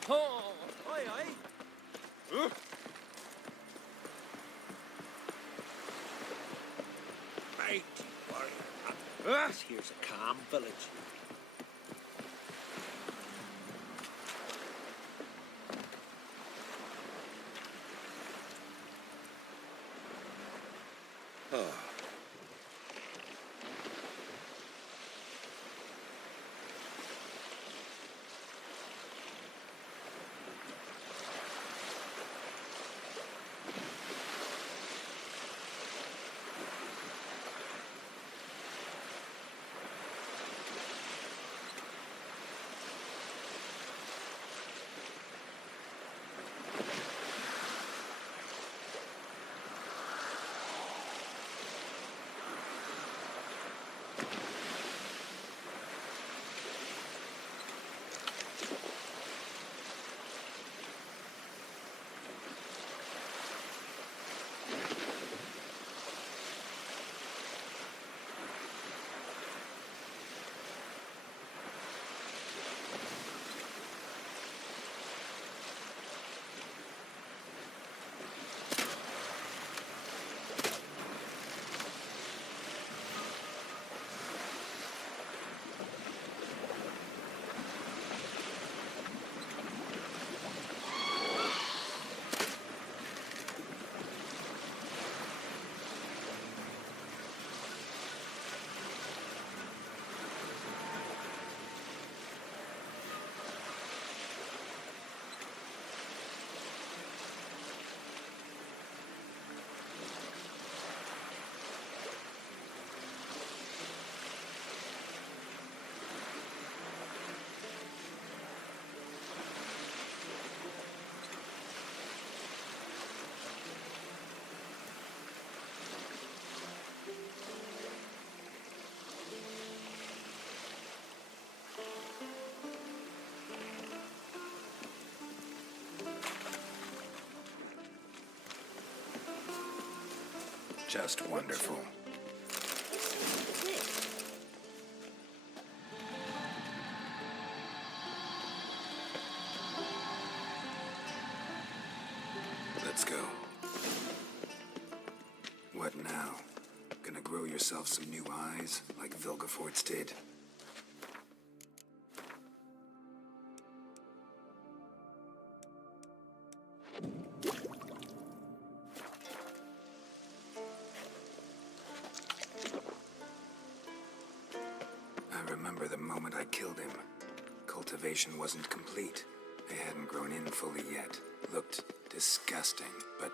Oh, aye, aye. Mighty warrior. This here's a calm village. Oh. Just wonderful. Let's go. What now? Gonna grow yourself some new eyes, like Vilgefortz did? I remember the moment I killed him. Cultivation wasn't complete. They hadn't grown in fully yet. Looked disgusting, but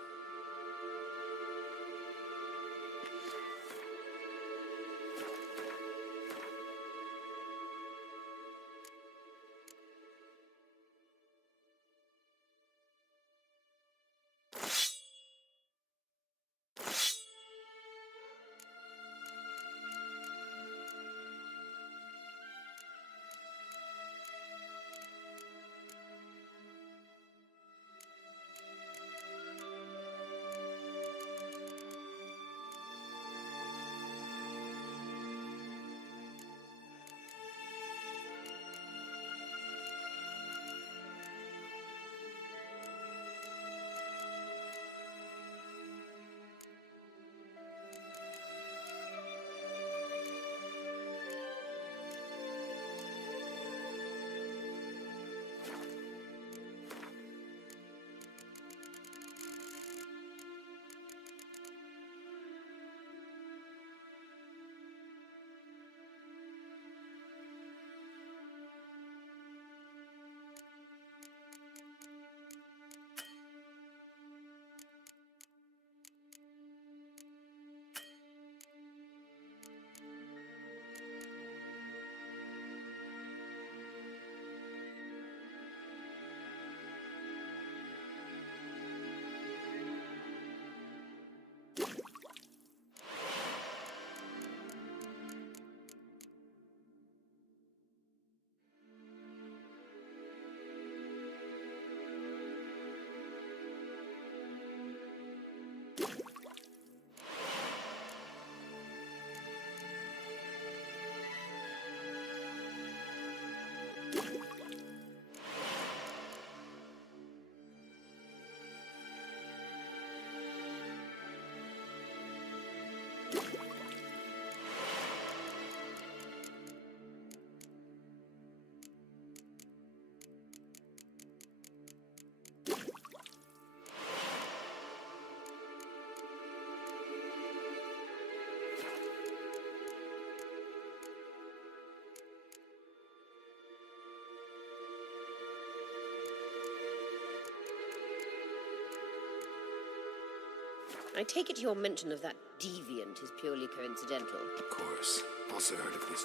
I take it your mention of that deviant is purely coincidental. Of course. Also heard of this.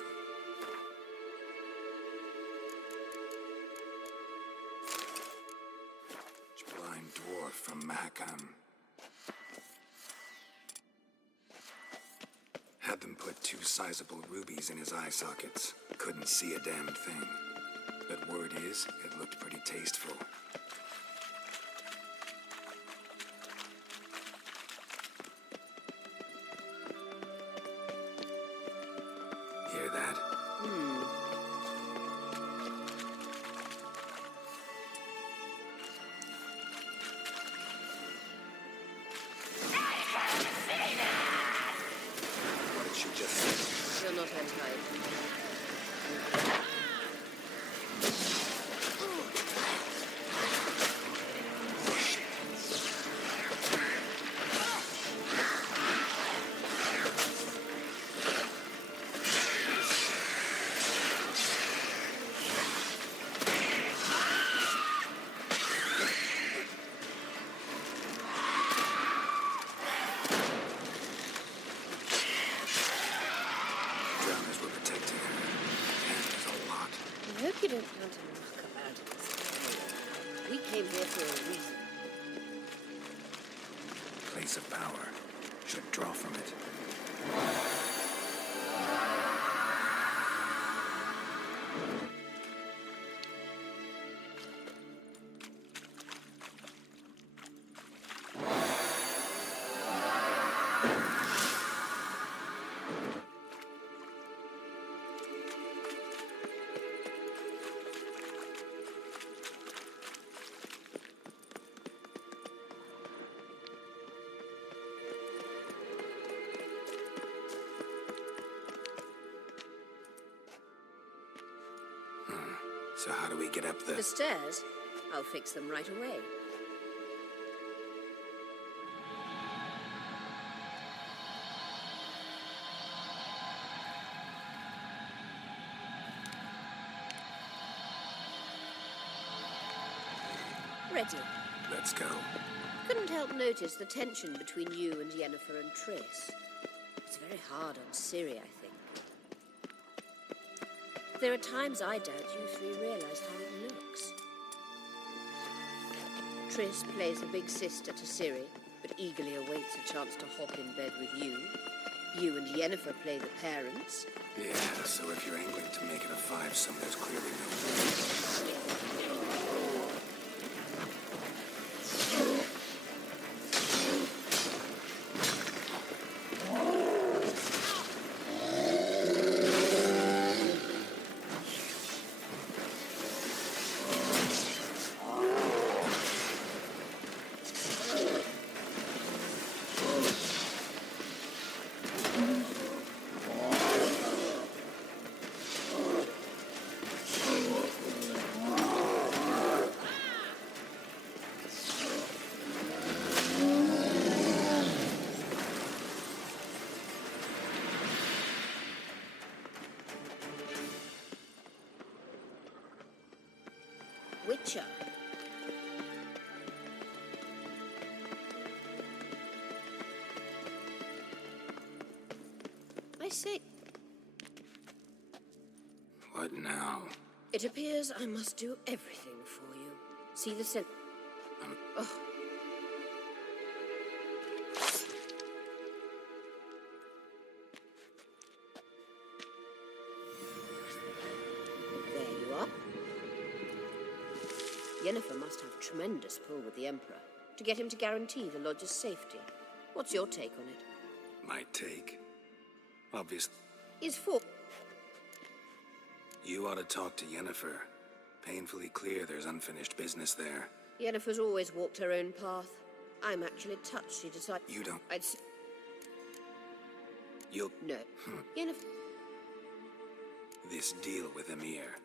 Blind dwarf from Mahakam. Had them put 2 sizable rubies in his eye sockets. Couldn't see a damn thing. But word is, it looked pretty tasteful. Hear that? What did she just say? You're not untied. Drowners were protecting her. And there's a lot. I hope you don't plan to muck about in this area. We came here for a reason. Place of power. Should draw from it. So how do we get up The stairs? I'll fix them right away. Ready. Let's go. Couldn't help notice the tension between you and Yennefer and Triss. It's very hard on Ciri, I think. There are times I doubt you three realize how it looks. Triss plays a big sister to Ciri, but eagerly awaits a chance to hop in bed with you. You and Yennefer play the parents. Yeah, so if you're angling to make it a 5-some, there's clearly no... Witcher. I say, What now? it appears I must do everything for you. See the sen... Oh. There you are. Yennefer must have tremendous pull with the Emperor to get him to guarantee the lodge's safety. What's your take on it? My take? Obvious. Is for... You ought to talk to Yennefer. Painfully clear there's unfinished business there. Yennefer's always walked her own path. I'm actually touched she decided... You don't... I'd... You'll... No. Yennefer... This deal with Emir.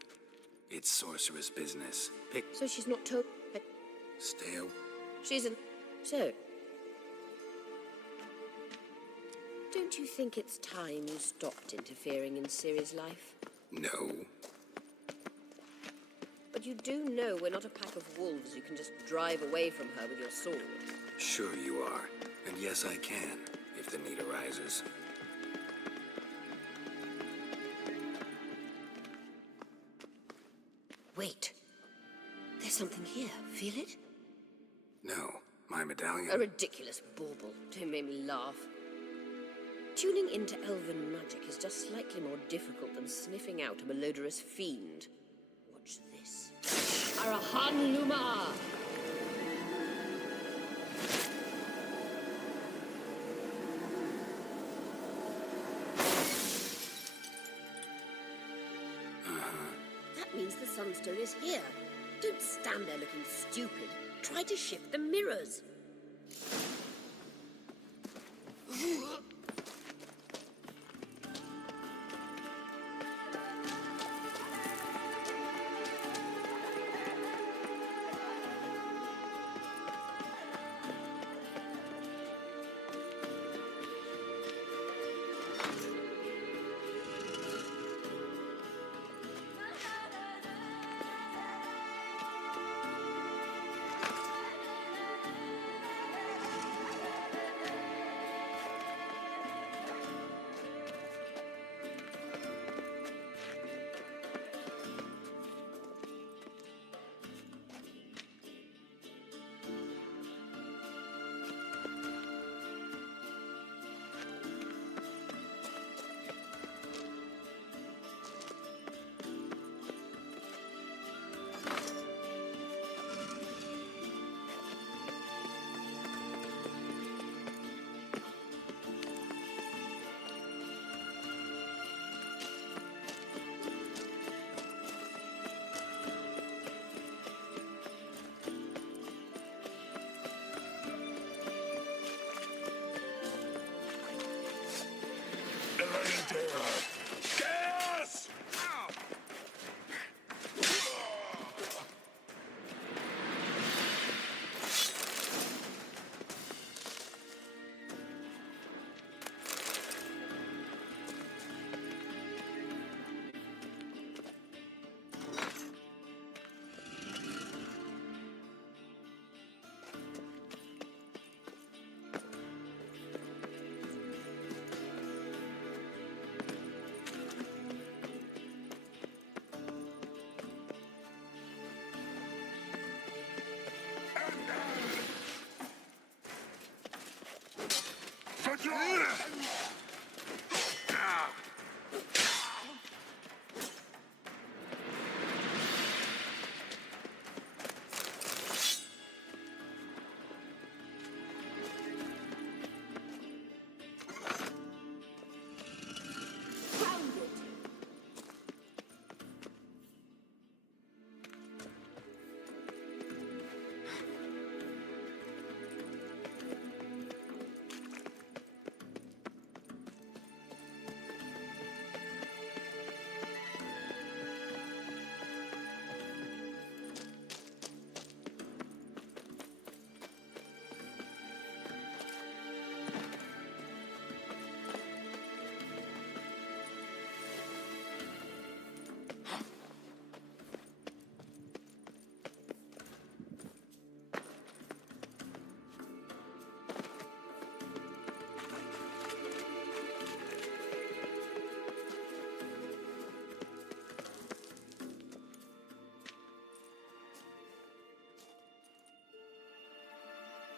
It's sorceress business. Pick... So she's not told... Stay away. She's an... So... Don't you think it's time you stopped interfering in Ciri's life? No. But you do know we're not a pack of wolves you can just drive away from her with your sword. Sure you are. And yes, I can, if the need arises. Wait. There's something here. Feel it? No, my medallion. A ridiculous bauble. Don't make me laugh. Tuning into elven magic is just slightly more difficult than sniffing out a malodorous fiend. Watch this. Arahan Luma! That means the Sunstone is here. Don't stand there looking stupid. Try to shift the mirrors. Gas!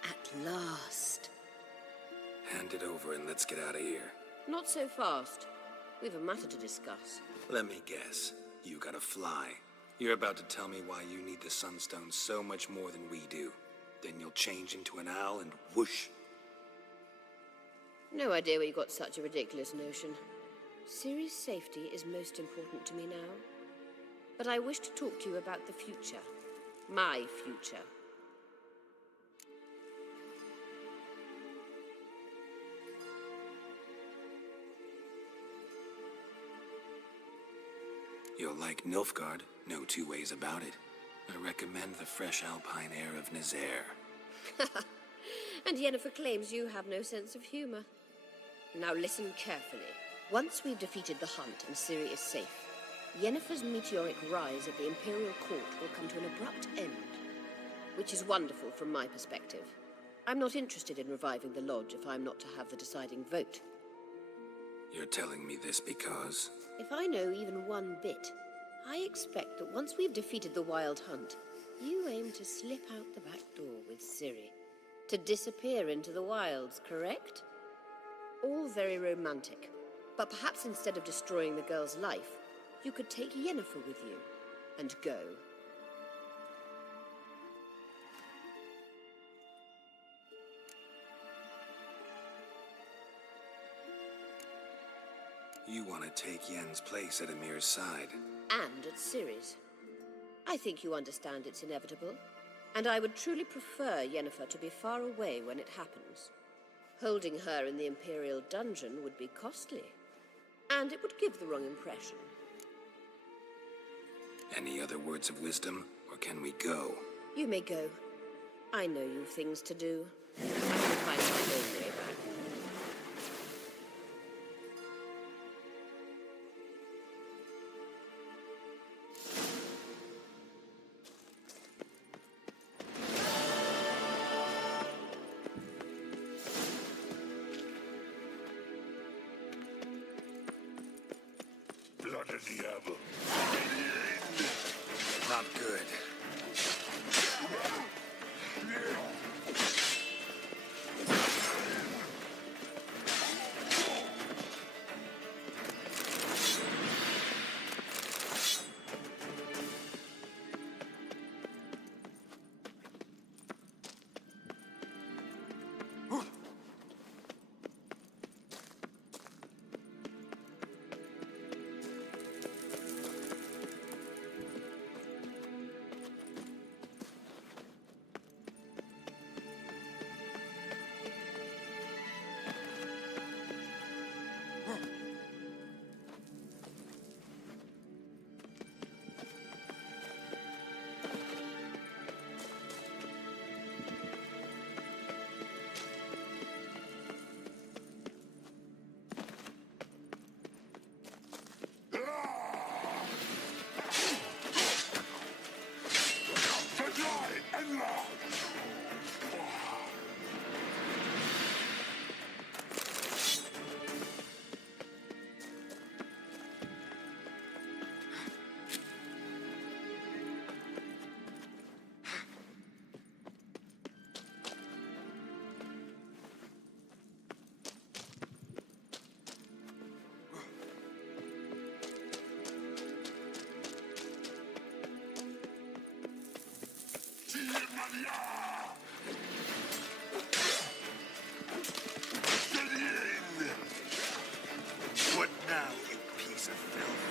At last. Hand it over and let's get out of here. Not so fast. We've a matter to discuss. Let me guess. You gotta fly. You're about to tell me why you need the Sunstone so much more than we do. Then you'll change into an owl and whoosh. No idea where you got such a ridiculous notion. Ciri's safety is most important to me now. But I wish to talk to you about the future. My future. You'll like Nilfgaard, no two ways about it. I recommend the fresh alpine air of Nazaire. And Yennefer claims you have no sense of humor. Now listen carefully. Once we've defeated the Hunt and Ciri is safe, Yennefer's meteoric rise at the Imperial Court will come to an abrupt end. Which is wonderful from my perspective. I'm not interested in reviving the Lodge if I'm not to have the deciding vote. You're telling me this because... If I know even one bit, I expect that once we've defeated the Wild Hunt, you aim to slip out the back door with Ciri. To disappear into the wilds, correct? All very romantic. But perhaps instead of destroying the girl's life, you could take Yennefer with you and go. You want to take Yen's place at Emir's side. And at Ciri's. I think you understand it's inevitable, and I would truly prefer Yennefer to be far away when it happens. Holding her in the Imperial dungeon would be costly, and it would give the wrong impression. Any other words of wisdom, or can we go? You may go. I know you've things to do. I can find my own way back. Blood of the apple. Not good. What now, you piece of filth?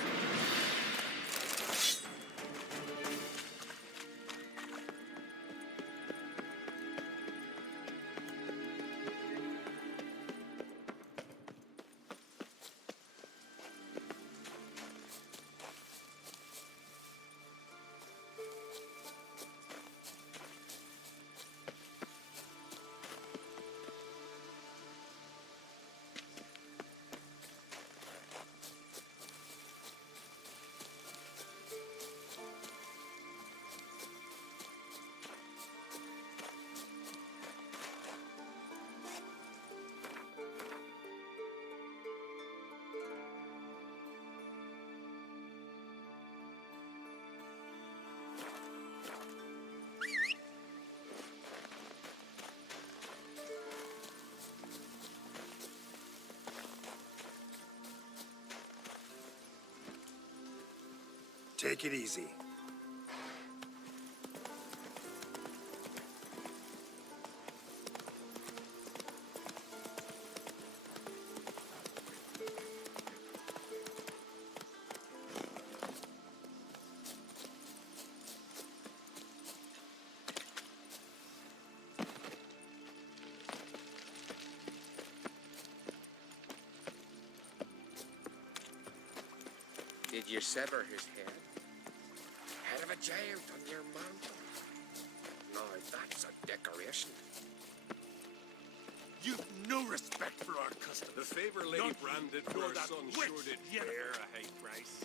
Take it easy. Did you sever his head? Head of a giant on your mountain. No, that's a decoration. You've no respect for our customs. The favor Lady Not Brand did for nor her that son witch sure did Yennefer. bear a high price.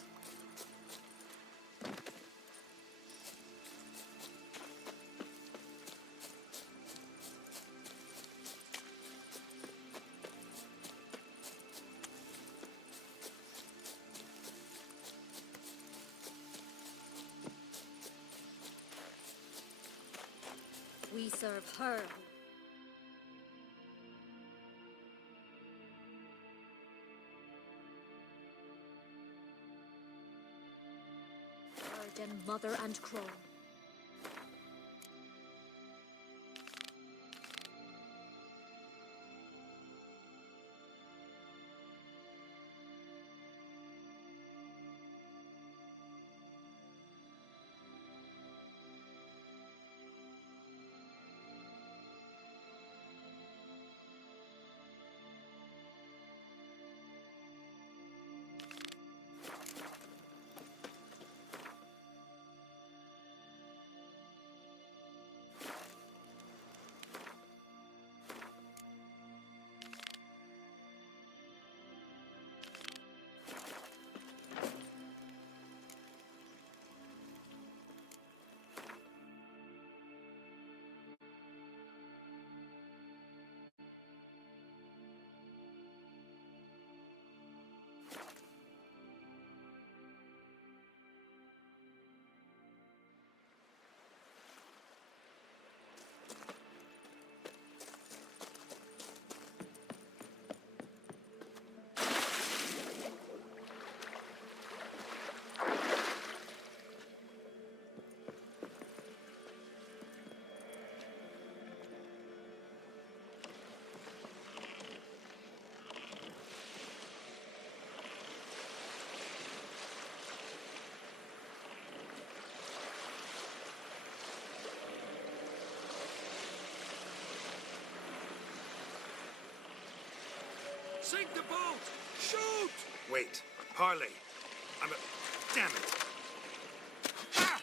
We serve her. Then mother and crown. Sink the boat! Shoot! Wait. Harley. Damn it. Ah!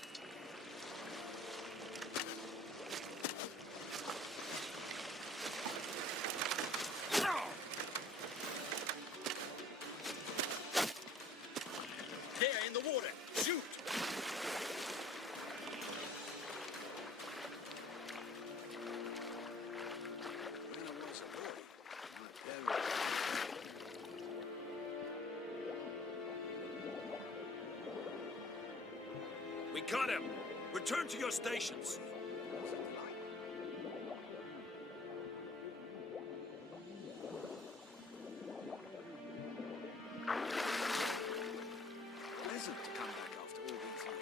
There, in the water! Shoot! When I was a boy, my parents... We got him! Return to your stations! Pleasant to come back after all these years.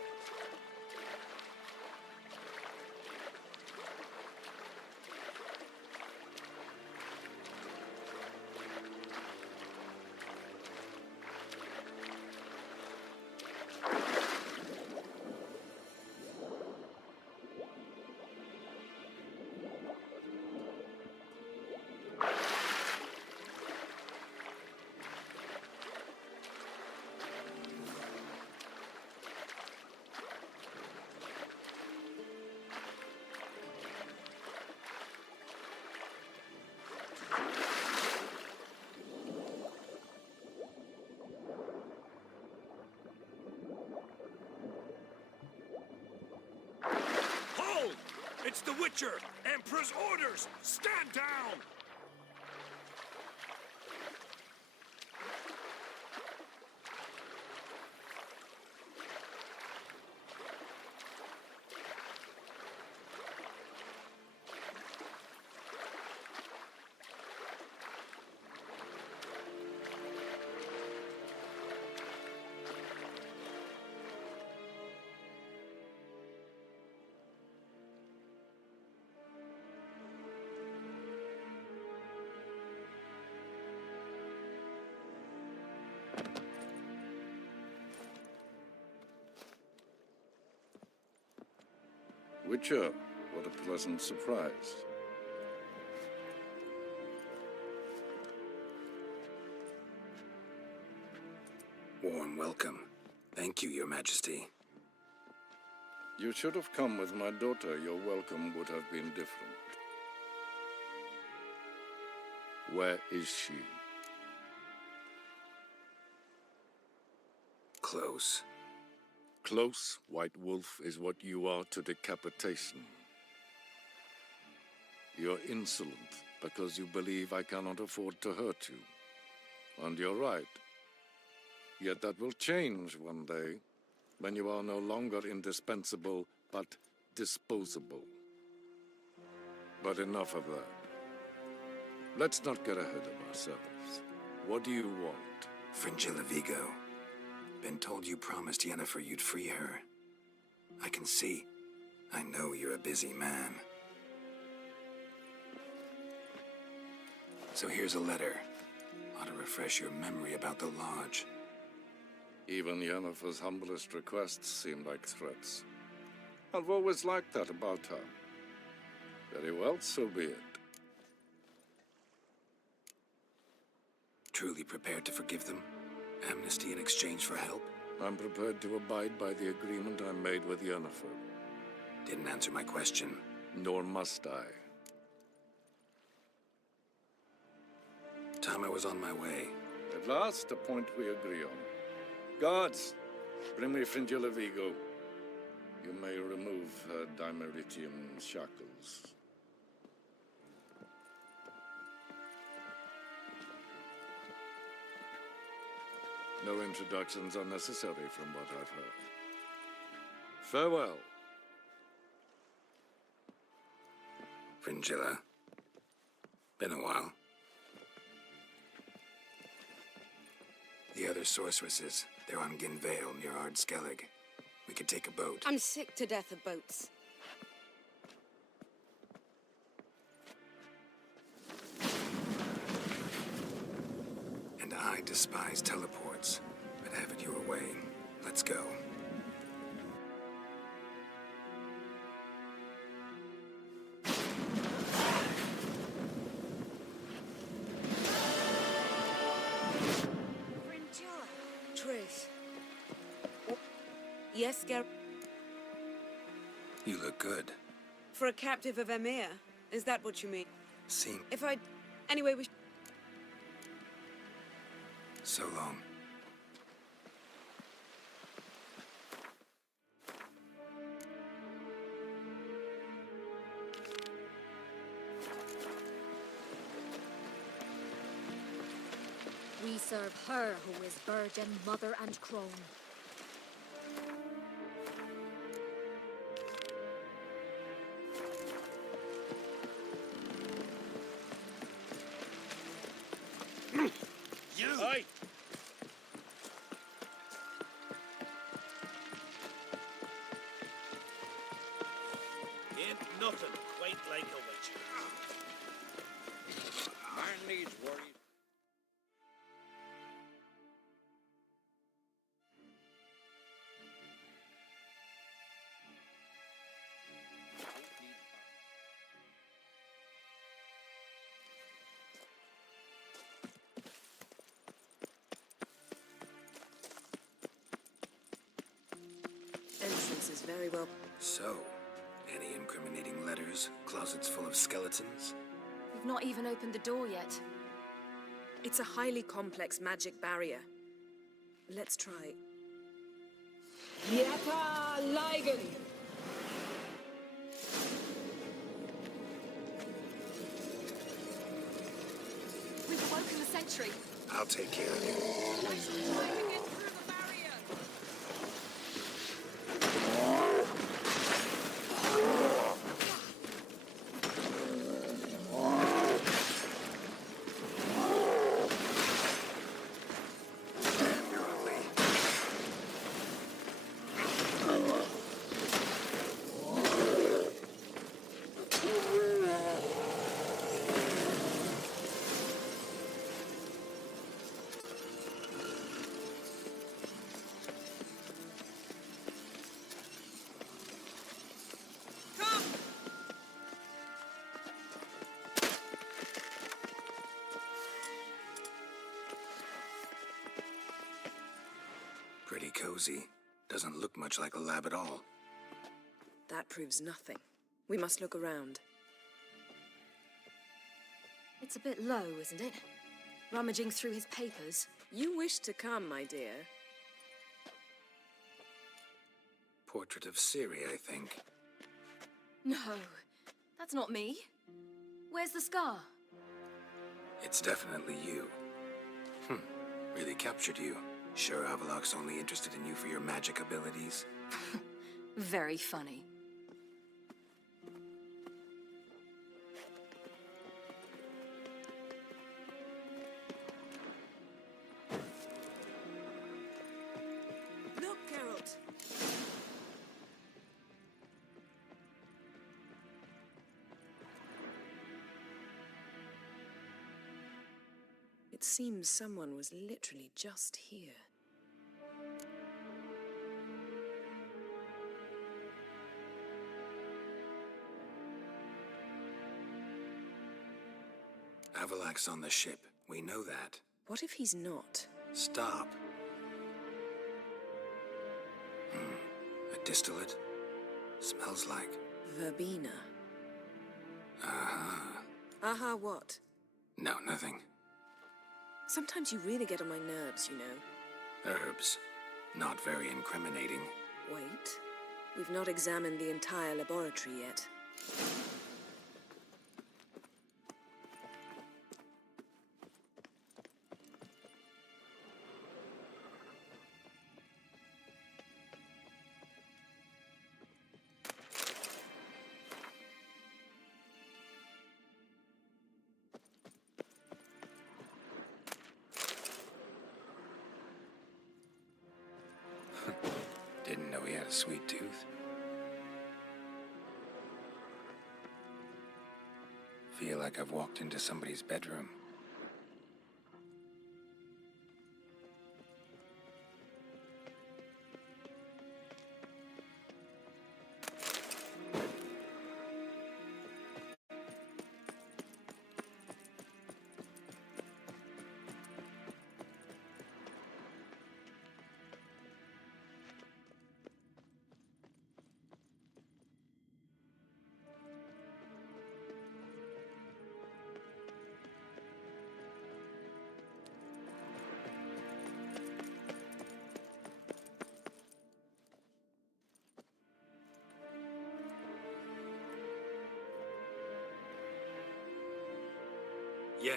Hold! It's the Witcher! Emperor's orders! Stand down! Witcher, what a pleasant surprise. Warm welcome. Thank you, Your Majesty. You should have come with my daughter. Your welcome would have been different. Where is she? Close. Close, White Wolf, is what you are to decapitation. You're insolent because you believe I cannot afford to hurt you. And you're right. Yet that will change one day, when you are no longer indispensable, but disposable. But enough of that. Let's not get ahead of ourselves. What do you want? Fringilla Vigo. Been told you promised Yennefer you'd free her. I can see. I know you're a busy man. So here's a letter. Ought to refresh your memory about the Lodge. Even Yennefer's humblest requests seem like threats. I've always liked that about her. Very well, so be it. Truly prepared to forgive them? Amnesty in exchange for help? I'm prepared to abide by the agreement I made with Yennefer. Didn't answer my question. Nor must I. Time I was on my way. At last, a point we agree on. Guards, bring me Fringilla Vigo. You may remove her dimeritium shackles. No introductions are necessary from what I've heard. Farewell. Fringilla. Been a while. The other sorceresses, they're on Ginvale near Ardskellig. We could take a boat. I'm sick to death of boats. And I despise teleports, but have it your way. Let's go. Triss. Yes, Gar... You look good. For a captive of Emir? Is that what you mean? Seem If I... Anyway, we... so long. We serve her who is virgin, mother, and crone. You! Aye! Ain't nothing quite like a witch. Man needs worry. Entrance is very well... So, any incriminating letters? Closets full of skeletons? We've not even opened the door yet. It's a highly complex magic barrier. Let's try. Yata Ligen! We've awoken the sentry. I'll take care of you. Pretty cozy. Doesn't look much like a lab at all. That proves nothing. We must look around. It's a bit low, isn't it? Rummaging through his papers. You wish to come, my dear. Portrait of Ciri, I think. No, that's not me. Where's the scar? It's definitely you. Really captured you. Sure Avalok's only interested in you for your magic abilities? Very funny. It seems someone was literally just here. Avalak's on the ship. We know that. What if he's not? Stop. A distillate? Smells like... Verbena. Aha. Aha what? No, nothing. Sometimes you really get on my nerves, you know. Herbs. Not very incriminating. Wait. We've not examined the entire laboratory yet. Didn't know he had a sweet tooth. Feel like I've walked into somebody's bedroom. Yen.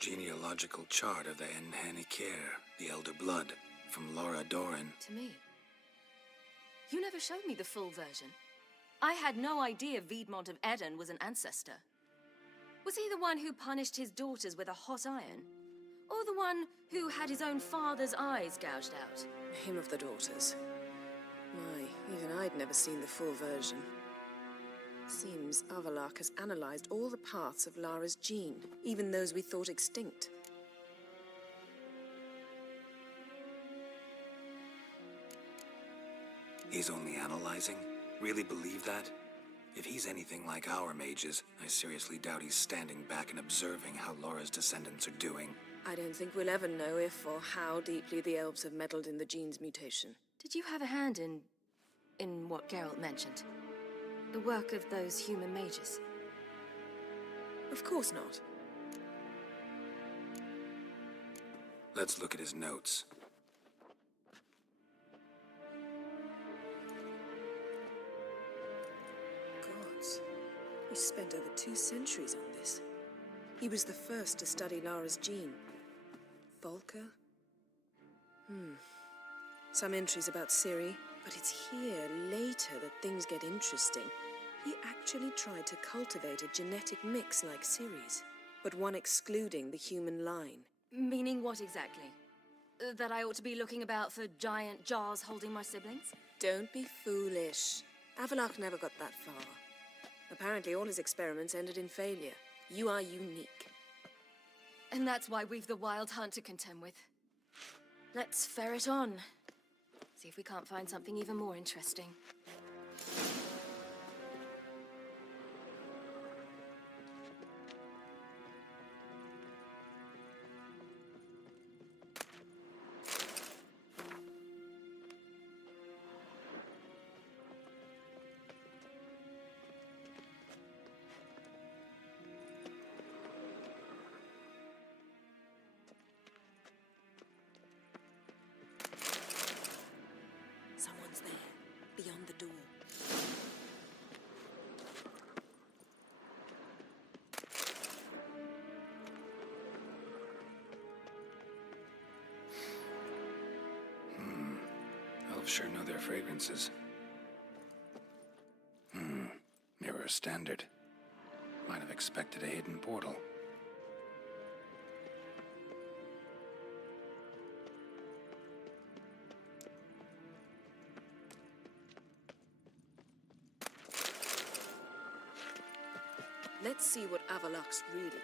Genealogical chart of the Enhanikir, the Elder Blood, from Laura Doran. To me. You never showed me the full version. I had no idea Viedmont of Eden was an ancestor. Was he the one who punished his daughters with a hot iron? Or the one who had his own father's eyes gouged out? Him of the daughters. My, even I'd never seen the full version. Seems Avalak has analyzed all the paths of Lara's gene, even those we thought extinct. He's only analyzing? Really believe that? If he's anything like our mages, I seriously doubt he's standing back and observing how Laura's descendants are doing. I don't think we'll ever know if or how deeply the elves have meddled in the gene's mutation. Did you have a hand in what Geralt mentioned? The work of those human mages? Of course not. Let's look at his notes. Gods. He spent over 2 centuries on this. He was the first to study Lara's gene. Volker? Some entries about Ciri, but it's here, later, that things get interesting. He actually tried to cultivate a genetic mix like Ciri's, but one excluding the human line. Meaning what exactly? That I ought to be looking about for giant jars holding my siblings? Don't be foolish. Avalak never got that far. Apparently all his experiments ended in failure. You are unique. And that's why we've the Wild Hunt to contend with. Let's ferret on. See if we can't find something even more interesting. Someone's there, beyond the door. Elves sure know their fragrances. her standard. Might have expected a hidden portal. Let's see what Avalok's really planning.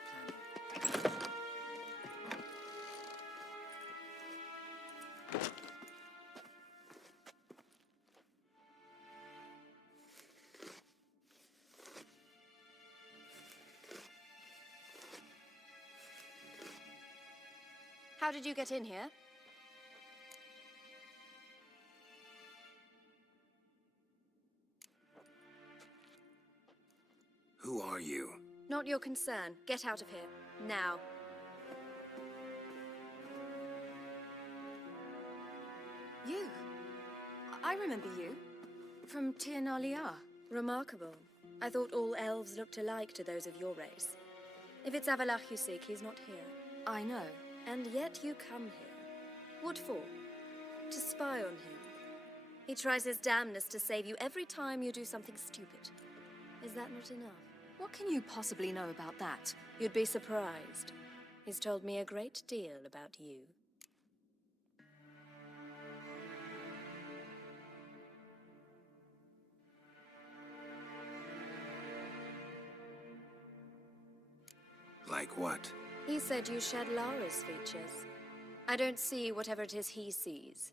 How did you get in here? Who are you? Not your concern. Get out of here. Now. You? I remember you. From Tir Nalia. Remarkable. I thought all elves looked alike to those of your race. If it's Avalach you seek, he's not here. I know. And yet you come here. What for? To spy on him. He tries his damnedest to save you every time you do something stupid. Is that not enough? What can you possibly know about that? You'd be surprised. He's told me a great deal about you. Like what? He said you shared Lara's features. I don't see whatever it is he sees.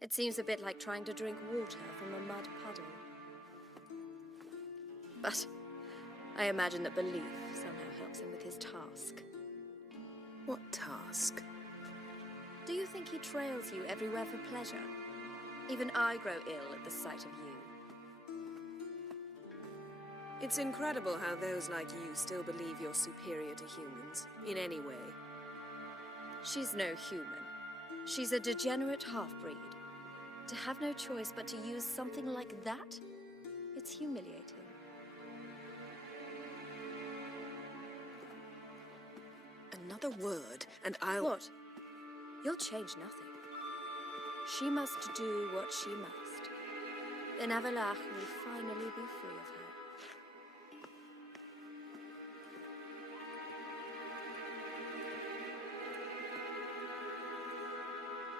It seems a bit like trying to drink water from a mud puddle. But I imagine that belief somehow helps him with his task. What task? Do you think he trails you everywhere for pleasure? Even I grow ill at the sight of you. It's incredible how those like you still believe you're superior to humans, in any way. She's no human. She's a degenerate half-breed. To have no choice but to use something like that? It's humiliating. Another word, and I'll... What? You'll change nothing. She must do what she must. Then Avalach will finally be free of her.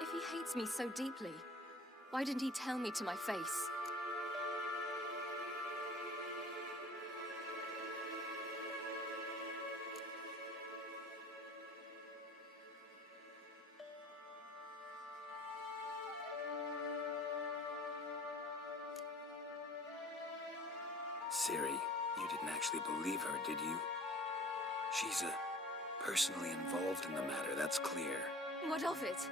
If he hates me so deeply, why didn't he tell me to my face? Ciri, you didn't actually believe her, did you? She's personally involved in the matter, that's clear. What of it?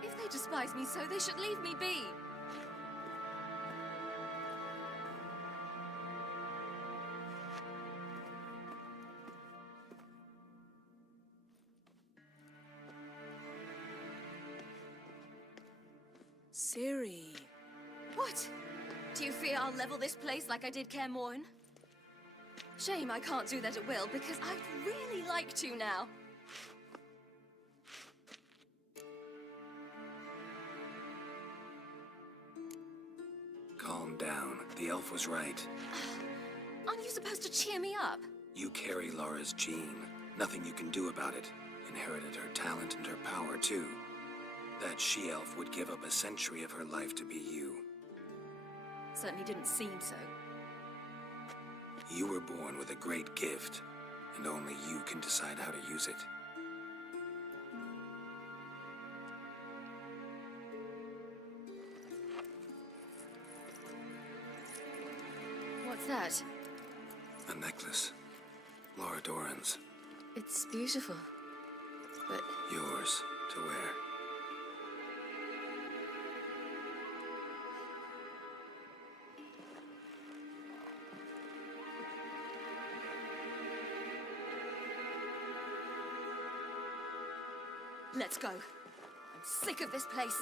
If they despise me so, they should leave me be. Ciri. What? Do you fear I'll level this place like I did Kaer Morhen? Shame I can't do that at will, because I'd really like to now. Calm down. The elf was right. Aren't you supposed to cheer me up? You carry Lara's gene. Nothing you can do about it. Inherited her talent and her power, too. That she-elf would give up a century of her life to be you. Certainly didn't seem so. You were born with a great gift, and only you can decide how to use it. What's that? A necklace. Lara Doran's. It's beautiful, but... Yours to wear. Let's go. I'm sick of this place.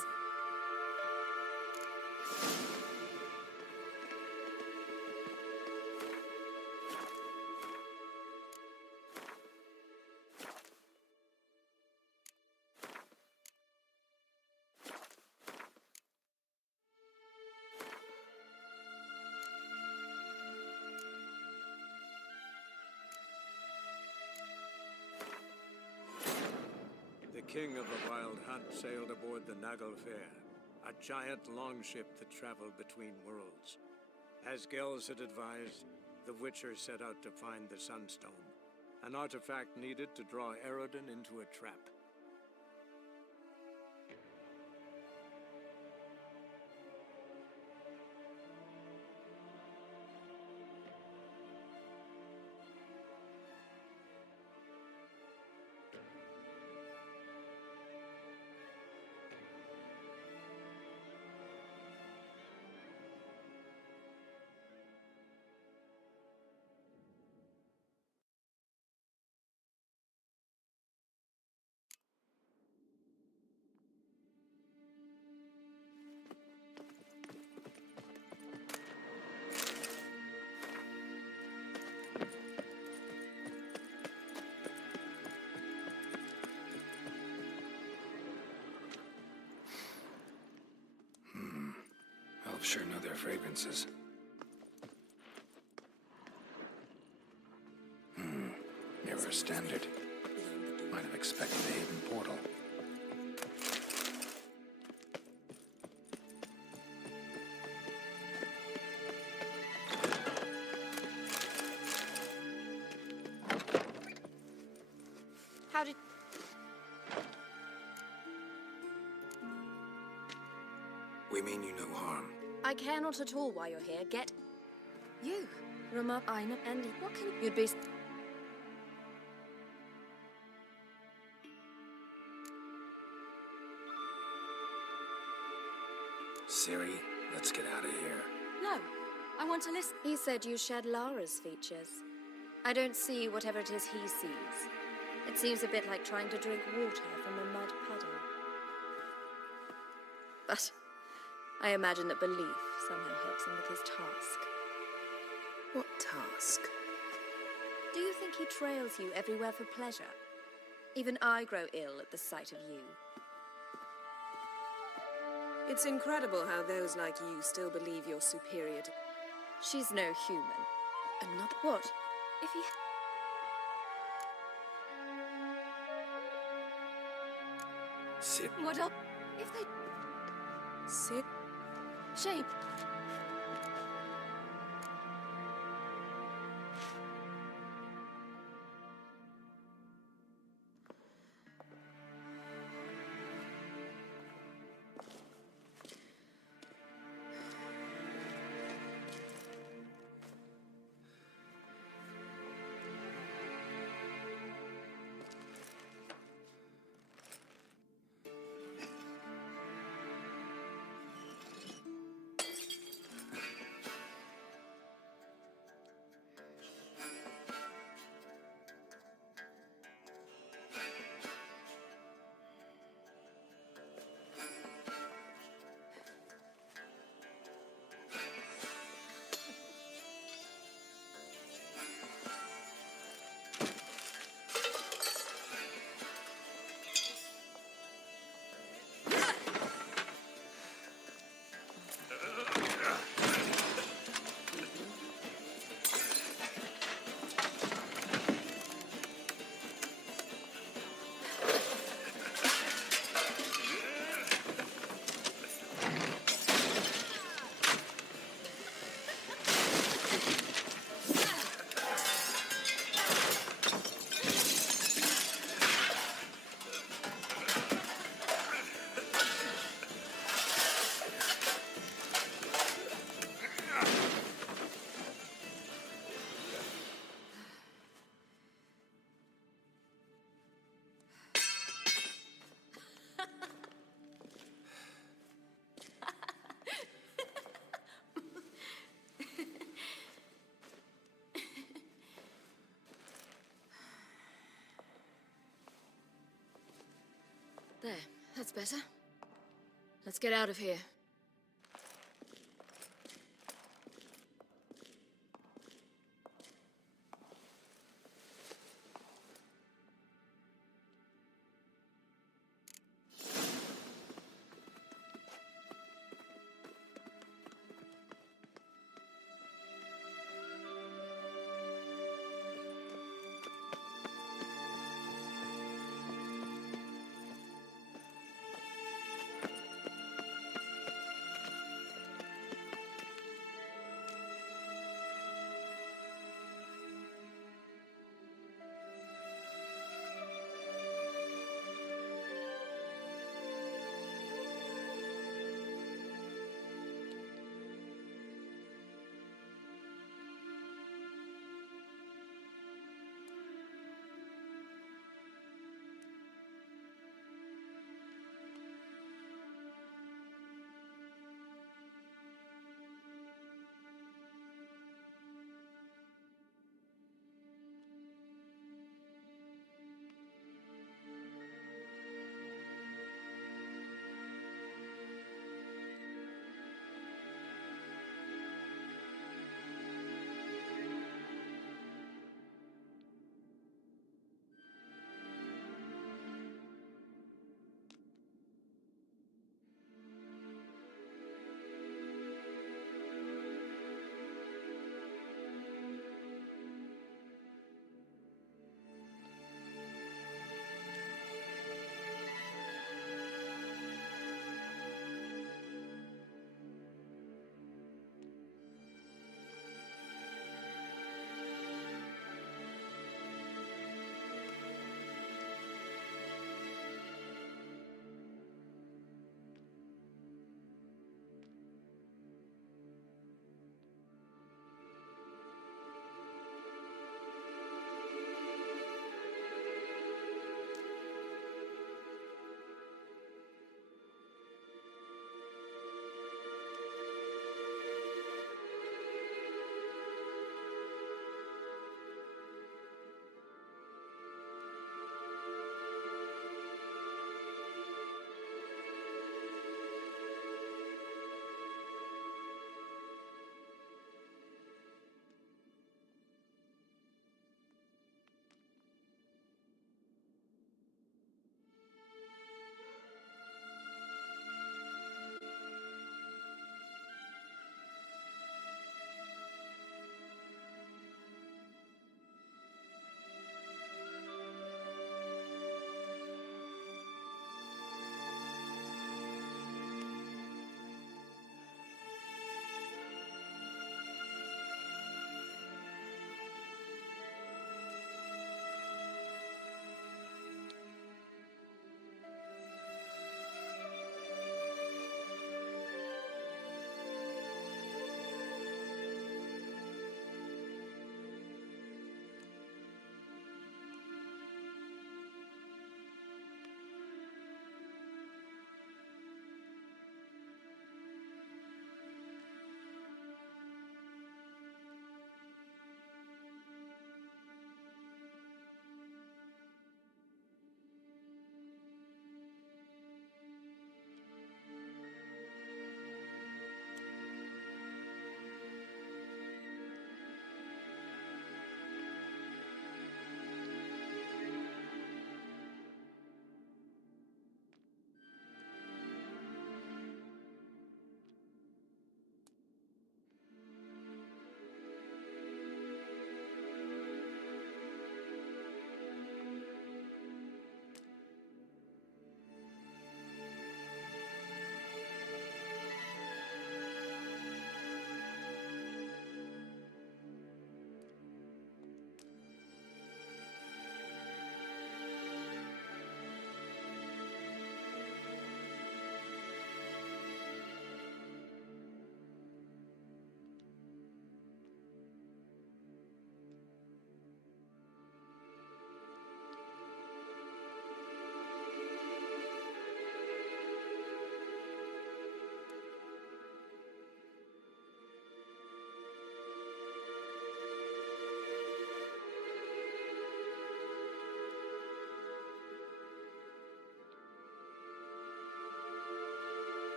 king of the Wild Hunt sailed aboard the Naglfair, a giant longship that traveled between worlds. As Gels had advised, the Witcher set out to find the Sunstone, an artifact needed to draw Eredin into a trap. Elves sure know their fragrances. Mirror standard. Might have expected a hidden portal. How did... We mean you no harm. I care not at all why you're here. Get... You. Rumab, Aina, and... What can... You'd be... Ciri, let's get out of here. No. I want to listen. He said you shared Lara's features. I don't see whatever it is he sees. It seems a bit like trying to drink water from a mud puddle. But I imagine that belief somehow helps him with his task. What task? Do you think he trails you everywhere for pleasure? Even I grow ill at the sight of you. It's incredible how those like you still believe you're superior to... She's no human. Another... What? If he... Sit. What else? If they... Sit? Shape. There, that's better. Let's get out of here.